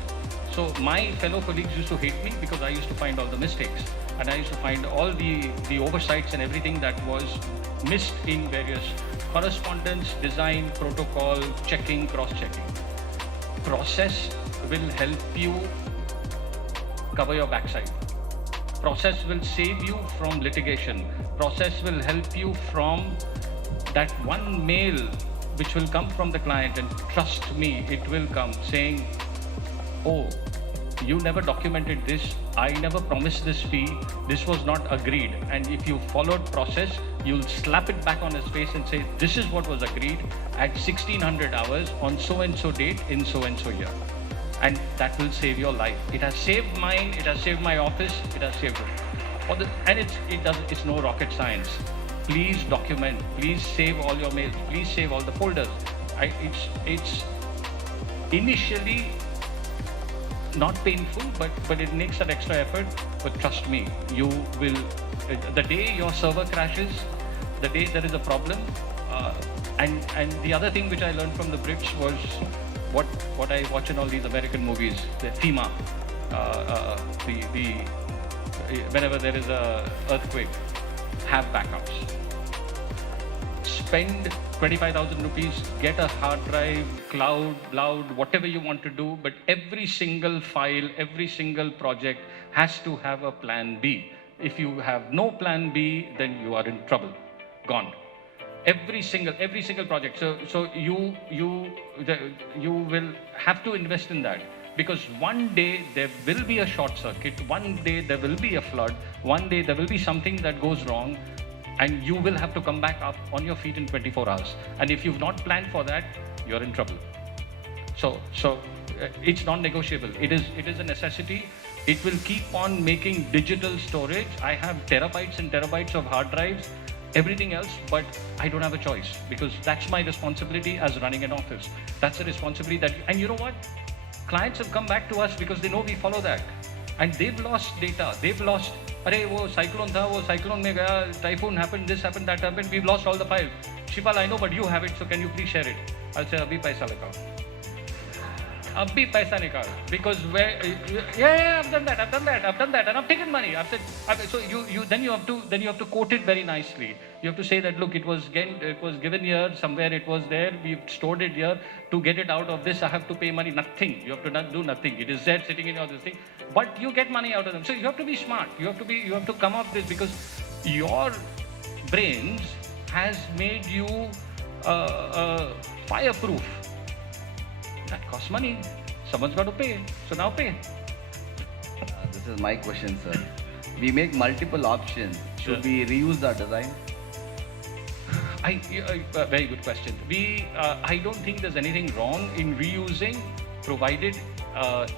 So my fellow colleagues used to hate me because I used to find all the mistakes, and I used to find all the oversights and everything that was missed in various correspondence, design, protocol, checking, cross-checking. Process will help you cover your backside. Process will save you from litigation. Process will help you from that one mail which will come from the client, and trust me, it will come saying, oh, you never documented this, I never promised this fee, this was not agreed. And if you followed process, you'll slap it back on his face and say, this is what was agreed at 1600 hours on so-and-so date in so-and-so year. And that will save your life. It has saved mine, it has saved my office, it has saved it. And it's no rocket science. Please document, please save all your mails, please save all the folders. It's initially not painful, but it makes that extra effort. But trust me, you will, the day your server crashes, the day there is a problem, and the other thing which I learned from the Brits was what I watch in all these American movies, the FEMA, whenever there is a earthquake, have backups. Spend 25,000 rupees, get a hard drive, cloud, whatever you want to do, but every single file, every single project has to have a plan B. If you have no plan B, then you are in trouble. Gone. Every single project. So you will have to invest in that. Because one day there will be a short circuit, one day there will be a flood, one day there will be something that goes wrong, and you will have to come back up on your feet in 24 hours. And if you've not planned for that, you're in trouble. So it's non-negotiable. It is a necessity. It will keep on making digital storage. I have terabytes and terabytes of hard drives, everything else, but I don't have a choice because that's my responsibility as running an office. That's the responsibility that, and you know what? Clients have come back to us because they know we follow that. And they've lost data. They've lost, arey, wo cyclone tha, wo cyclone mein gaya, typhoon happened, this happened, that happened. We've lost all the files. Shipal, I know, but you have it, so can you please share it? I'll say, abhi paisa nikal. Abhi paisa nikal. Because where, yeah, I've done that, and I've taken money. I've said, so then you have to quote it very nicely. You have to say that, look, it was given here, somewhere it was there, we've stored it here. To get it out of this, I have to pay money. Nothing. You have to do nothing. It is there sitting in all this thing. But you get money out of them. So you have to be smart. You have to come up with this because your brains has made you fireproof. That costs money. Someone's got to pay. So now pay. This is my question, sir. We make multiple options. Should we reuse our design? Very good question. I don't think there's anything wrong in reusing, provided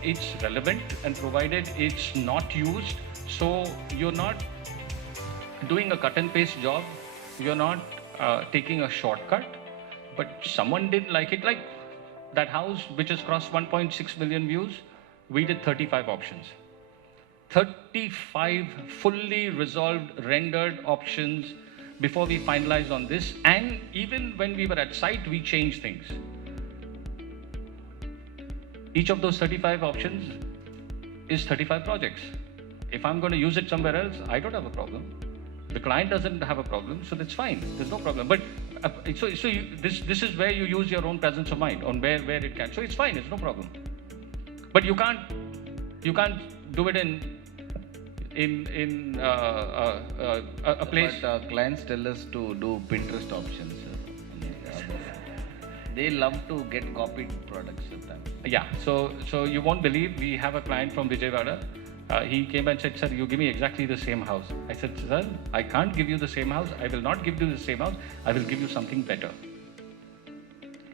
it's relevant and provided it's not used. So you're not doing a cut and paste job. You're not taking a shortcut. But someone didn't like it. Like that house which has crossed 1.6 million views, we did 35 options. 35 fully resolved, rendered options before we finalized on this. And even when we were at site, we changed things. Each of those 35 options is 35 projects. If I'm going to use it somewhere else, I don't have a problem. The client doesn't have a problem, so that's fine. There's no problem. But this is where you use your own presence of mind on where it can. So it's fine. It's no problem. But you can't do it in a place. But clients tell us to do Pinterest options. They love to get copied products sometimes. Yeah. So you won't believe, we have a client from Vijayawada. He came and said, sir, you give me exactly the same house. I said, sir, I can't give you the same house. I will not give you the same house. I will give you something better.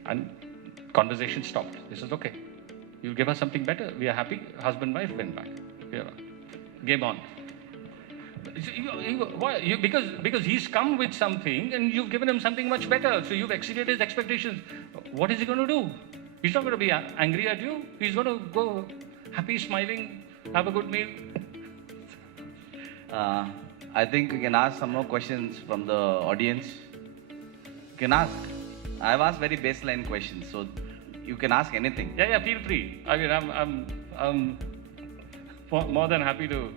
And conversation stopped. He says, okay, you'll give us something better. We are happy. Husband, wife went back. Game on. Because he's come with something and you've given him something much better. So you've exceeded his expectations. What is he going to do? He's not going to be angry at you. He's going to go happy, smiling, have a good meal. I think we can ask some more questions from the audience. You can ask. I've asked very baseline questions, so you can ask anything. Yeah, feel free. I mean, I'm more than happy to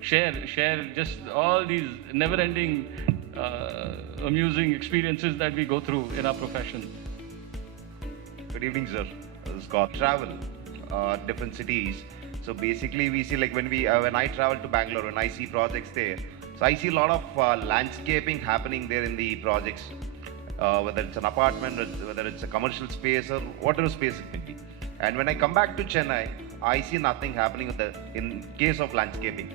share just all these never-ending, amusing experiences that we go through in our profession. Good evening, sir. Scott. Travel, different cities. So basically, we see like when I travel to Bangalore, when I see projects there, so I see a lot of landscaping happening there in the projects, whether it's an apartment, whether it's a commercial space or whatever space it may be. And when I come back to Chennai, I see nothing happening in case of landscaping.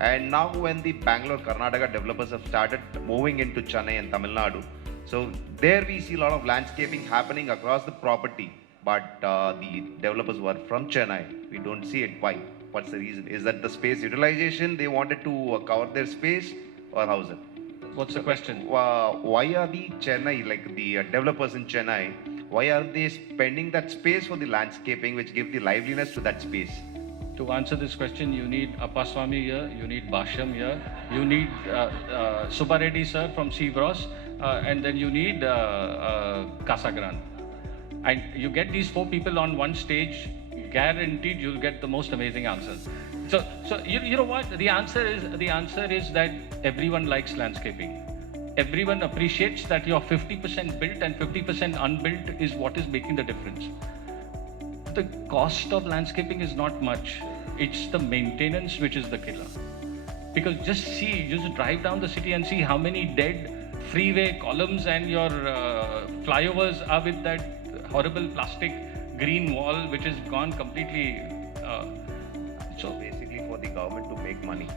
And now when the Bangalore, Karnataka developers have started moving into Chennai and Tamil Nadu, so there we see a lot of landscaping happening across the property. But the developers who are from Chennai, we don't see it. Why? What's the reason? Is that the space utilization? They wanted to cover their space, or how's it? What's the question? Why are the Chennai, like the developers in Chennai, why are they spending that space for the landscaping, which give the liveliness to that space? To answer this question, you need Appaswamy here, you need Basham here, you need Subba Reddy sir from Seabros, and then you need Casagran. And you get these 4 people on one stage, guaranteed you'll get the most amazing answers. So you know what? The answer is that everyone likes landscaping. Everyone appreciates that you're 50% built and 50% unbuilt is what is making the difference. The cost of landscaping is not much. It's the maintenance which is the killer. Because just drive down the city and see how many dead freeway columns and your flyovers are with that horrible plastic green wall which has gone completely. So basically for the government to make money.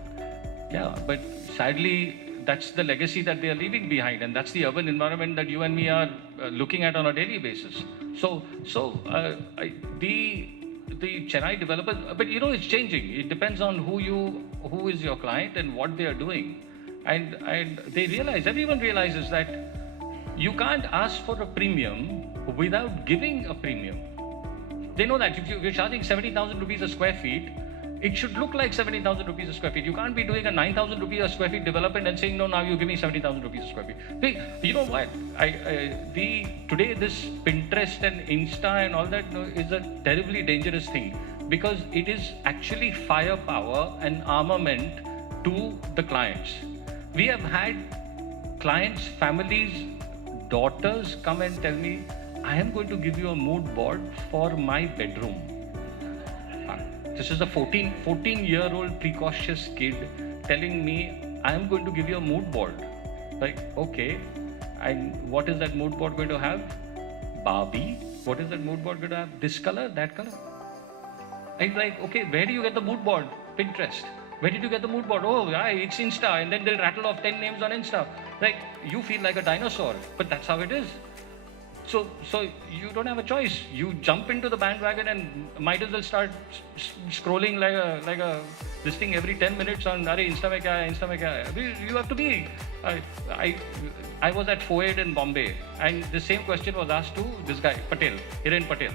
yeah, but sadly, that's the legacy that they are leaving behind, and that's the urban environment that you and me are looking at on a daily basis. The Chennai developers, but you know, it's changing. It depends on who is your client and what they are doing, and they realize, everyone realizes that you can't ask for a premium without giving a premium. They know that if you're charging 70,000 rupees a square feet, it should look like 70,000 rupees a square feet. You can't be doing a 9,000 rupees a square feet development and saying, no, now you give me 70,000 rupees a square feet. See, you know what? Today this Pinterest and Insta and all that is a terribly dangerous thing, because it is actually firepower and armament to the clients. We have had clients, families, daughters come and tell me, I am going to give you a mood board for my bedroom. This is a 14-year-old precocious kid telling me, I am going to give you a mood board. Like, okay, and what is that mood board going to have? Barbie? What is that mood board going to have? This color, that color? I'm like, okay, where do you get the mood board? Pinterest. Where did you get the mood board? Oh, yeah, it's Insta. And then they'll rattle off 10 names on Insta. Like, you feel like a dinosaur, but that's how it is. So you don't have a choice. You jump into the bandwagon and might as well start scrolling like a this thing every 10 minutes on Insta mein kya hai. You have to be. I was at FOED in Bombay, and the same question was asked to this guy Hiren Patel.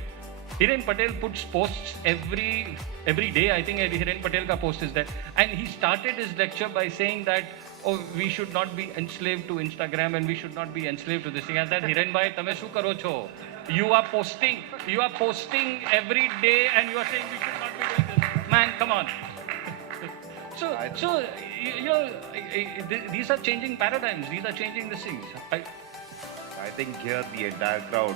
Hiren Patel puts posts every day. I think Hiren Patel ka post is there, and he started his lecture by saying that, oh, we should not be enslaved to Instagram and we should not be enslaved to this thing. And that, Hiren bhai, tame shu karo cho? You are posting every day and you are saying we should not be doing this. Man, come on. So you know, these are changing paradigms. These are changing these things. I think here the entire crowd,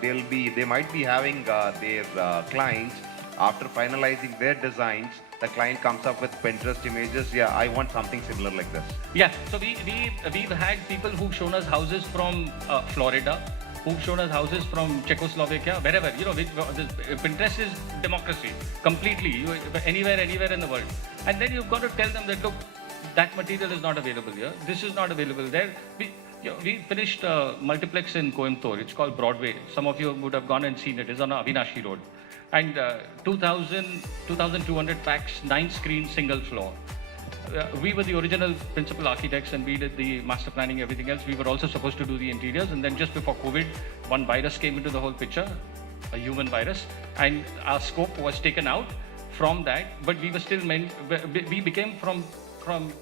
they might be having their clients, after finalizing their designs, the client comes up with Pinterest images. Yeah, I want something similar like this. Yeah, so we've had people who've shown us houses from Florida, who've shown us houses from Czechoslovakia, wherever. You know, Pinterest is democracy completely. Anywhere in the world. And then you've got to tell them that, look, that material is not available here. This is not available there. We finished a multiplex in Coimbatore. It's called Broadway. Some of you would have gone and seen it. It's on Avinashi Road. And 2,200 packs, 9 screens, single floor. We were the original principal architects and we did the master planning, everything else. We were also supposed to do the interiors. And then just before COVID, one virus came into the whole picture, a human virus. And our scope was taken out from that. But we were still we became from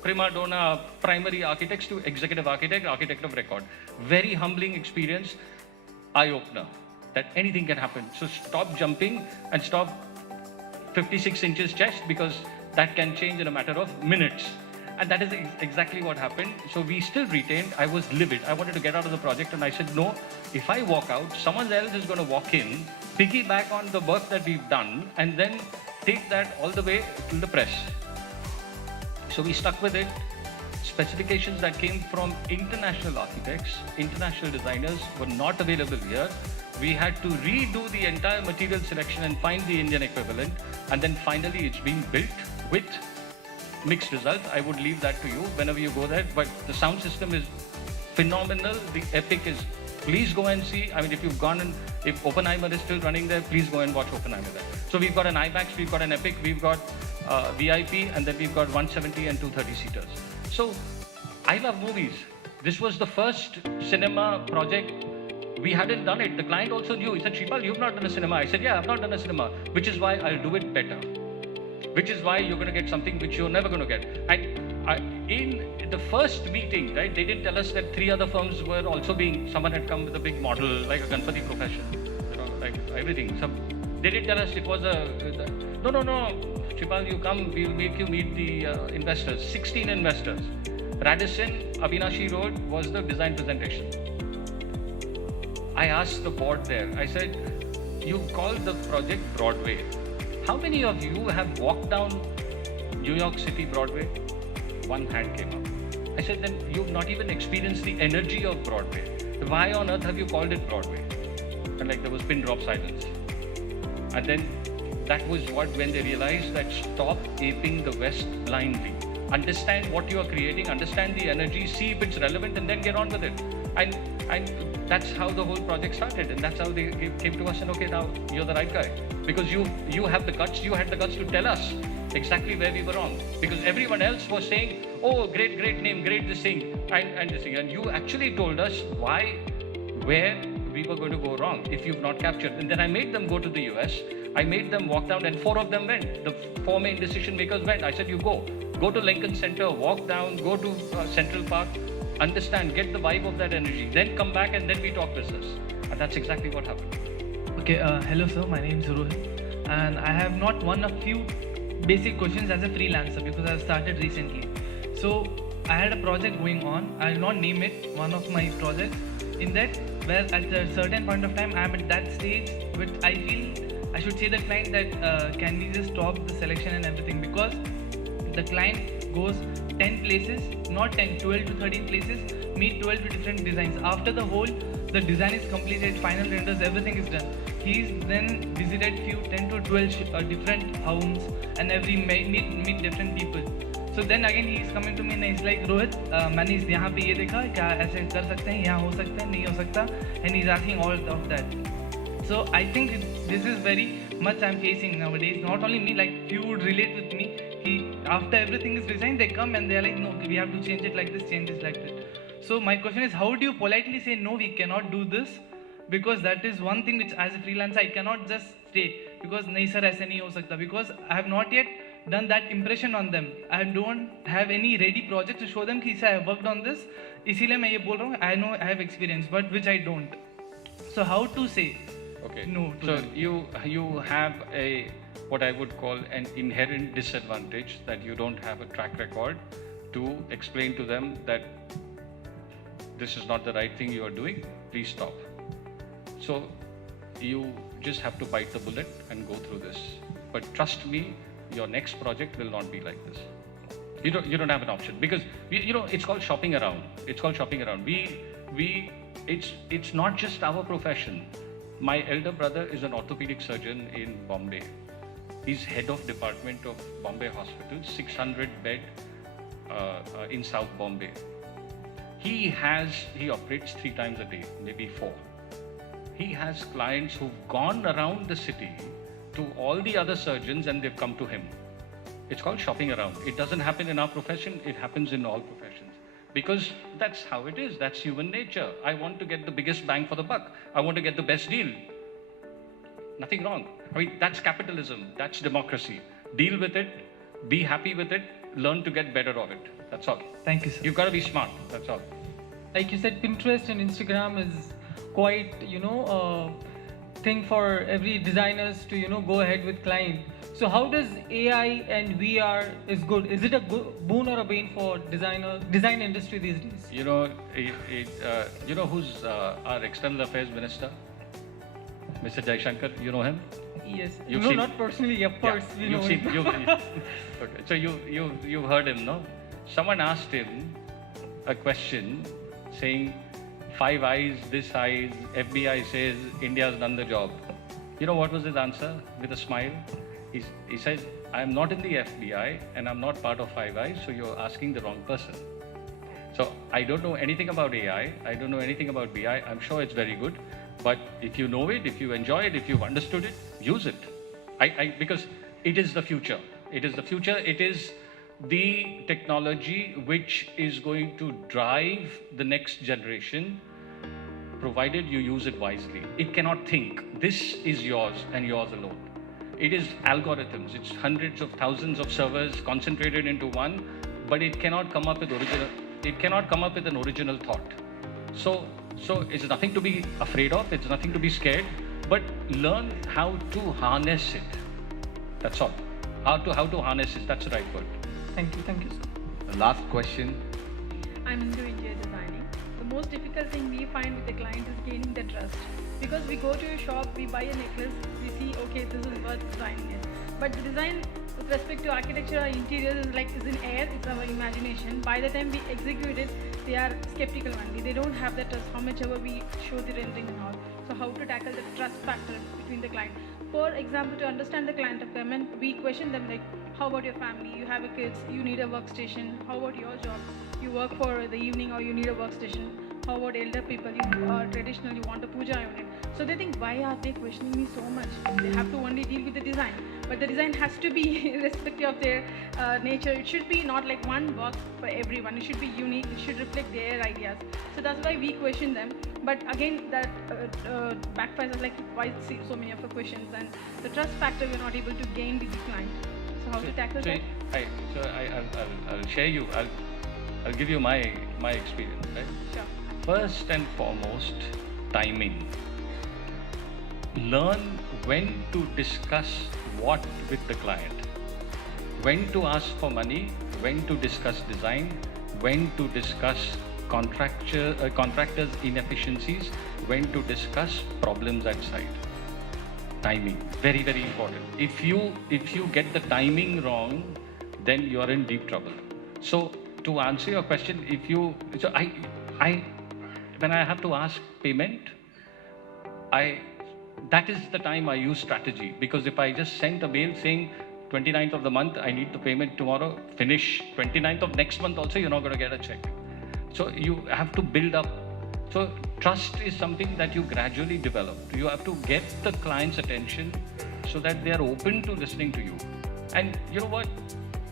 prima donna primary architects to executive architect of record. Very humbling experience, eye-opener, that anything can happen. So stop jumping and stop 56 inches chest, because that can change in a matter of minutes. And that is exactly what happened. So we still retained. I was livid. I wanted to get out of the project and I said, no, if I walk out, someone else is going to walk in, piggyback on the work that we've done, and then take that all the way to the press. So we stuck with it. Specifications that came from international architects, international designers were not available here. We had to redo the entire material selection and find the Indian equivalent. And then finally it's being built with mixed results. I would leave that to you whenever you go there. But the sound system is phenomenal. The Epic is, please go and see. I mean, if you've gone and if Oppenheimer is still running there, please go and watch Oppenheimer there. So we've got an IMAX, we've got an Epic, we've got VIP, and then we've got 170 and 230 seaters. So I love movies. This was the first cinema project. We hadn't done it. The client also knew. He said, Shripal, you've not done a cinema. I said, yeah, I've not done a cinema, which is why I'll do it better. Which is why you're going to get something which you're never going to get. And in the first meeting, right, they didn't tell us that 3 other firms were also someone had come with a big model, like a Ganpati profession, you know, like everything. They didn't tell us it was no, Shripal, you come, we'll make you meet the investors, 16 investors. Radisson, Avinashi Road was the design presentation. I asked the board there, I said, you called the project Broadway. How many of you have walked down New York City Broadway? One hand came up. I said, then you've not even experienced the energy of Broadway. Why on earth have you called it Broadway? And like there was pin drop silence. And then that was when they realized that stop aping the West blindly. Understand what you are creating, understand the energy, see if it's relevant, and then get on with it. And that's how the whole project started, and that's how they came to us and okay, now you're the right guy. Because you have the guts, you had the guts to tell us exactly where we were wrong. Because everyone else was saying, oh, great name, great this thing, and this thing. And you actually told us where we were going to go wrong if you've not captured. And then I made them go to the US. I made them walk down, and 4 of them went. The 4 main decision makers went. I said, you go to Lincoln Center, walk down, go to Central Park, understand, get the vibe of that energy, then come back and then we talk business. And that's exactly what happened. Okay, hello sir, my name is Rohit, and I have not one of few basic questions as a freelancer because I've started recently. So I had a project going on, I'll not name it, one of my projects, in that where at a certain point of time I'm at that stage which I feel I should say the client that can we just stop the selection and everything, because the client goes 10 places, not 10, 12 to 13 places, meet 12 to different designs. After the whole, the design is completed, final renders, everything is done. He's then visited few 10 to 12 different homes and meet different people. So then again he is coming to me and he's like, Rohit, मैंने इस यहाँ पे ये देखा, क्या ऐसे कर सकते हैं, यहाँ हो सकता है, नहीं हो सकता, and he's asking all of that. So I think this is very much I'm facing nowadays. Not only me, like few would relate with me. After everything is designed, they come and they're like, no, we have to change it like this, change it like that. So my question is, how do you politely say, no, we cannot do this? Because that is one thing which as a freelancer, I cannot just say, because nahi sir, aise nahi ho sakta, because I have not yet done that impression on them. I don't have any ready project to show them कि sir, I have worked on this, इसीलिए मैं ये बोल रहा हूँ, I know I have experience, but which I don't. So how to say no to them? So you have what I would call an inherent disadvantage, that you don't have a track record to explain to them that this is not the right thing you are doing, please stop. So you just have to bite the bullet and go through this. But trust me, your next project will not be like this. You don't have an option, because it's called shopping around. It's called shopping around. It's not just our profession. My elder brother is an orthopedic surgeon in Bombay. He's head of department of Bombay Hospital, 600 bed in South Bombay. He operates 3 times a day, maybe 4. He has clients who've gone around the city to all the other surgeons and they've come to him. It's called shopping around. It doesn't happen in our profession, it happens in all professions. Because that's how it is, that's human nature. I want to get the biggest bang for the buck. I want to get the best deal. Nothing wrong. I mean, that's capitalism, that's democracy. Deal with it, be happy with it, learn to get better of it. That's all. Thank you, sir. You've got to be smart, that's all. Like you said, Pinterest and Instagram is quite, thing for every designers to, go ahead with client. So how does AI and VR is good? Is it a boon or a bane for design industry these days? You know who's our external affairs minister? Mr. Jaishankar, you know him? Yes. You've no, seen, not personally, of course. Yeah, we know him. Okay. So you've heard him, no? Someone asked him a question saying, 5 eyes, this eyes, FBI says India's done the job. You know what was his answer with a smile? He said, I'm not in the FBI and I'm not part of 5 eyes, so you're asking the wrong person. So I don't know anything about AI, I don't know anything about BI, I'm sure it's very good, but if you know it, if you enjoy it, if you've understood it, use it. Because it is the future. It is the future, it is the technology which is going to drive the next generation, provided you use it wisely. It cannot think, this is yours and yours alone. It is algorithms, it's hundreds of thousands of servers concentrated into one, but it cannot come up with an original thought. So it's nothing to be afraid of, it's nothing to be scared, but learn how to harness it. That's all. How to harness it, that's the right word. Thank you, sir. The last question. I'm into interior designing. The most difficult thing we find with the client is gaining the trust. Because we go to a shop, we buy a necklace, we see, okay, this is what designing is. But the design with respect to architecture or interior is in air, it's our imagination. By the time we execute it, they are skeptical only. They don't have the trust, how much ever we show the rendering and all. So how to tackle the trust factor between the client? For example, to understand the client requirement, we question them like, how about your family? You have a kids, you need a workstation. How about your job? You work for the evening or you need a workstation. How about elder people? You are traditional, you want a puja unit. So they think, why are they questioning me so much? They have to only deal with the design. But the design has to be irrespective of their nature. It should be not like one box for everyone. It should be unique. It should reflect their ideas. So that's why we question them. But again, that backfires like why so many of the questions, and the trust factor we're not able to gain with the client. So how to tackle that? I'll share you. I'll give you my experience. Right? Sure. First and foremost, timing. Learn when to discuss what with the client, when to ask for money, when to discuss design, when to discuss contractors' inefficiencies, when to discuss problems at site. Timing, very, very important. If you get the timing wrong, then you are in deep trouble. So to answer your question, when I have to ask payment, that is the time I use strategy, because if I just send a mail saying 29th of the month, I need the payment tomorrow, finish 29th of next month also, you're not going to get a check. So you have to build up. So trust is something that you gradually develop. You have to get the client's attention so that they are open to listening to you. And you know what?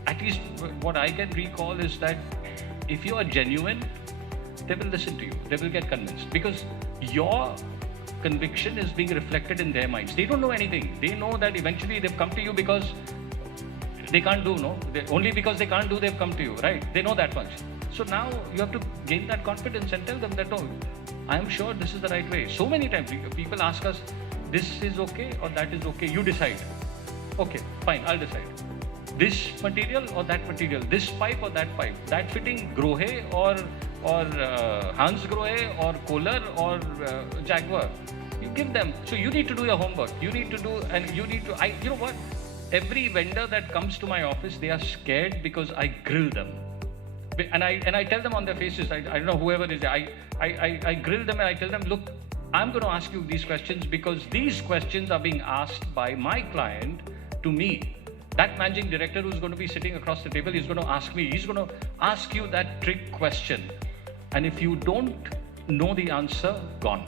At least what I can recall is that if you are genuine, they will listen to you. They will get convinced, because your conviction is being reflected in their minds. They don't know anything. They know that eventually they've come to you because they can't do, no? Only because they can't do, they've come to you, right? They know that much. So now you have to gain that confidence and tell them that, oh, I am sure this is the right way. So many times people ask us, this is okay or that is okay, you decide. Okay, fine, I'll decide. This material or that material, this pipe or that fitting Grohe or Hans Grohe or Kohler or Jaguar. You give them. So you need to do your homework. You need to do, and you need to, you know what? Every vendor that comes to my office, they are scared because I grill them. And I tell them on their faces, I don't know whoever it is, I grill them and I tell them, look, I'm going to ask you these questions because these questions are being asked by my client to me. That managing director who's going to be sitting across the table, he's going to ask me, he's going to ask you that trick question. And if you don't know the answer, gone.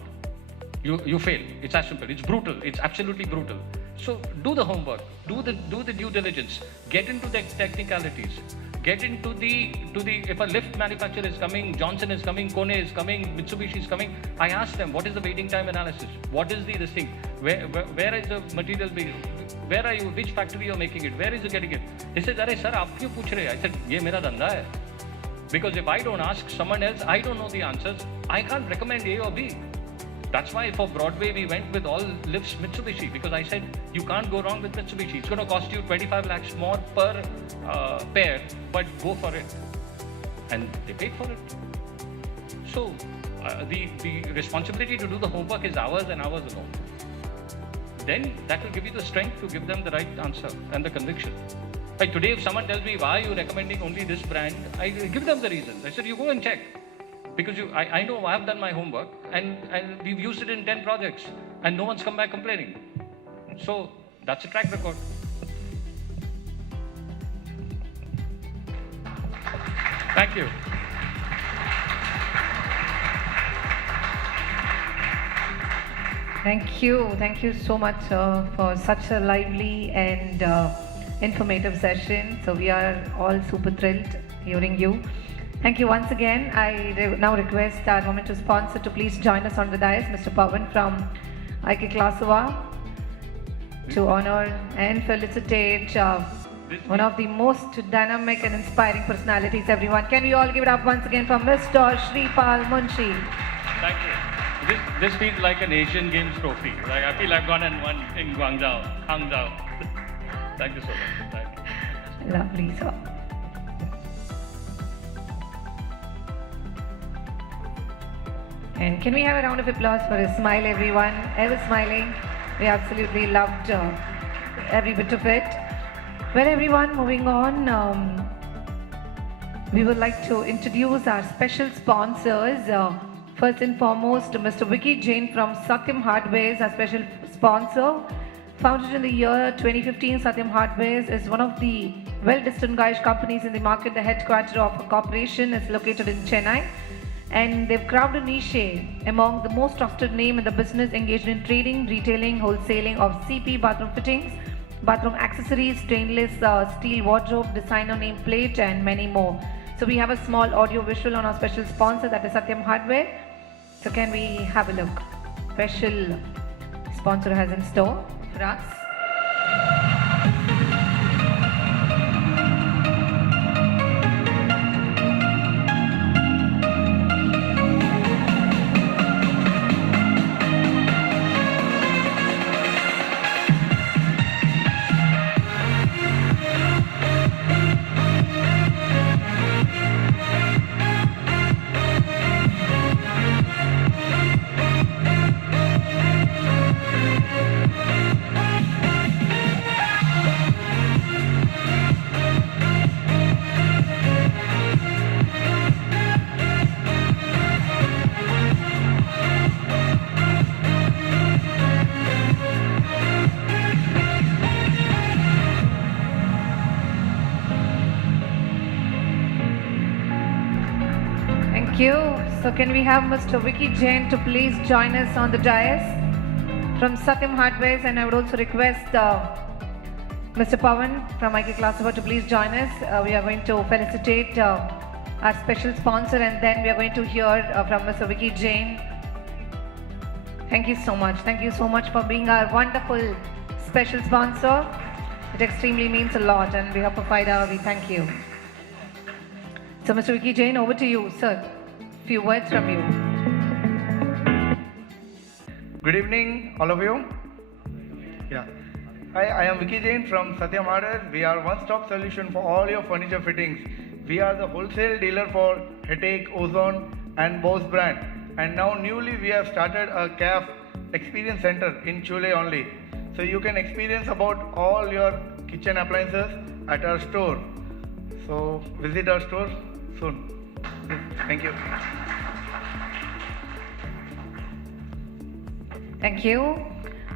You fail. It's as simple. It's brutal. It's absolutely brutal. So do the homework. Do the due diligence. Get into the technicalities. Get into the if a lift manufacturer is coming, Johnson is coming, Kone is coming, Mitsubishi is coming, I ask them, what is the waiting time analysis? What is this thing? Where is the material being? Where are you? Which factory you're making it? Where is you getting it? He says, "Arey sir, aap kyun puch rahe?" I said, "Ye mera dhanda hai." Because if I don't ask someone else, I don't know the answers. I can't recommend A or B. That's why for Broadway we went with all lifts Mitsubishi, because I said you can't go wrong with Mitsubishi. It's going to cost you 25 lakhs more per pair, but go for it. And they paid for it. So the responsibility to do the homework is ours and ours alone. Then that will give you the strength to give them the right answer and the conviction. Like today, if someone tells me, why are you recommending only this brand, I give them the reasons. I said, you go and check. Because I know I have done my homework and we've used it in 10 projects and no one's come back complaining. So that's a track record. Thank you. Thank you so much, sir, for such a lively and informative session. So we are all super thrilled hearing you. Thank you once again. I now request our momentous sponsor to please join us on the dais, Mr. Pawan from IK Klasova, to honor and felicitate one of the most dynamic and inspiring personalities, everyone. Can we all give it up once again for Mr. Shripal Munshi? Thank you. This feels like an Asian Games trophy. Like I feel I've gone and won in Hangzhou. Thank you so much. Thank you. Lovely, sir. And can we have a round of applause for his smile, everyone? Ever smiling? We absolutely loved every bit of it. Well, everyone, moving on, we would like to introduce our special sponsors. First and foremost, Mr. Vicky Jain from Sakim Hardwares, our special sponsor Founded in the year 2015, Satyam Hardware is one of the well-distinguished companies in the market. The headquarters of a corporation is located in Chennai, and they've carved a niche among the most trusted name in the business, engaged in trading, retailing, wholesaling of CP bathroom fittings, bathroom accessories, stainless steel wardrobe, designer nameplate, and many more. So we have a small audio visual on our special sponsor, that is Satyam Hardware. So can we have a look? Special sponsor has in store for us. Thank you. So can we have Mr. Vicky Jain to please join us on the dais from Satyam Hardware, and I would also request Mr. Pawan from IK Classifier to please join us. We are going to felicitate our special sponsor, and then we are going to hear from Mr. Vicky Jain. Thank you so much. Thank you so much for being our wonderful special sponsor. It extremely means a lot, and on behalf of AIDA, we thank you. So Mr. Vicky Jain, over to you, sir. Few words from you. Good evening, all of you. Yeah. Hi, I am Vicky Jain from Satyam Hardware. We are one-stop solution for all your furniture fittings. We are the wholesale dealer for Headache, Ozone and Bose brand. And now newly we have started a CAF experience center in Chule only. So you can experience about all your kitchen appliances at our store. So visit our store soon. Thank you. Thank you.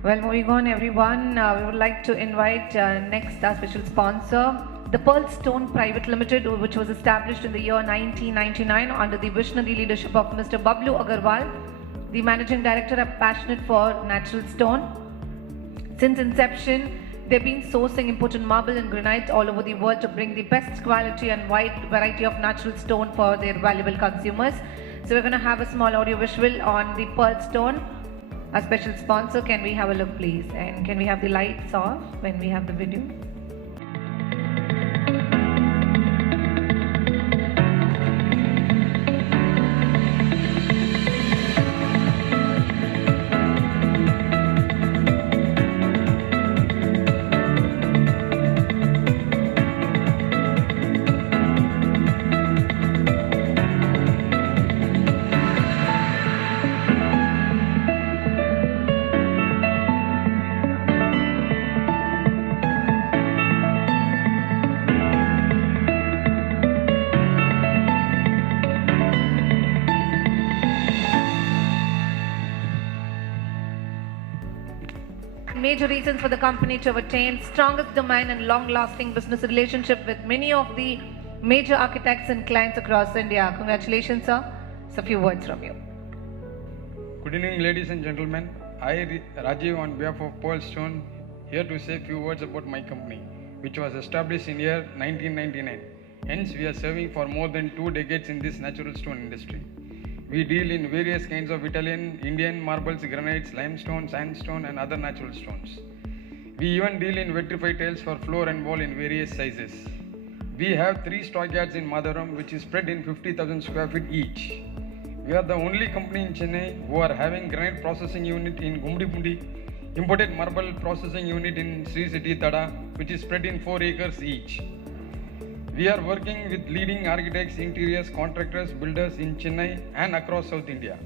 Well, moving on, everyone, we would like to invite next our special sponsor, the Pearl Stone Private Limited, which was established in the year 1999 under the visionary leadership of Mr. Bablu Agarwal, the managing director, are passionate for natural stone. Since inception, they've been sourcing imported marble and granite all over the world to bring the best quality and wide variety of natural stone for their valuable consumers. So we're going to have a small audio visual on the Pearl Stone. Our special sponsor, can we have a look please? And can we have the lights off when we have the video? Major reasons for the company to have attained strongest domain and long-lasting business relationship with many of the major architects and clients across India. Congratulations, sir. So a few words from you. Good evening, ladies and gentlemen. I, Rajiv, on behalf of Pearl Stone, here to say a few words about my company, which was established in year 1999. Hence, we are serving for more than 2 decades in this natural stone industry. We deal in various kinds of Italian, Indian marbles, granites, limestone, sandstone and other natural stones. We even deal in vitrified tiles for floor and wall in various sizes. We have 3 stockyards in Madaram, which is spread in 50,000 square feet each. We are the only company in Chennai who are having granite processing unit in Gumdipundi, imported marble processing unit in Sri City Tada, which is spread in 4 acres each. We are working with leading architects, interiors, contractors, builders in Chennai and across South India.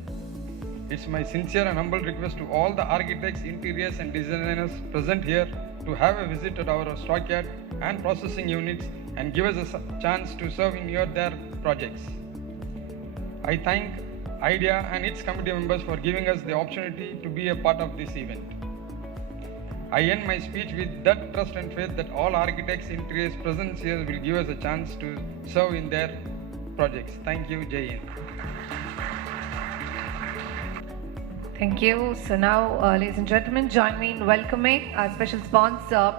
It's my sincere and humble request to all the architects, interiors and designers present here to have a visit at our stockyard and processing units and give us a chance to serve in their projects. I thank AIDA and its committee members for giving us the opportunity to be a part of this event. I end my speech with that trust and faith that all architects, interiors present here will give us a chance to serve in their projects. Thank you, Jai Hind. Thank you. So now, ladies and gentlemen, join me in welcoming our special sponsor.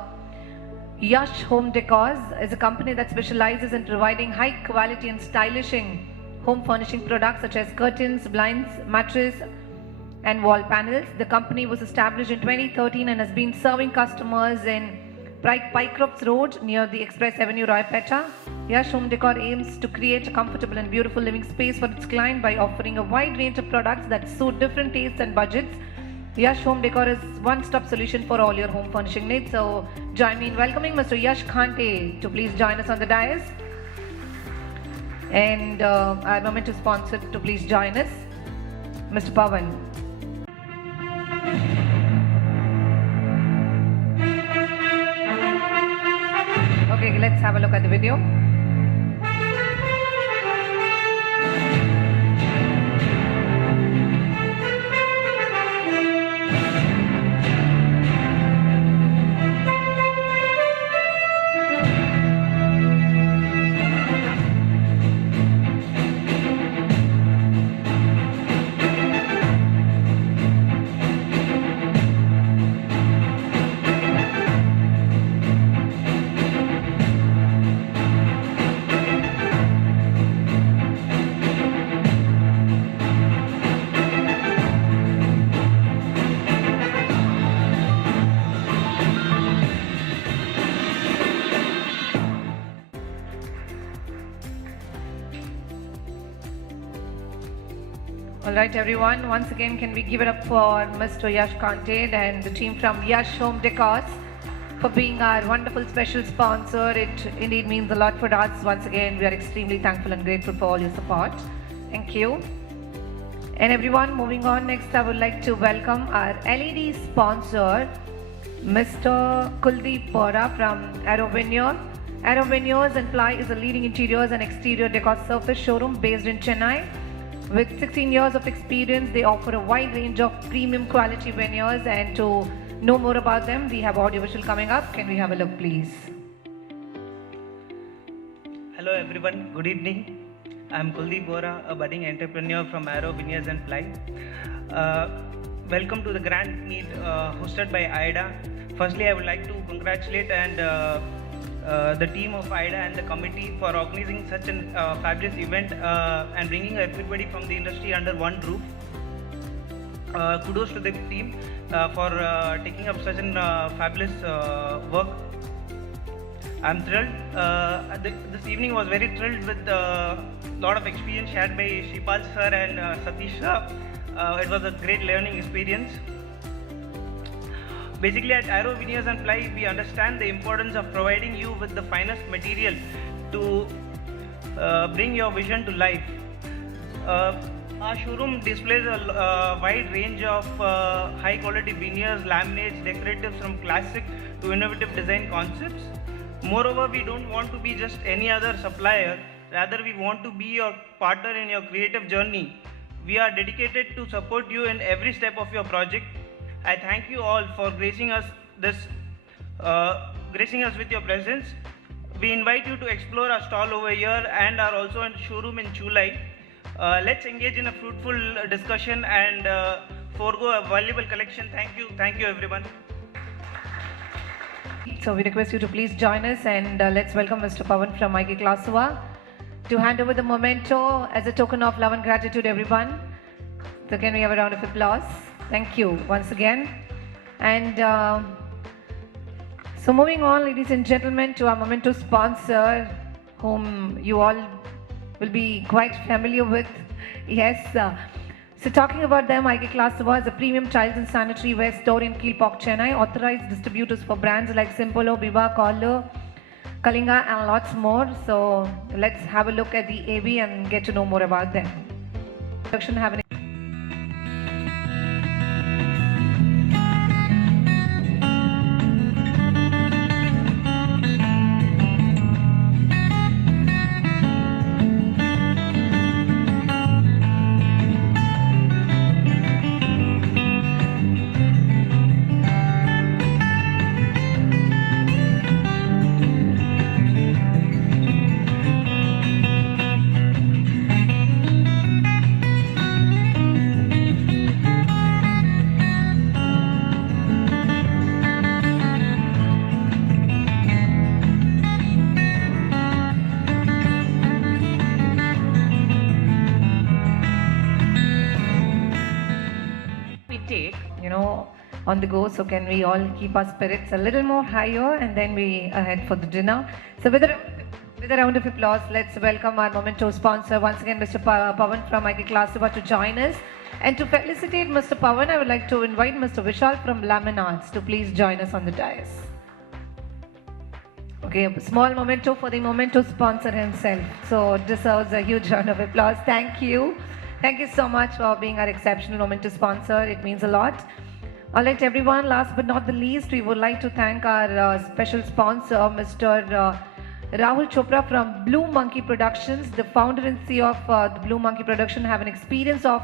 Yash Home Decors is a company that specializes in providing high quality and stylishing home furnishing products such as curtains, blinds, mattress, and wall panels. The company was established in 2013 and has been serving customers in Pycroft's Road near the Express Avenue, Roypeta. Yash Home Decor aims to create a comfortable and beautiful living space for its client by offering a wide range of products that suit different tastes and budgets. Yash Home Decor is one-stop solution for all your home furnishing needs. So join me in welcoming Mr. Yash Khante to please join us on the dais. And our momentous sponsor to please join us, Mr. Pawan. Okay, let's have a look at the video. Alright everyone, once again can we give it up for Mr. Yash Khante and the team from Yash Home Decors for being our wonderful special sponsor. It indeed means a lot for us. Once again, we are extremely thankful and grateful for all your support. Thank you. And everyone, moving on, next I would like to welcome our LED sponsor, Mr. Kuldeep Bora from Aero Veneer. Aero Veneers and Ply is a leading interiors and exterior decor surface showroom based in Chennai. With 16 years of experience, they offer a wide range of premium quality veneers, and to know more about them, we have audiovisual coming up. Can we have a look, please? Hello everyone, good evening. I am Kuldeep Bora, a budding entrepreneur from Aero Veneers and Ply. Welcome to the grand meet hosted by AIDA. Firstly, I would like to congratulate the team of AIDA and the committee for organizing such a fabulous event and bringing everybody from the industry under one roof. Kudos to the team for taking up such a fabulous work. I'm thrilled. This evening was very thrilled with a lot of experience shared by Shipal sir and Satish sir. It was a great learning experience. Basically, at Aero Veneers and Ply, we understand the importance of providing you with the finest material to bring your vision to life. Our showroom displays a wide range of high quality veneers, laminates, decoratives from classic to innovative design concepts. Moreover, we don't want to be just any other supplier, rather we want to be your partner in your creative journey. We are dedicated to support you in every step of your project. I thank you all for gracing us with your presence. We invite you to explore our stall over here and our also in showroom in Chulai. Let's engage in a fruitful discussion and forego a valuable collection. Thank you everyone. So we request you to please join us, and let's welcome Mr. Pawan from IK Klasua to hand over the memento as a token of love and gratitude, everyone. So can we have a round of applause? Thank you once again. And so moving on, ladies and gentlemen, to our memento sponsor, whom you all will be quite familiar with. Yes. So talking about them, IK Klasua is a premium tiles and sanitary ware store in Kilpauk, Chennai, authorized distributors for brands like Simpolo, Biba, Collar, Kalinga and lots more. So let's have a look at the AB and get to know more about them. on the go. So can we all keep our spirits a little more higher and then we ahead for the dinner. So with a round of applause, let's welcome our Memento sponsor once again, Mr. Pawan from IK Classiva to join us. And to felicitate Mr. Pawan, I would like to invite Mr. Vishal from Laminarts to please join us on the dais. Okay, a small memento for the Memento sponsor himself. So deserves a huge round of applause. Thank you. Thank you so much for being our exceptional Memento sponsor. It means a lot. All right, everyone, last but not the least, we would like to thank our special sponsor, Mr. Rahul Chopra from Blue Monkey Productions. The founder and CEO of the Blue Monkey Production have an experience of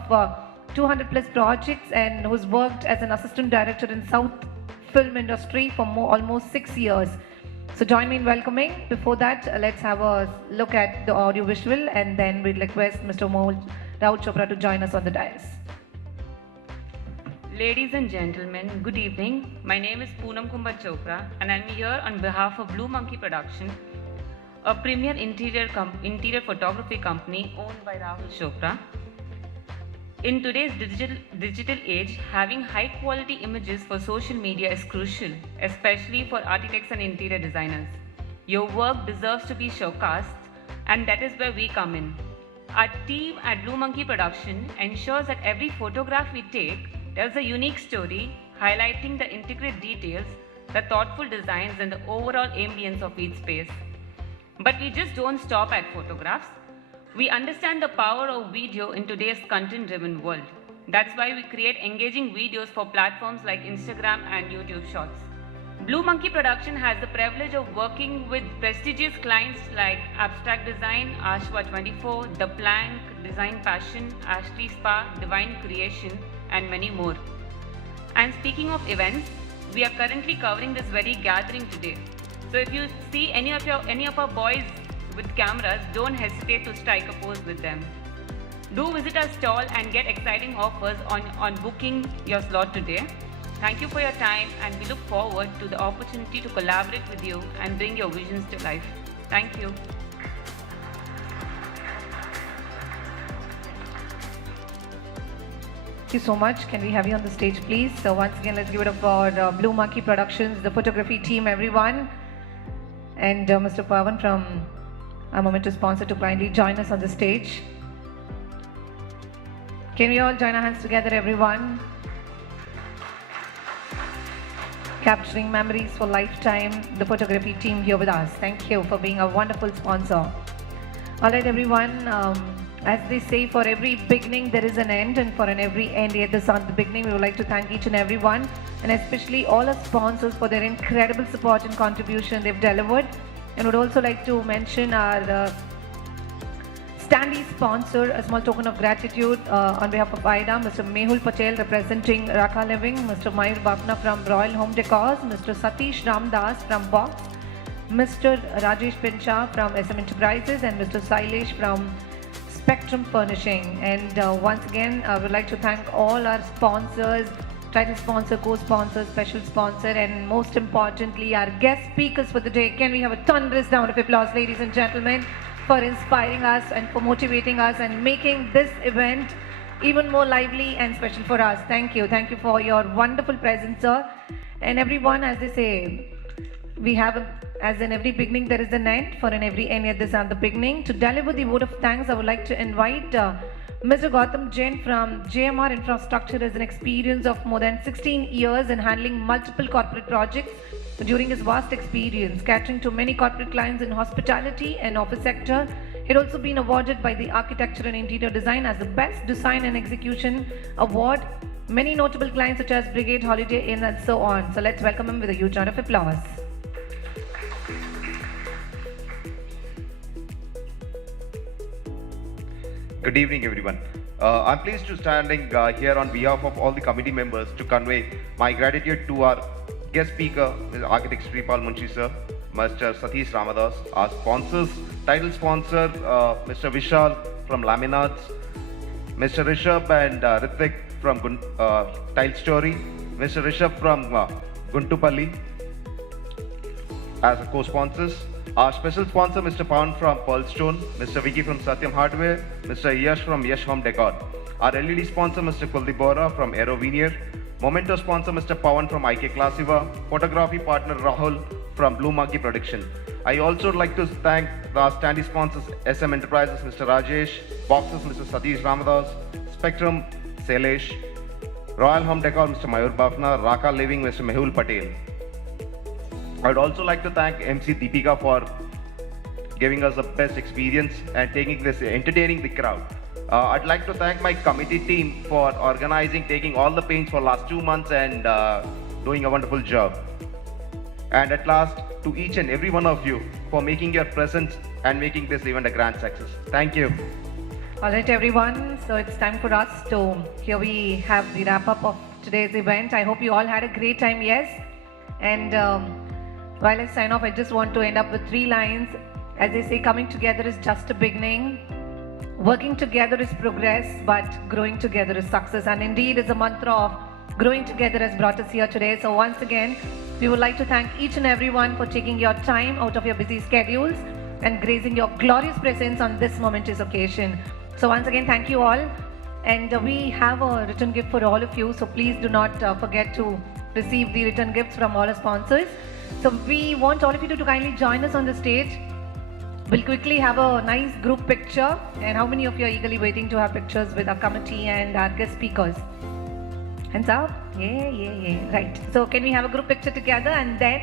200 plus projects and who's worked as an assistant director in South film industry for almost 6 years. So join me in welcoming. Before that, let's have a look at the audio visual and then we'll request Mr. Rahul Chopra to join us on the dais. Ladies and gentlemen, good evening. My name is Poonam Kumbar Chopra and I'm here on behalf of Blue Monkey Production, a premier interior photography company owned by Rahul Chopra. In today's digital age, having high quality images for social media is crucial, especially for architects and interior designers. Your work deserves to be showcased, and that is where we come in. Our team at Blue Monkey Production ensures that every photograph we take tells a unique story, highlighting the intricate details, the thoughtful designs, and the overall ambience of each space. But we just don't stop at photographs. We understand the power of video in today's content-driven world. That's why we create engaging videos for platforms like Instagram and YouTube Shorts. Blue Monkey Production has the privilege of working with prestigious clients like Abstract Design, Ashwa 24, The Plank, Design Passion, Ashley Spa, Divine Creation, and many more. And speaking of events, we are currently covering this very gathering today. So if you see any of our boys with cameras, don't hesitate to strike a pose with them. Do visit our stall and get exciting offers on booking your slot today. Thank you for your time and we look forward to the opportunity to collaborate with you and bring your visions to life. Thank you. Thank you so much. Can we have you on the stage, please? So once again, let's give it up for Blue Monkey Productions, the photography team, everyone. And Mr. Pawan from our Memento sponsor to kindly join us on the stage. Can we all join our hands together, everyone? Capturing memories for lifetime, the photography team here with us. Thank you for being a wonderful sponsor. All right, everyone. As they say, for every beginning there is an end, and for every end there is the beginning. We would like to thank each and every one, and especially all our sponsors for their incredible support and contribution they've delivered. And would also like to mention our standee sponsor, a small token of gratitude on behalf of AIDA, Mr. Mehul Patel representing Raka Living, Mr. Mayur Bapna from Royal Home Decors, Mr. Satish Ramdas from Box, Mr. Rajesh Pincha from SM Enterprises, and Mr. Sailesh from Spectrum Furnishing. And once again, I would like to thank all our sponsors, title sponsor, co-sponsor, special sponsor, and most importantly, our guest speakers for the day. Can we have a thunderous round of applause, ladies and gentlemen, for inspiring us and for motivating us and making this event even more lively and special for us. Thank you. Thank you for your wonderful presence, sir. And everyone, as they say, we have, as in every beginning, there is an end. For in every end, there is the beginning. To deliver the vote of thanks, I would like to invite Mr. Gautam Jain from JMR Infrastructure has an experience of more than 16 years in handling multiple corporate projects. During his vast experience, catering to many corporate clients in hospitality and office sector, he had also been awarded by the Architecture and Interior Design as the Best Design and Execution Award. Many notable clients such as Brigade, Holiday Inn, and so on. So let's welcome him with a huge round of applause. Good evening, everyone. I'm pleased to standing here on behalf of all the committee members to convey my gratitude to our guest speaker, Mr. Architect Sripal Munshi sir, Mr. Satish Ramadas, our sponsors, title sponsor, Mr. Vishal from Laminarts, Mr. Rishabh and Ritik from Tile Story, Mr. Rishabh from Guntupalli as co-sponsors. Our special sponsor, Mr. Pawan from Pearlstone, Mr. Vicky from Satyam Hardware, Mr. Yash from Yash Home Decor. Our LED sponsor, Mr. Kuldeep Bora from Aero Veneer, Memento sponsor Mr. Pawan from IK Classiva, photography partner Rahul from Blue Monkey Production. I also would like to thank the standee sponsors SM Enterprises Mr. Rajesh, Boxes Mr. Satish Ramadas, Spectrum Sailesh, Royal Home Decor Mr. Mayur Bafna, Raka Living Mr. Mehul Patel. I would also like to thank MC Deepika for giving us the best experience and entertaining the crowd. I'd like to thank my committee team for organizing, taking all the pains for last 2 months and doing a wonderful job. And at last, to each and every one of you for making your presence and making this event a grand success. Thank you. All right, everyone. So it's time for us to, here we have the wrap up of today's event. I hope you all had a great time, yes? And while I sign off, I just want to end up with 3 lines. As they say, coming together is just a beginning. Working together is progress, but growing together is success. And indeed, it's a mantra of growing together has brought us here today. So once again, we would like to thank each and everyone for taking your time out of your busy schedules and gracing your glorious presence on this momentous occasion. So once again, thank you all. And we have a written gift for all of you. So please do not forget to receive the written gifts from all our sponsors. So we want all of you to kindly join us on the stage. We'll quickly have a nice group picture. And how many of you are eagerly waiting to have pictures with our committee and our guest speakers? Hands up? Yeah. Right. So can we have a group picture together, and then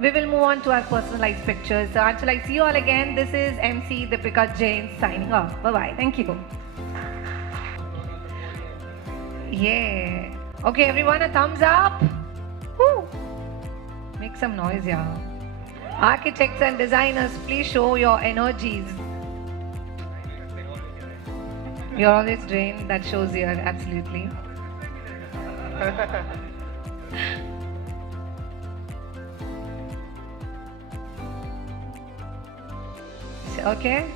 we will move on to our personalized pictures. So until I see you all again, this is MC Deepika Jain signing off. Bye-bye. Thank you. Yeah. Okay, everyone, a thumbs up. Woo. Make some noise, yeah. Architects and designers, please show your energies. You're always drained, that shows here, absolutely. Okay.